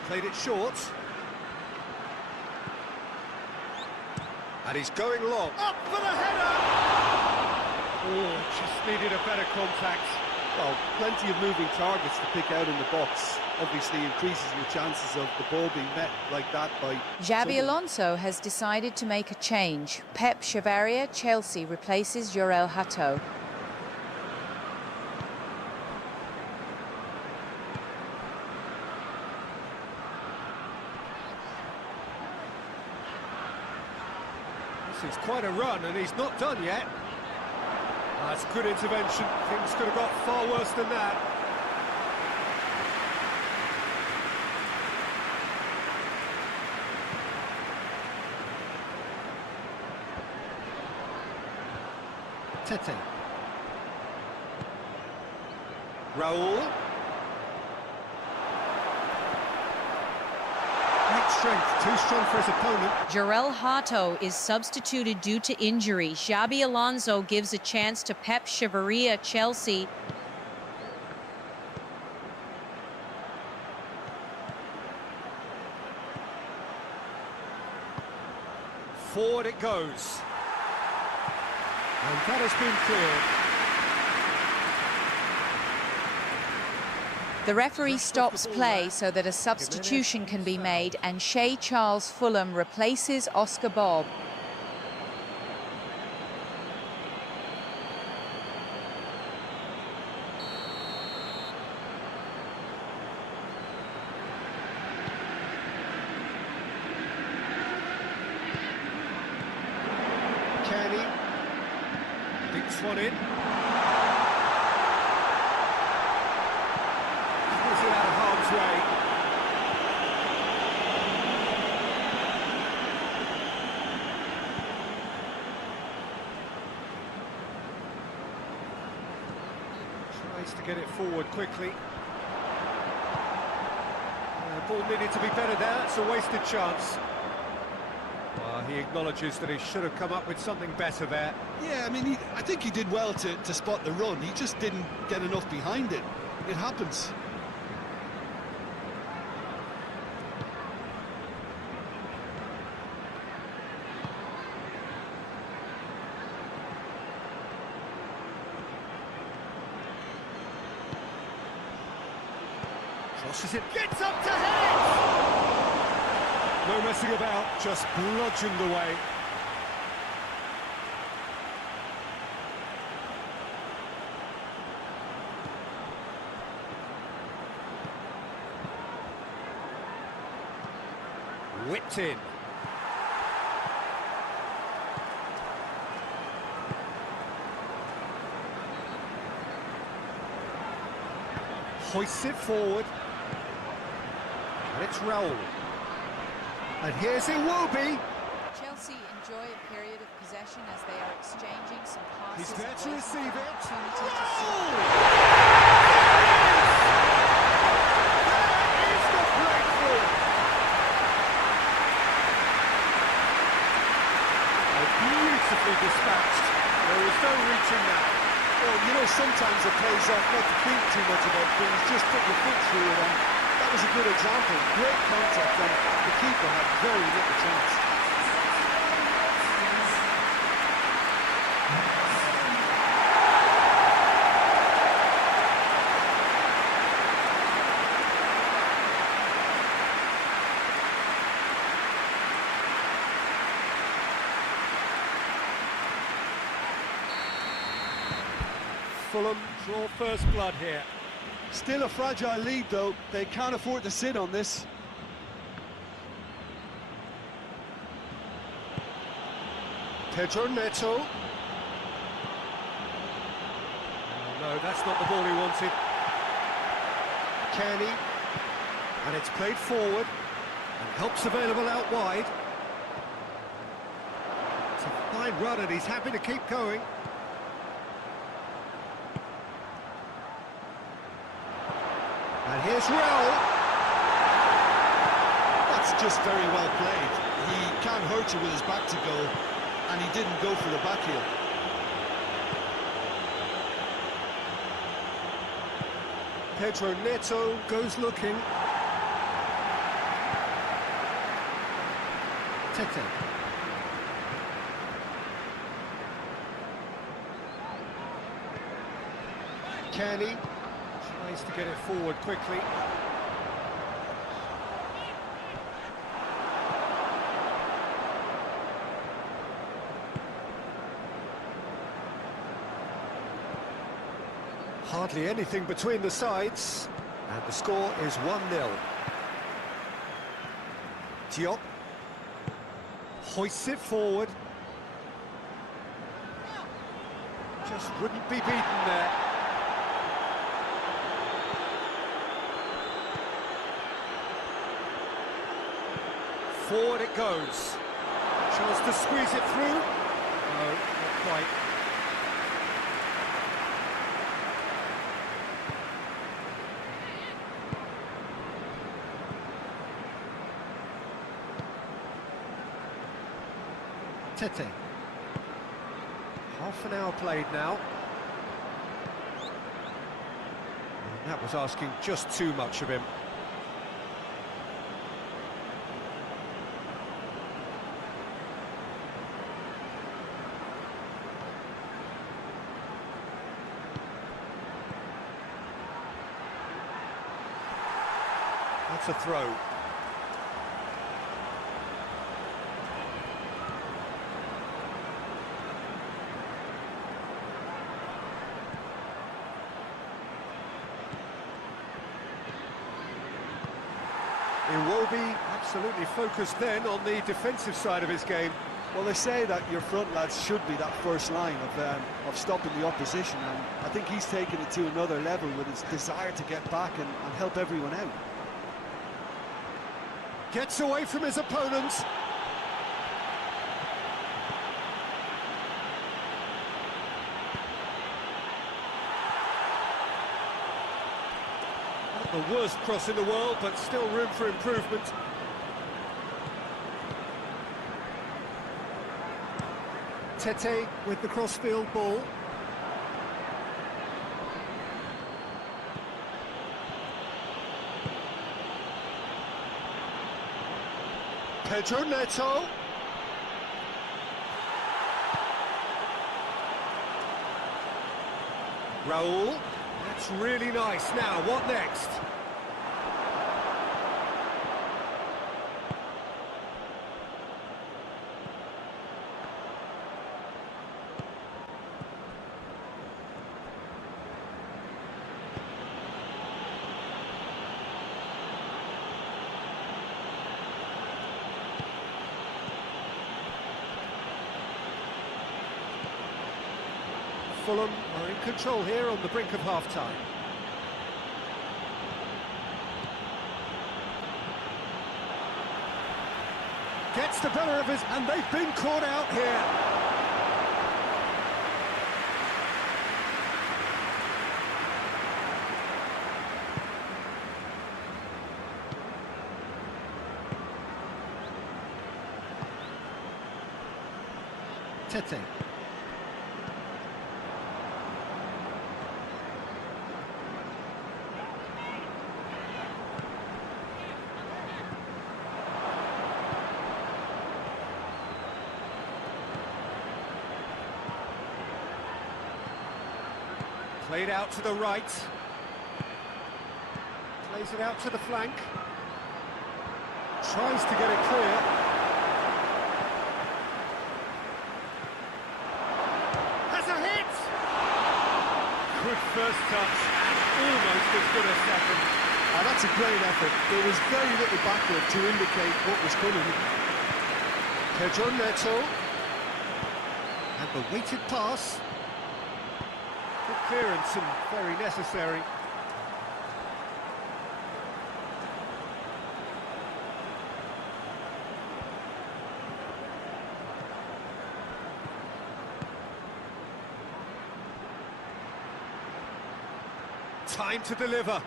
Played it short. And he's going long. Up for the header! Oh, just needed a better contact. Well, plenty of moving targets to pick out in the box. Obviously increases your chances of the ball being met like that by Xabi someone. Alonso has decided to make a change. Pep Chavaria, Chelsea, replaces Jorel Hato. This is quite a run, and he's not done yet. That's good intervention. Things could have got far worse than that. Tete. Raul. Great strength, too strong for his opponent. Jorel Hato is substituted due to injury. Xabi Alonso gives a chance to Pep Chavaria, Chelsea. Forward it goes. And that has been cleared. The referee stops play so that a substitution can be made, and Shea Charles Fulham replaces Oscar Bob. Kenny. Dinks one in. get it forward quickly. The ball needed to be better there, it's a wasted chance. Well, he acknowledges that he should have come up with something better there. Yeah, I mean, I think he did well to spot the run. He just didn't get enough behind it. It happens. Crosses it, gets up to head! No messing about, just bludgeoned away. Whipped in. Hoists it forward. And it's Raul. And here's Iwobi. Chelsea enjoy a period of possession as they are exchanging some passes. He's there to and receive it. opportunity to Raul! score. There is the breakthrough. Beautifully dispatched. There is no reaching that. Well, you know, sometimes it pays off not to think too much about things, just put your foot through it, and that was a good example. Great contact, and the keeper had very little chance. Fulham draw first blood here. Still a fragile lead, though. They can't afford to sit on this. Pedro Neto. Oh, no, that's not the ball he wanted. Kenny. And it's played forward. And help's available out wide. It's a fine run and he's happy to keep going. And here's Raul. That's just very well played. He can't hurt you with his back to goal, and he didn't go for the back heel. Pedro Neto goes looking. Tete. Kenny tries to get it forward quickly. Hardly anything between the sides, and the score is 1-0. Diop hoists it forward. Just wouldn't be beaten there. Forward it goes. Chance to squeeze it through. No, not quite. Tete. Half an hour played now. And that was asking just too much of him. That's a throw. Iwobi absolutely focused then on the defensive side of his game. Well, they say that your front lads should be that first line of stopping the opposition, and I think he's taken it to another level with his desire to get back and help everyone out. Gets away from his opponents. Not the worst cross in the world, but still room for improvement. Tete with the cross-field ball. Pedro Neto. Raul. That's really nice. Now, what next? Fulham are in control here on the brink of half-time. Gets the better of his, and they've been caught out here. Tete. Played out to the right. Plays it out to the flank. Tries to get it clear. Has a hit! Good first touch, and almost as good a second. That's a great effort. There was very little backward to indicate what was coming. Pedro Neto. And the weighted pass. Good clearance and very necessary. Time to deliver.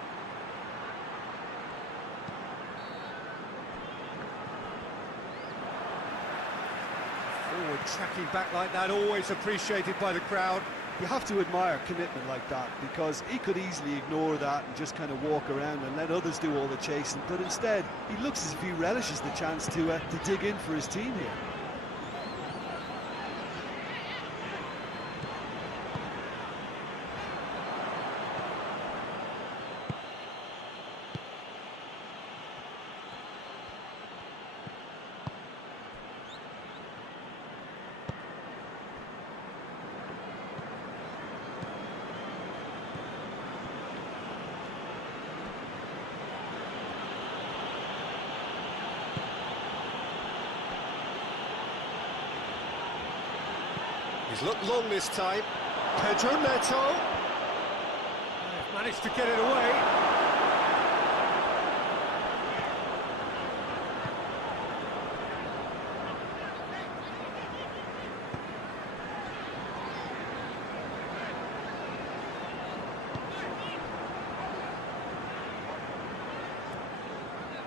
Forward tracking back like that, always appreciated by the crowd. You have to admire commitment like that, because he could easily ignore that and just kind of walk around and let others do all the chasing, but instead he looks as if he relishes the chance to dig in for his team here. He's looked long this time. Pedro Neto. They've managed to get it away.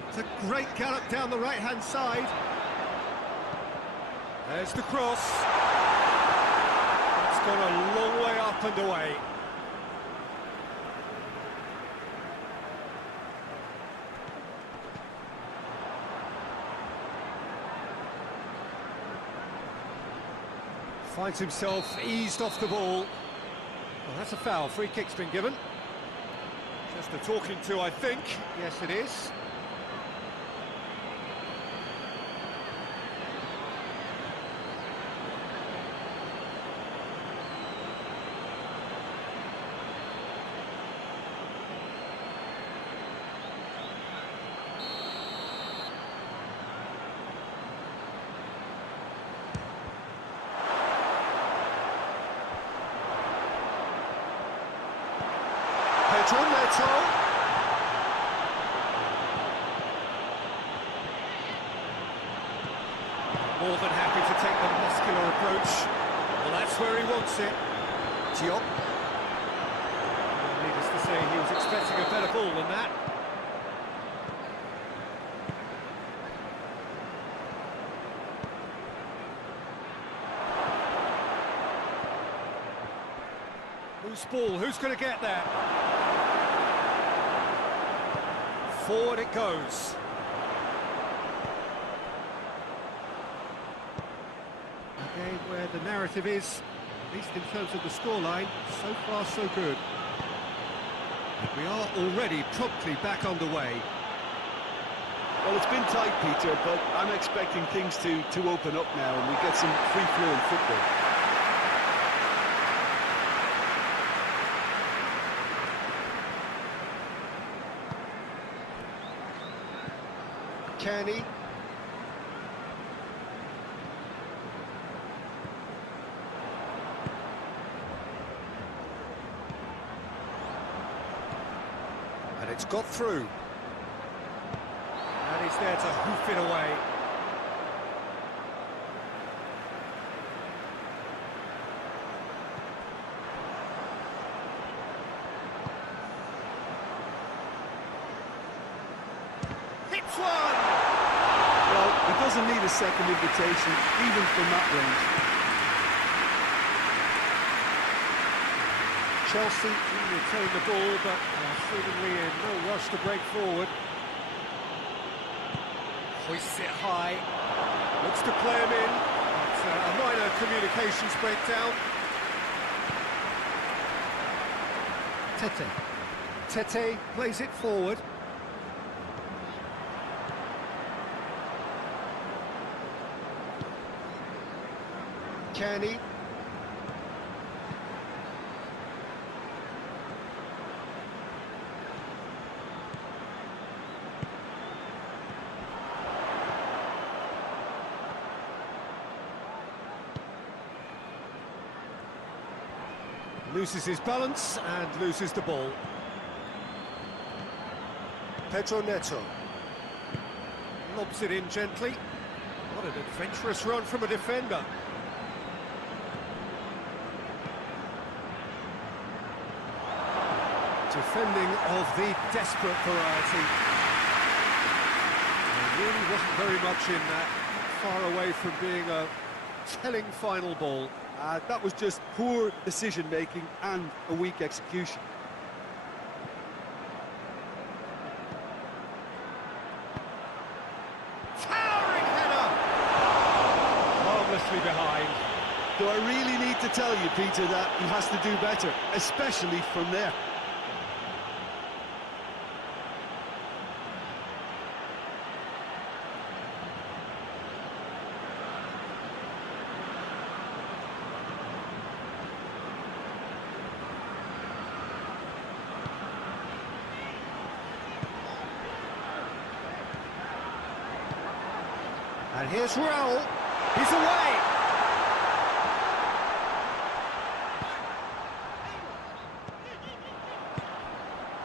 It's a great gallop down the right-hand side. There's the cross. Gone a long way up and away. Finds himself eased off the ball. Well, that's a foul. Free kick's been given. Just a talking to, I think. Yes, it is. Pedro Neto. More than happy to take the muscular approach. Well, that's where he wants it. Diop. Needless to say, he was expecting a better ball than that. loose ball, who's going to get there? Forward it goes. A game where the narrative is, at least in terms of the scoreline, so far so good. We are already promptly back underway. Well, it's been tight, Peter, but I'm expecting things to open up now and we get some free-flowing football. Kenny. And it's got through. And he's there to hoof it away. Hits one! Well, he doesn't need a second invitation, even from that range. Chelsea do retain the ball, but are seemingly in no rush to break forward. Hoists it high, looks to play him in, but a minor communications breakdown. Tete plays it forward. Kenny. Loses his balance and loses the ball. Pedro Neto lobs it in gently. What an adventurous run from a defender. Defending of the desperate variety. There really wasn't very much in that, far away from being a telling final ball. That was just poor decision-making and a weak execution. Towering header! Harmlessly behind. Do I really need to tell you, Peter, that he has to do better, especially from there? And here's Raul. He's away.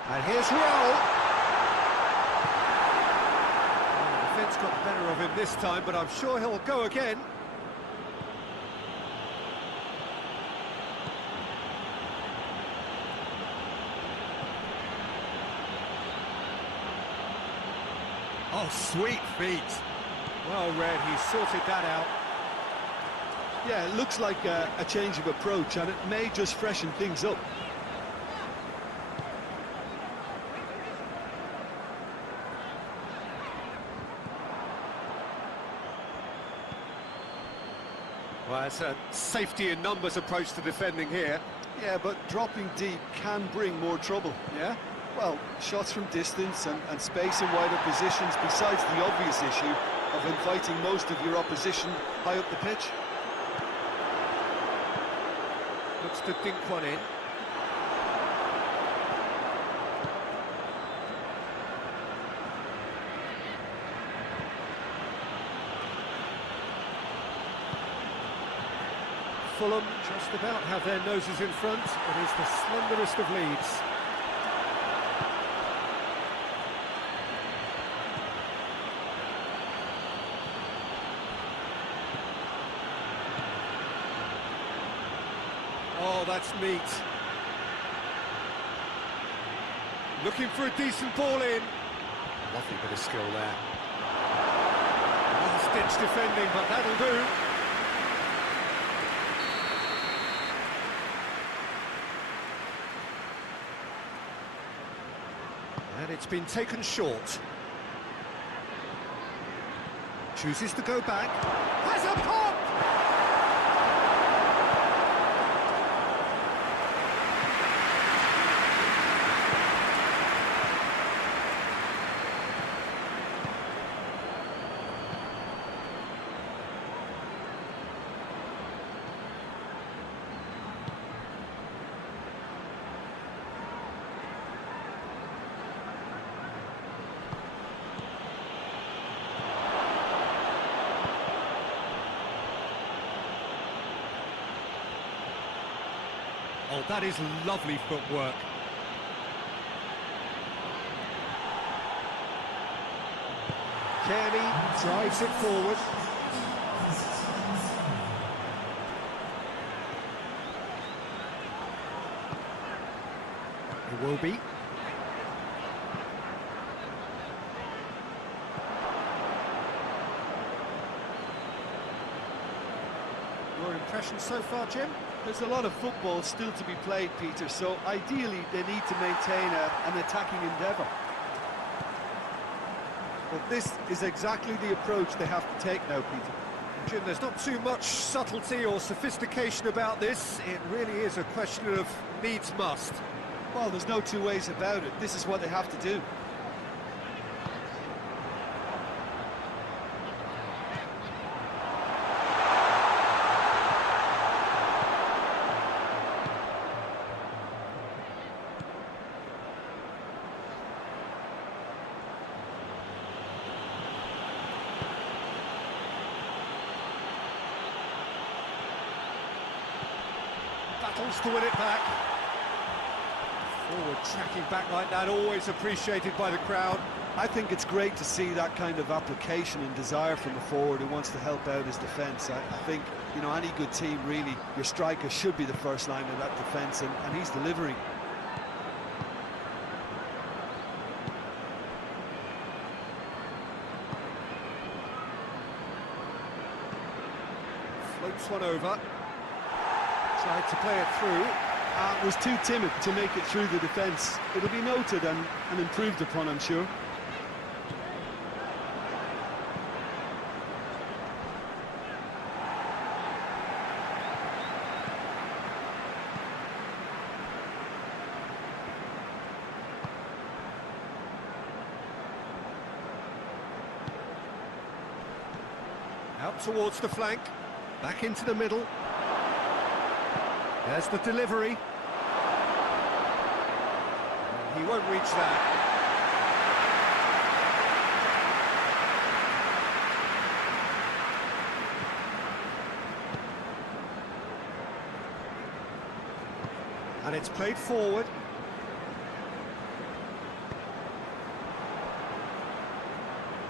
And here's Raul. Well, the defence got the better of him this time, but I'm sure he'll go again. Oh, sweet feet. Well read, he sorted that out. Yeah, it looks like a change of approach, and it may just freshen things up. Well, it's a safety in numbers approach to defending here. Yeah, but dropping deep can bring more trouble. Yeah? Well, shots from distance and space in wider positions, besides the obvious issue of inviting most of your opposition high up the pitch. Looks to dink one in. Fulham just about have their noses in front. It is the slenderest of leads. Oh, that's neat. Looking for a decent ball in. Lovely bit of skill there. Last-ditch defending, but that'll do. And it's been taken short. Chooses to go back. Has a pop! Oh, that is lovely footwork. Kearney drives it forward. It will be. Your impression so far, Jim? There's a lot of football still to be played, Peter, so ideally they need to maintain an attacking endeavour. But this is exactly the approach they have to take now, Peter. Jim, there's not too much subtlety or sophistication about this. It really is a question of needs must. Well, there's no two ways about it. This is what they have to do. Battles to win it back. Forward tracking back like that, always appreciated by the crowd. I think it's great to see that kind of application and desire from a forward who wants to help out his defence. I think, you know, any good team, really, your striker should be the first line of that defence, and he's delivering. Floats one over. Tried to play it through. Was too timid to make it through the defence. It'll be noted and improved upon, I'm sure. Out towards the flank. Back into the middle. There's the delivery. He won't reach that. And it's played forward.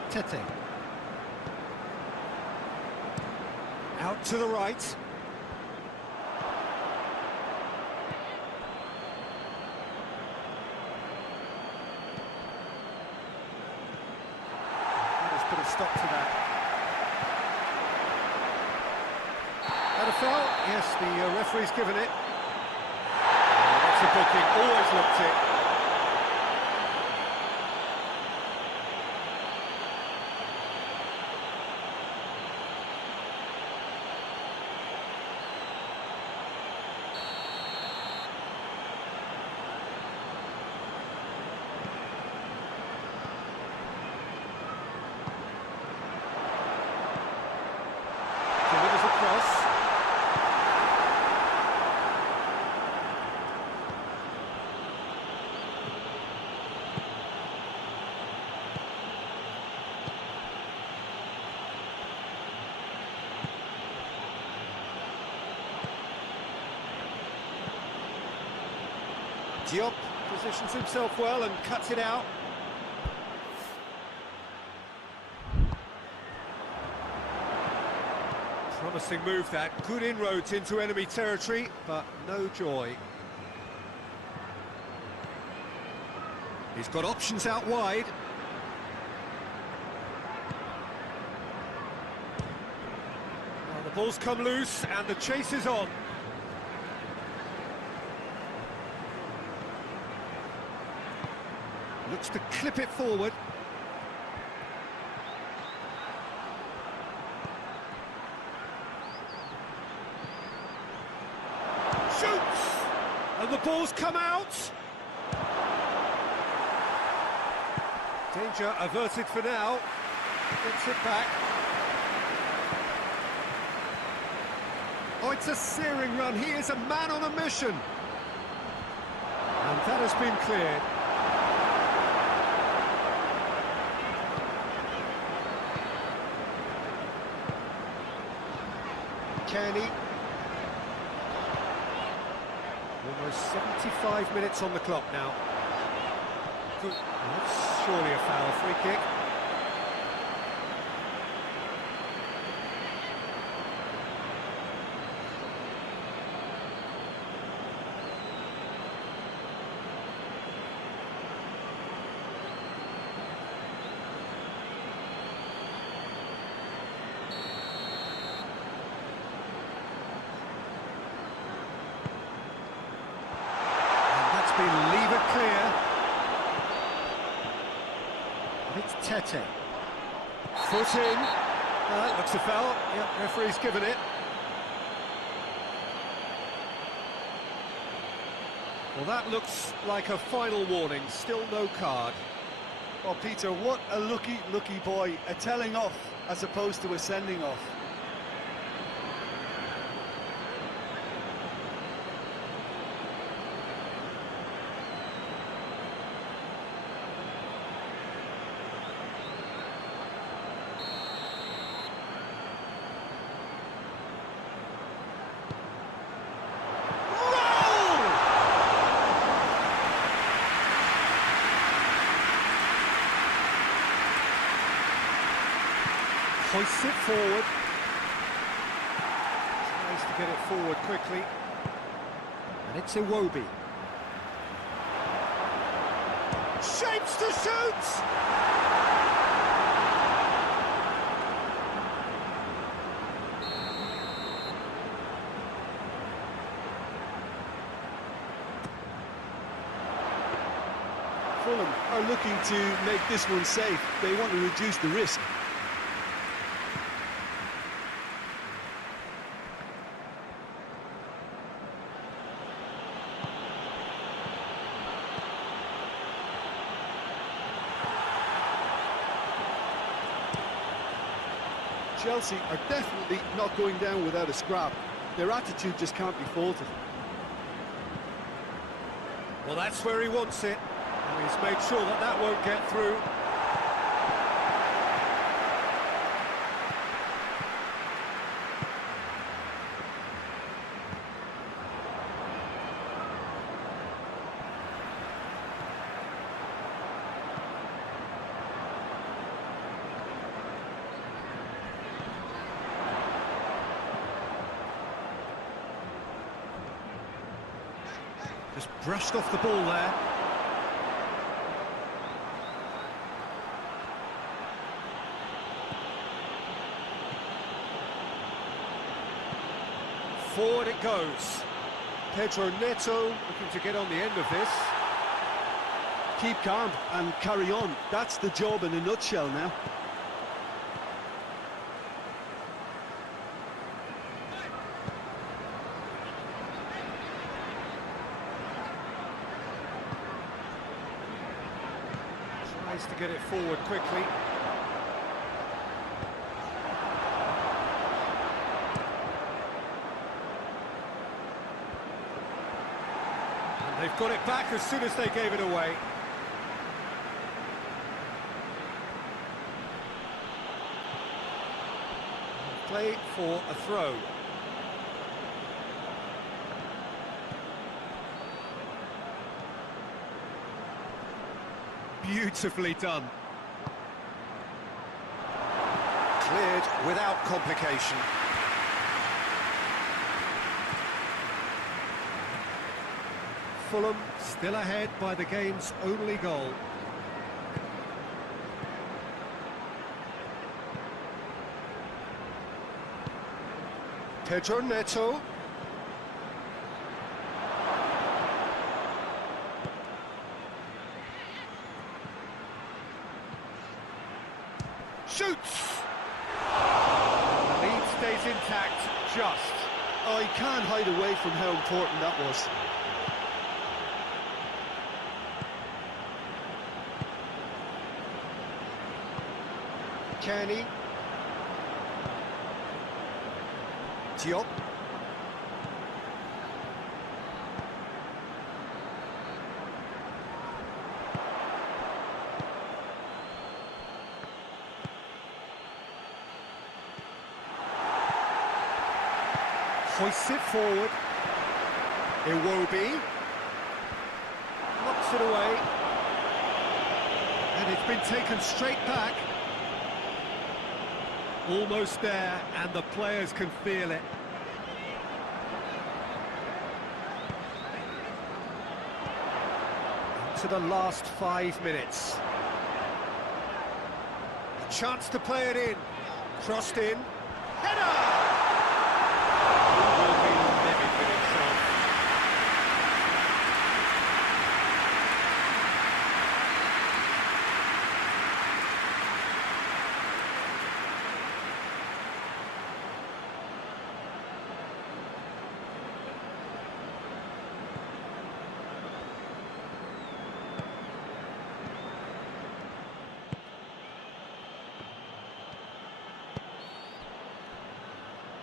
Tete. Out to the right. Put a stop to that. And a foul? Yes, the referee's given it. Oh, that's a booking, always looked it. Diop positions himself well and cuts it out. Promising move that, good inroads into enemy territory, but no joy. He's got options out wide. Well, the ball's come loose and the chase is on. looks to clip it forward. Shoots! And the ball's come out. Danger averted for now. Gets it back. Oh, it's a searing run. He is a man on a mission. And that has been cleared. Kenny. Almost 75 minutes on the clock now. Good. That's surely a foul. Free kick. Leave it clear. It's Tete. Foot in. That looks a foul. Yep, referee's given it. Well, that looks like a final warning. Still no card. Well, Peter, what a lucky boy. A telling off as opposed to a sending off. Hoists it forward. Tries to get it forward quickly. And it's Iwobi. Shapes to shoot! Fulham are looking to make this one safe. They want to reduce the risk. Chelsea are definitely not going down without a scrap. Their attitude just can't be faulted. Well, that's where he wants it. And he's made sure that that won't get through. Just brushed off the ball there. Forward it goes. Pedro Neto looking to get on the end of this. Keep calm and carry on. That's the job in a nutshell now. Tries to get it forward quickly. And they've got it back as soon as they gave it away. Play for a throw. Beautifully done. Cleared without complication. Fulham still ahead by the game's only goal. Pedro Neto. Shoots! And the lead stays intact, just. Oh, he can't hide away from how important that was. Kenny. Diop. Hoists it forward. Iwobi. Knocks it away. And it's been taken straight back. Almost there, and the players can feel it. To the last 5 minutes. A chance to play it in. Crossed in. Header! He will be livid with himself.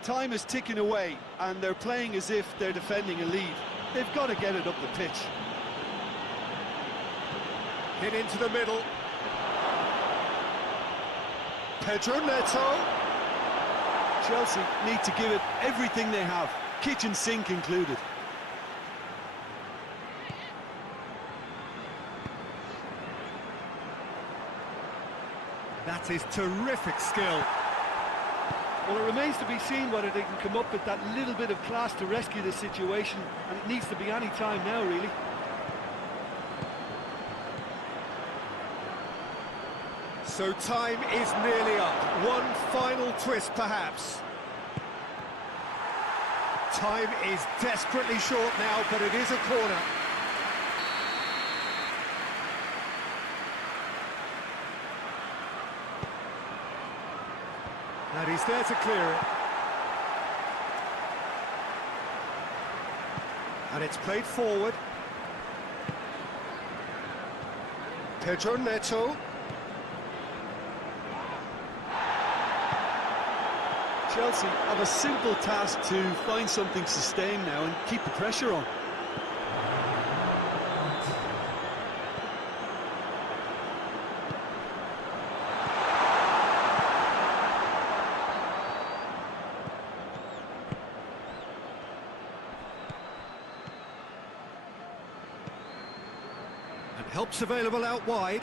Time is ticking away, and they're playing as if they're defending a lead. They've got to get it up the pitch. Hit into the middle. Pedro Neto. Chelsea need to give it everything they have, kitchen sink included. That is terrific skill. Well, it remains to be seen whether they can come up with that little bit of class to rescue the situation, and it needs to be any time now, really. So time is nearly up. One final twist, perhaps. Time is desperately short now, but it is a corner. And he's there to clear it. And it's played forward. Pedro Neto. Chelsea have a simple task to find something sustained now and keep the pressure on. Help's available out wide.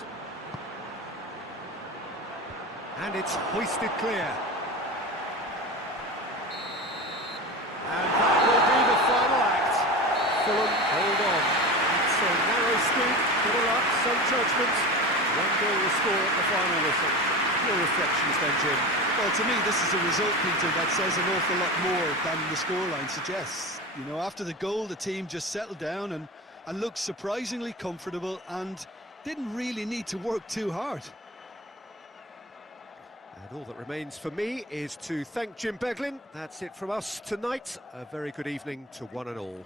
And it's hoisted clear. And that will be the final act. Fulham hold on. It's a narrow squeak, bit of luck, some judgment. 1-0 the score at the final whistle. Your reflections then, Jim? Well, to me, this is a result, Peter, that says an awful lot more than the scoreline suggests. You know, after the goal, the team just settled down and looked surprisingly comfortable and didn't really need to work too hard. And all that remains for me is to thank Jim Beglin. That's it from us tonight. A very good evening to one and all.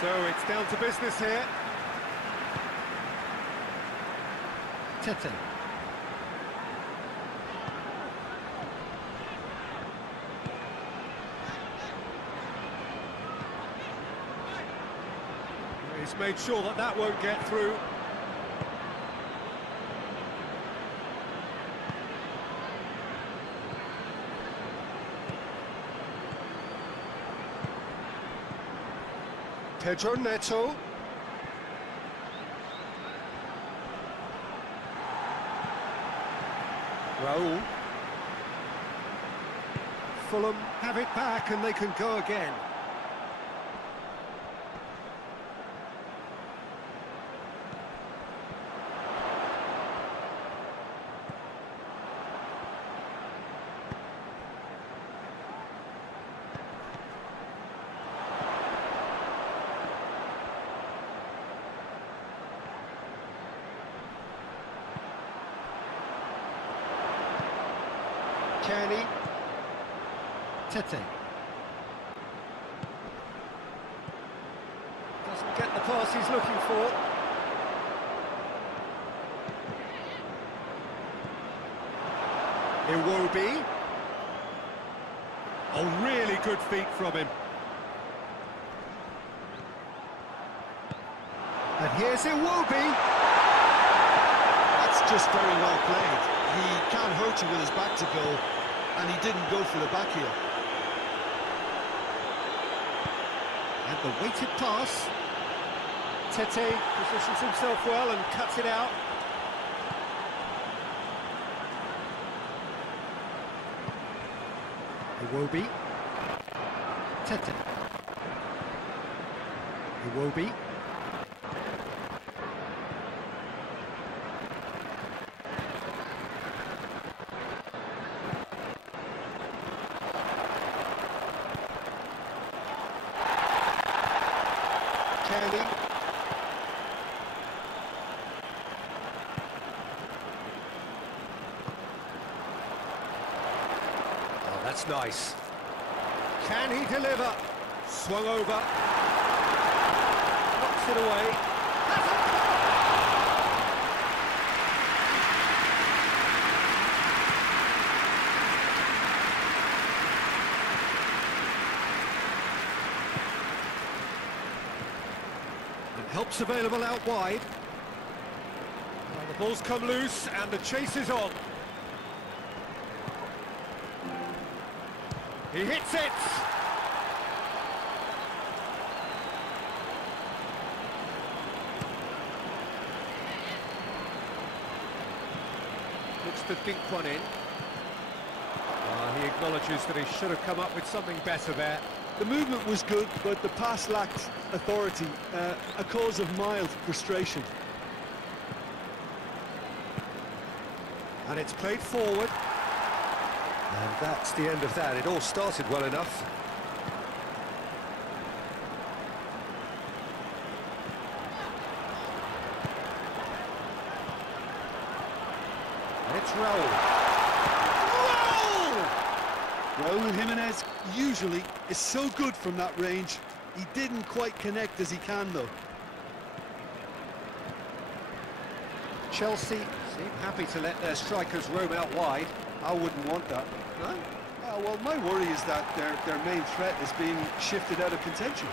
So it's down to business here. Tete. He's made sure that that won't get through. Pedro Neto. Raul. Fulham have it back and they can go again. Kenny. Tete. Doesn't get the pass he's looking for. Iwobi. Oh, really good feet from him. And here's Iwobi. That's just very well played. He can't hurt you with his back to goal, and he didn't go for the back heel. And the weighted pass. Tete positions himself well and cuts it out. Iwobi. Tete. Iwobi. Kenny. Oh, that's nice. Can he deliver? Swung over. Knocks it away. Help's available out wide. Well, the ball's come loose and the chase is on. He hits it! Looks to dink one in. He acknowledges that he should have come up with something better there. The movement was good, but the pass lacked authority, a cause of mild frustration. And it's played forward. And that's the end of that. It all started well enough. And it's Raul. Raul Jimenez usually is so good from that range. He didn't quite connect as he can, though. Chelsea seem happy to let their strikers roam out wide. I wouldn't want that. No? Well, my worry is that their main threat is being shifted out of contention.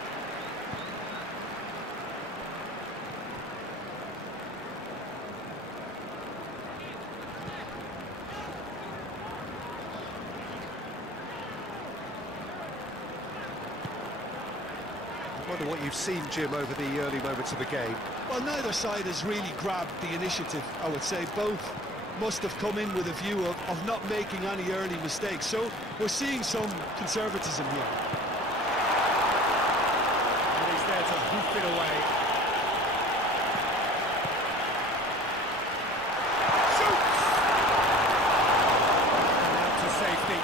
I wonder what you've seen, Jim, over the early moments of the game. Well, neither side has really grabbed the initiative, I would say. Both must have come in with a view of not making any early mistakes. So we're seeing some conservatism here. And he's there to hoof it away. Shoots! And out to safety.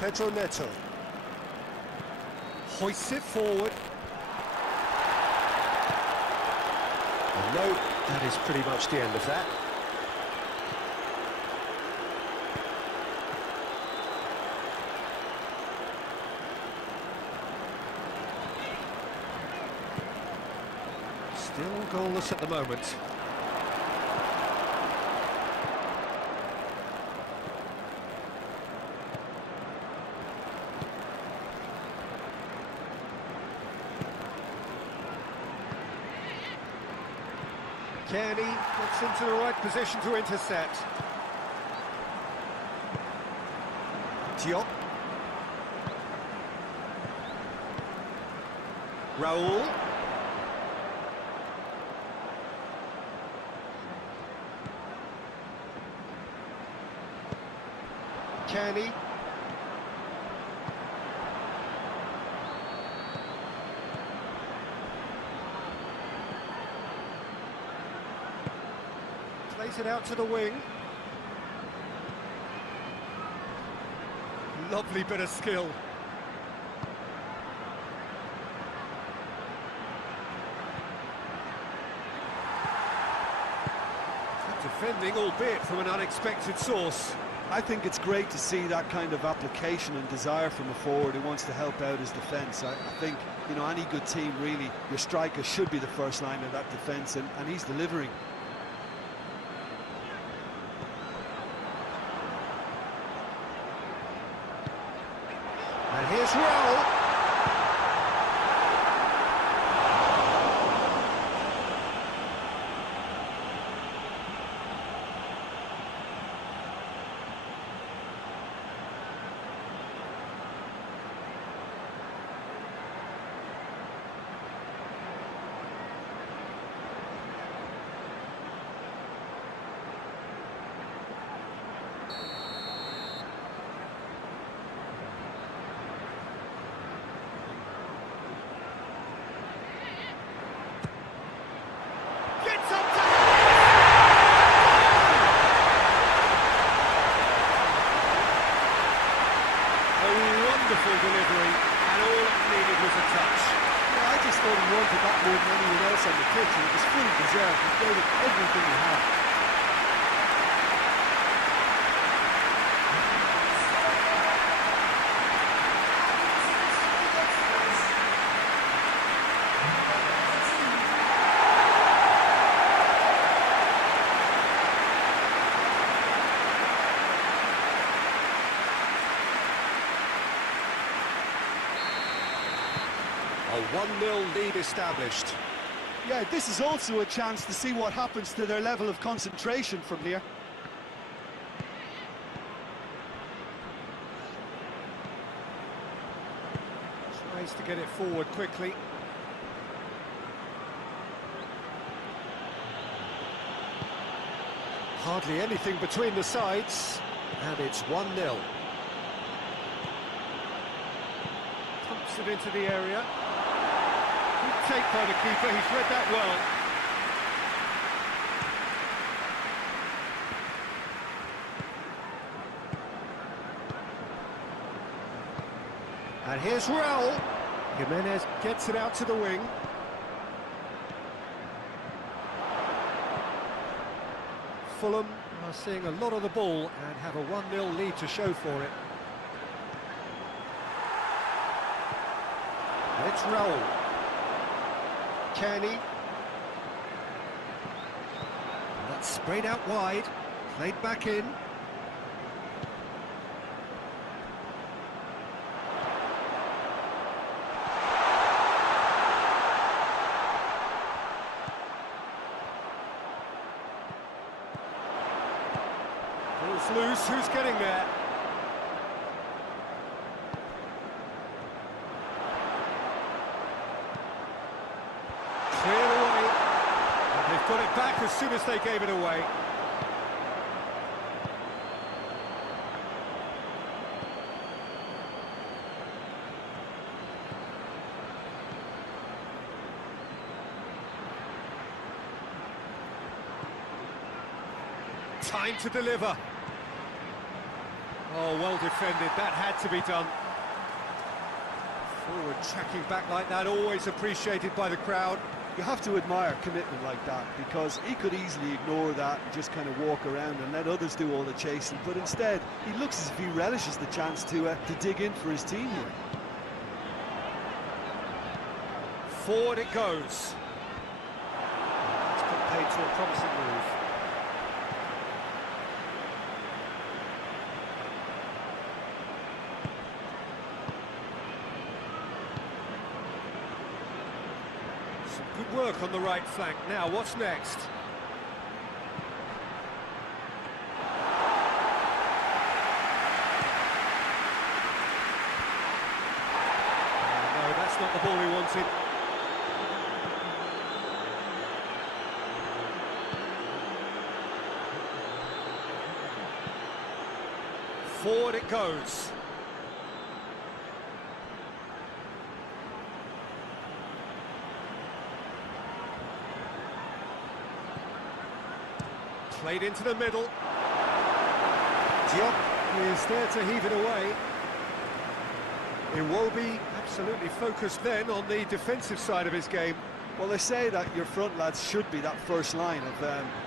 Pedro Neto hoists it forward. And no That is pretty much the end of that. Still goalless at the moment. Kearney gets into the right position to intercept. Diop. Raul. Kearney. Plays it out to the wing. Lovely bit of skill. Good defending, albeit from an unexpected source. I think it's great to see that kind of application and desire from a forward who wants to help out his defence. I think, you know, any good team, really, your striker should be the first line of that defence, and he's delivering. And here's Raul. Wonderful delivery, and all it needed was a touch. Yeah, I just thought he wanted that more than anyone else on the pitch, and it was fully deserved. He gave it everything he had. A 1-0 lead established. Yeah, this is also a chance to see what happens to their level of concentration from here. Tries to get it forward quickly. Hardly anything between the sides, and it's 1-0. Pumps it into the area. Good take by the keeper, he's read that well. And here's Raul. Jimenez gets it out to the wing. Fulham are seeing a lot of the ball and have a 1-0 lead to show for it. And it's Raul. Kearney. And that's sprayed out wide, played back in. Ball's loose, who's getting there? Cleared away, and they've got it back as soon as they gave it away. Time to deliver. Oh, well defended, that had to be done. Forward tracking back like that, always appreciated by the crowd. You have to admire commitment like that, because he could easily ignore that and just kind of walk around and let others do all the chasing, but instead he looks as if he relishes the chance to dig in for his team here. Forward it goes. It's got paid to a promising move. Some good work on the right flank. Now, what's next? No, that's not the ball he wanted. Forward it goes. Played into the middle. Diop is there to heave it away. Iwobi absolutely focused then on the defensive side of his game. Well, they say that your front lads should be that first line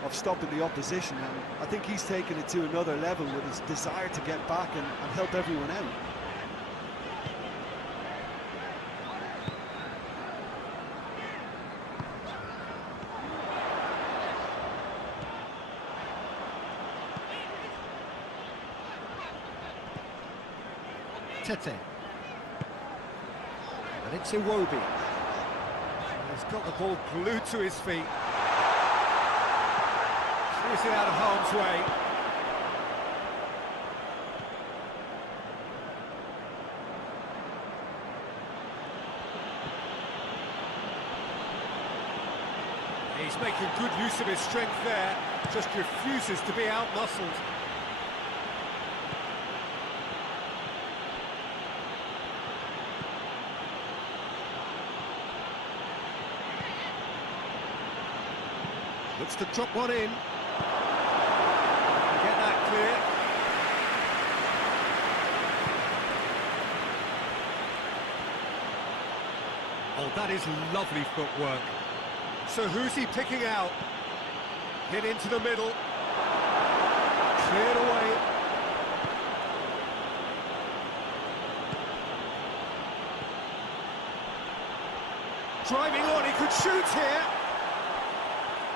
of stopping the opposition, and I think he's taken it to another level with his desire to get back and help everyone out. Tete. And it's Iwobi. He's got the ball glued to his feet. Clears it out of harm's way. He's making good use of his strength there, just refuses to be out-muscled. Looks to drop one in. Get that clear. Oh, that is lovely footwork. So who's he picking out? Hit into the middle. Cleared away. Driving on, he could shoot here.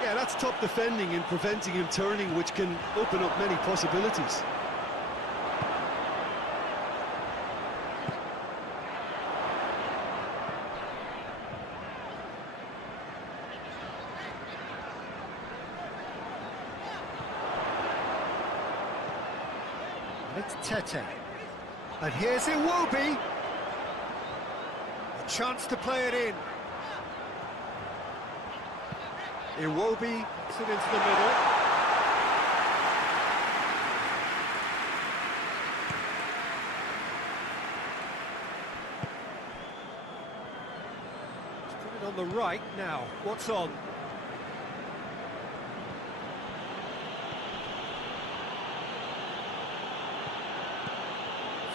Yeah, that's top defending and preventing him turning, which can open up many possibilities. It's Tete. And here's Iwobi. A chance to play it in. Iwobi puts it into the middle. Let's put it on the right now. What's on?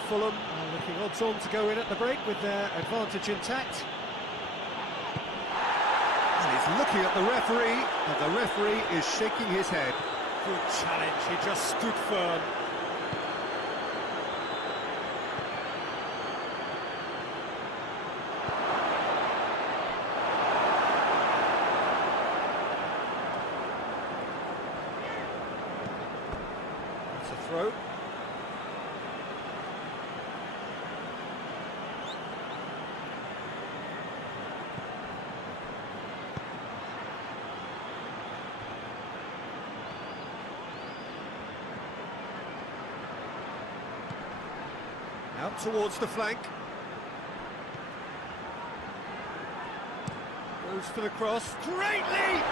Fulham are looking odds on to go in at the break with their advantage intact. And he's looking at the referee, and the referee is shaking his head. Good challenge, he just stood firm. It's a throw. Out towards the flank. Goes for the cross. Great leap!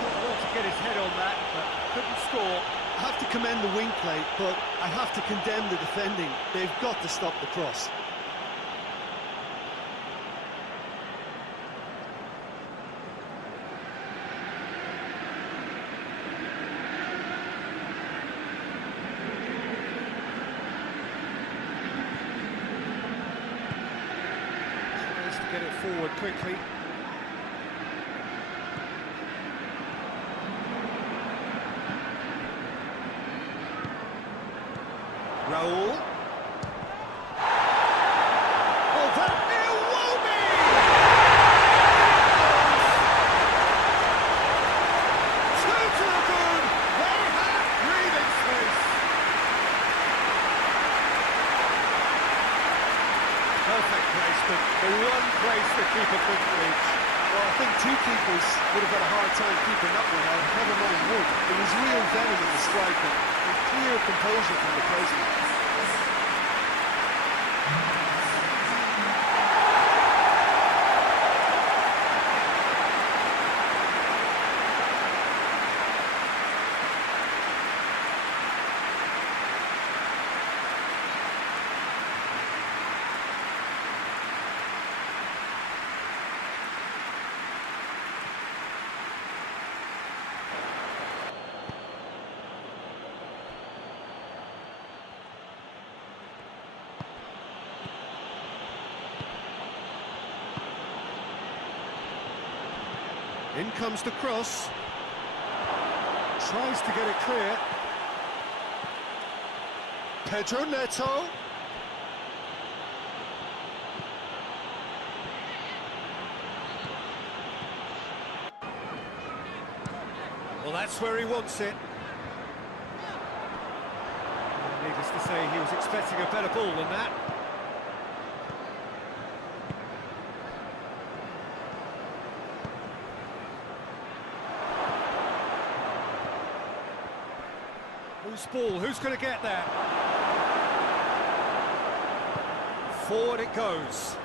Didn't want to get his head on that, but couldn't score. I have to commend the wing play, but I have to condemn the defending. They've got to stop the cross. Get it forward quickly. Raul. Oh, that Iwobi! Two to the good. They have breathing space. Perfect placement. The one place the keeper couldn't reach. Well, I think two keepers would have had a hard time keeping that one out, never mind one. There was real venom in the strike and clear composure from the placement. In comes the cross. Tries to get it clear. Pedro Neto. Well, that's where he wants it. Needless to say, he was expecting a better ball than that. Whose ball? Who's going to get that? Forward it goes.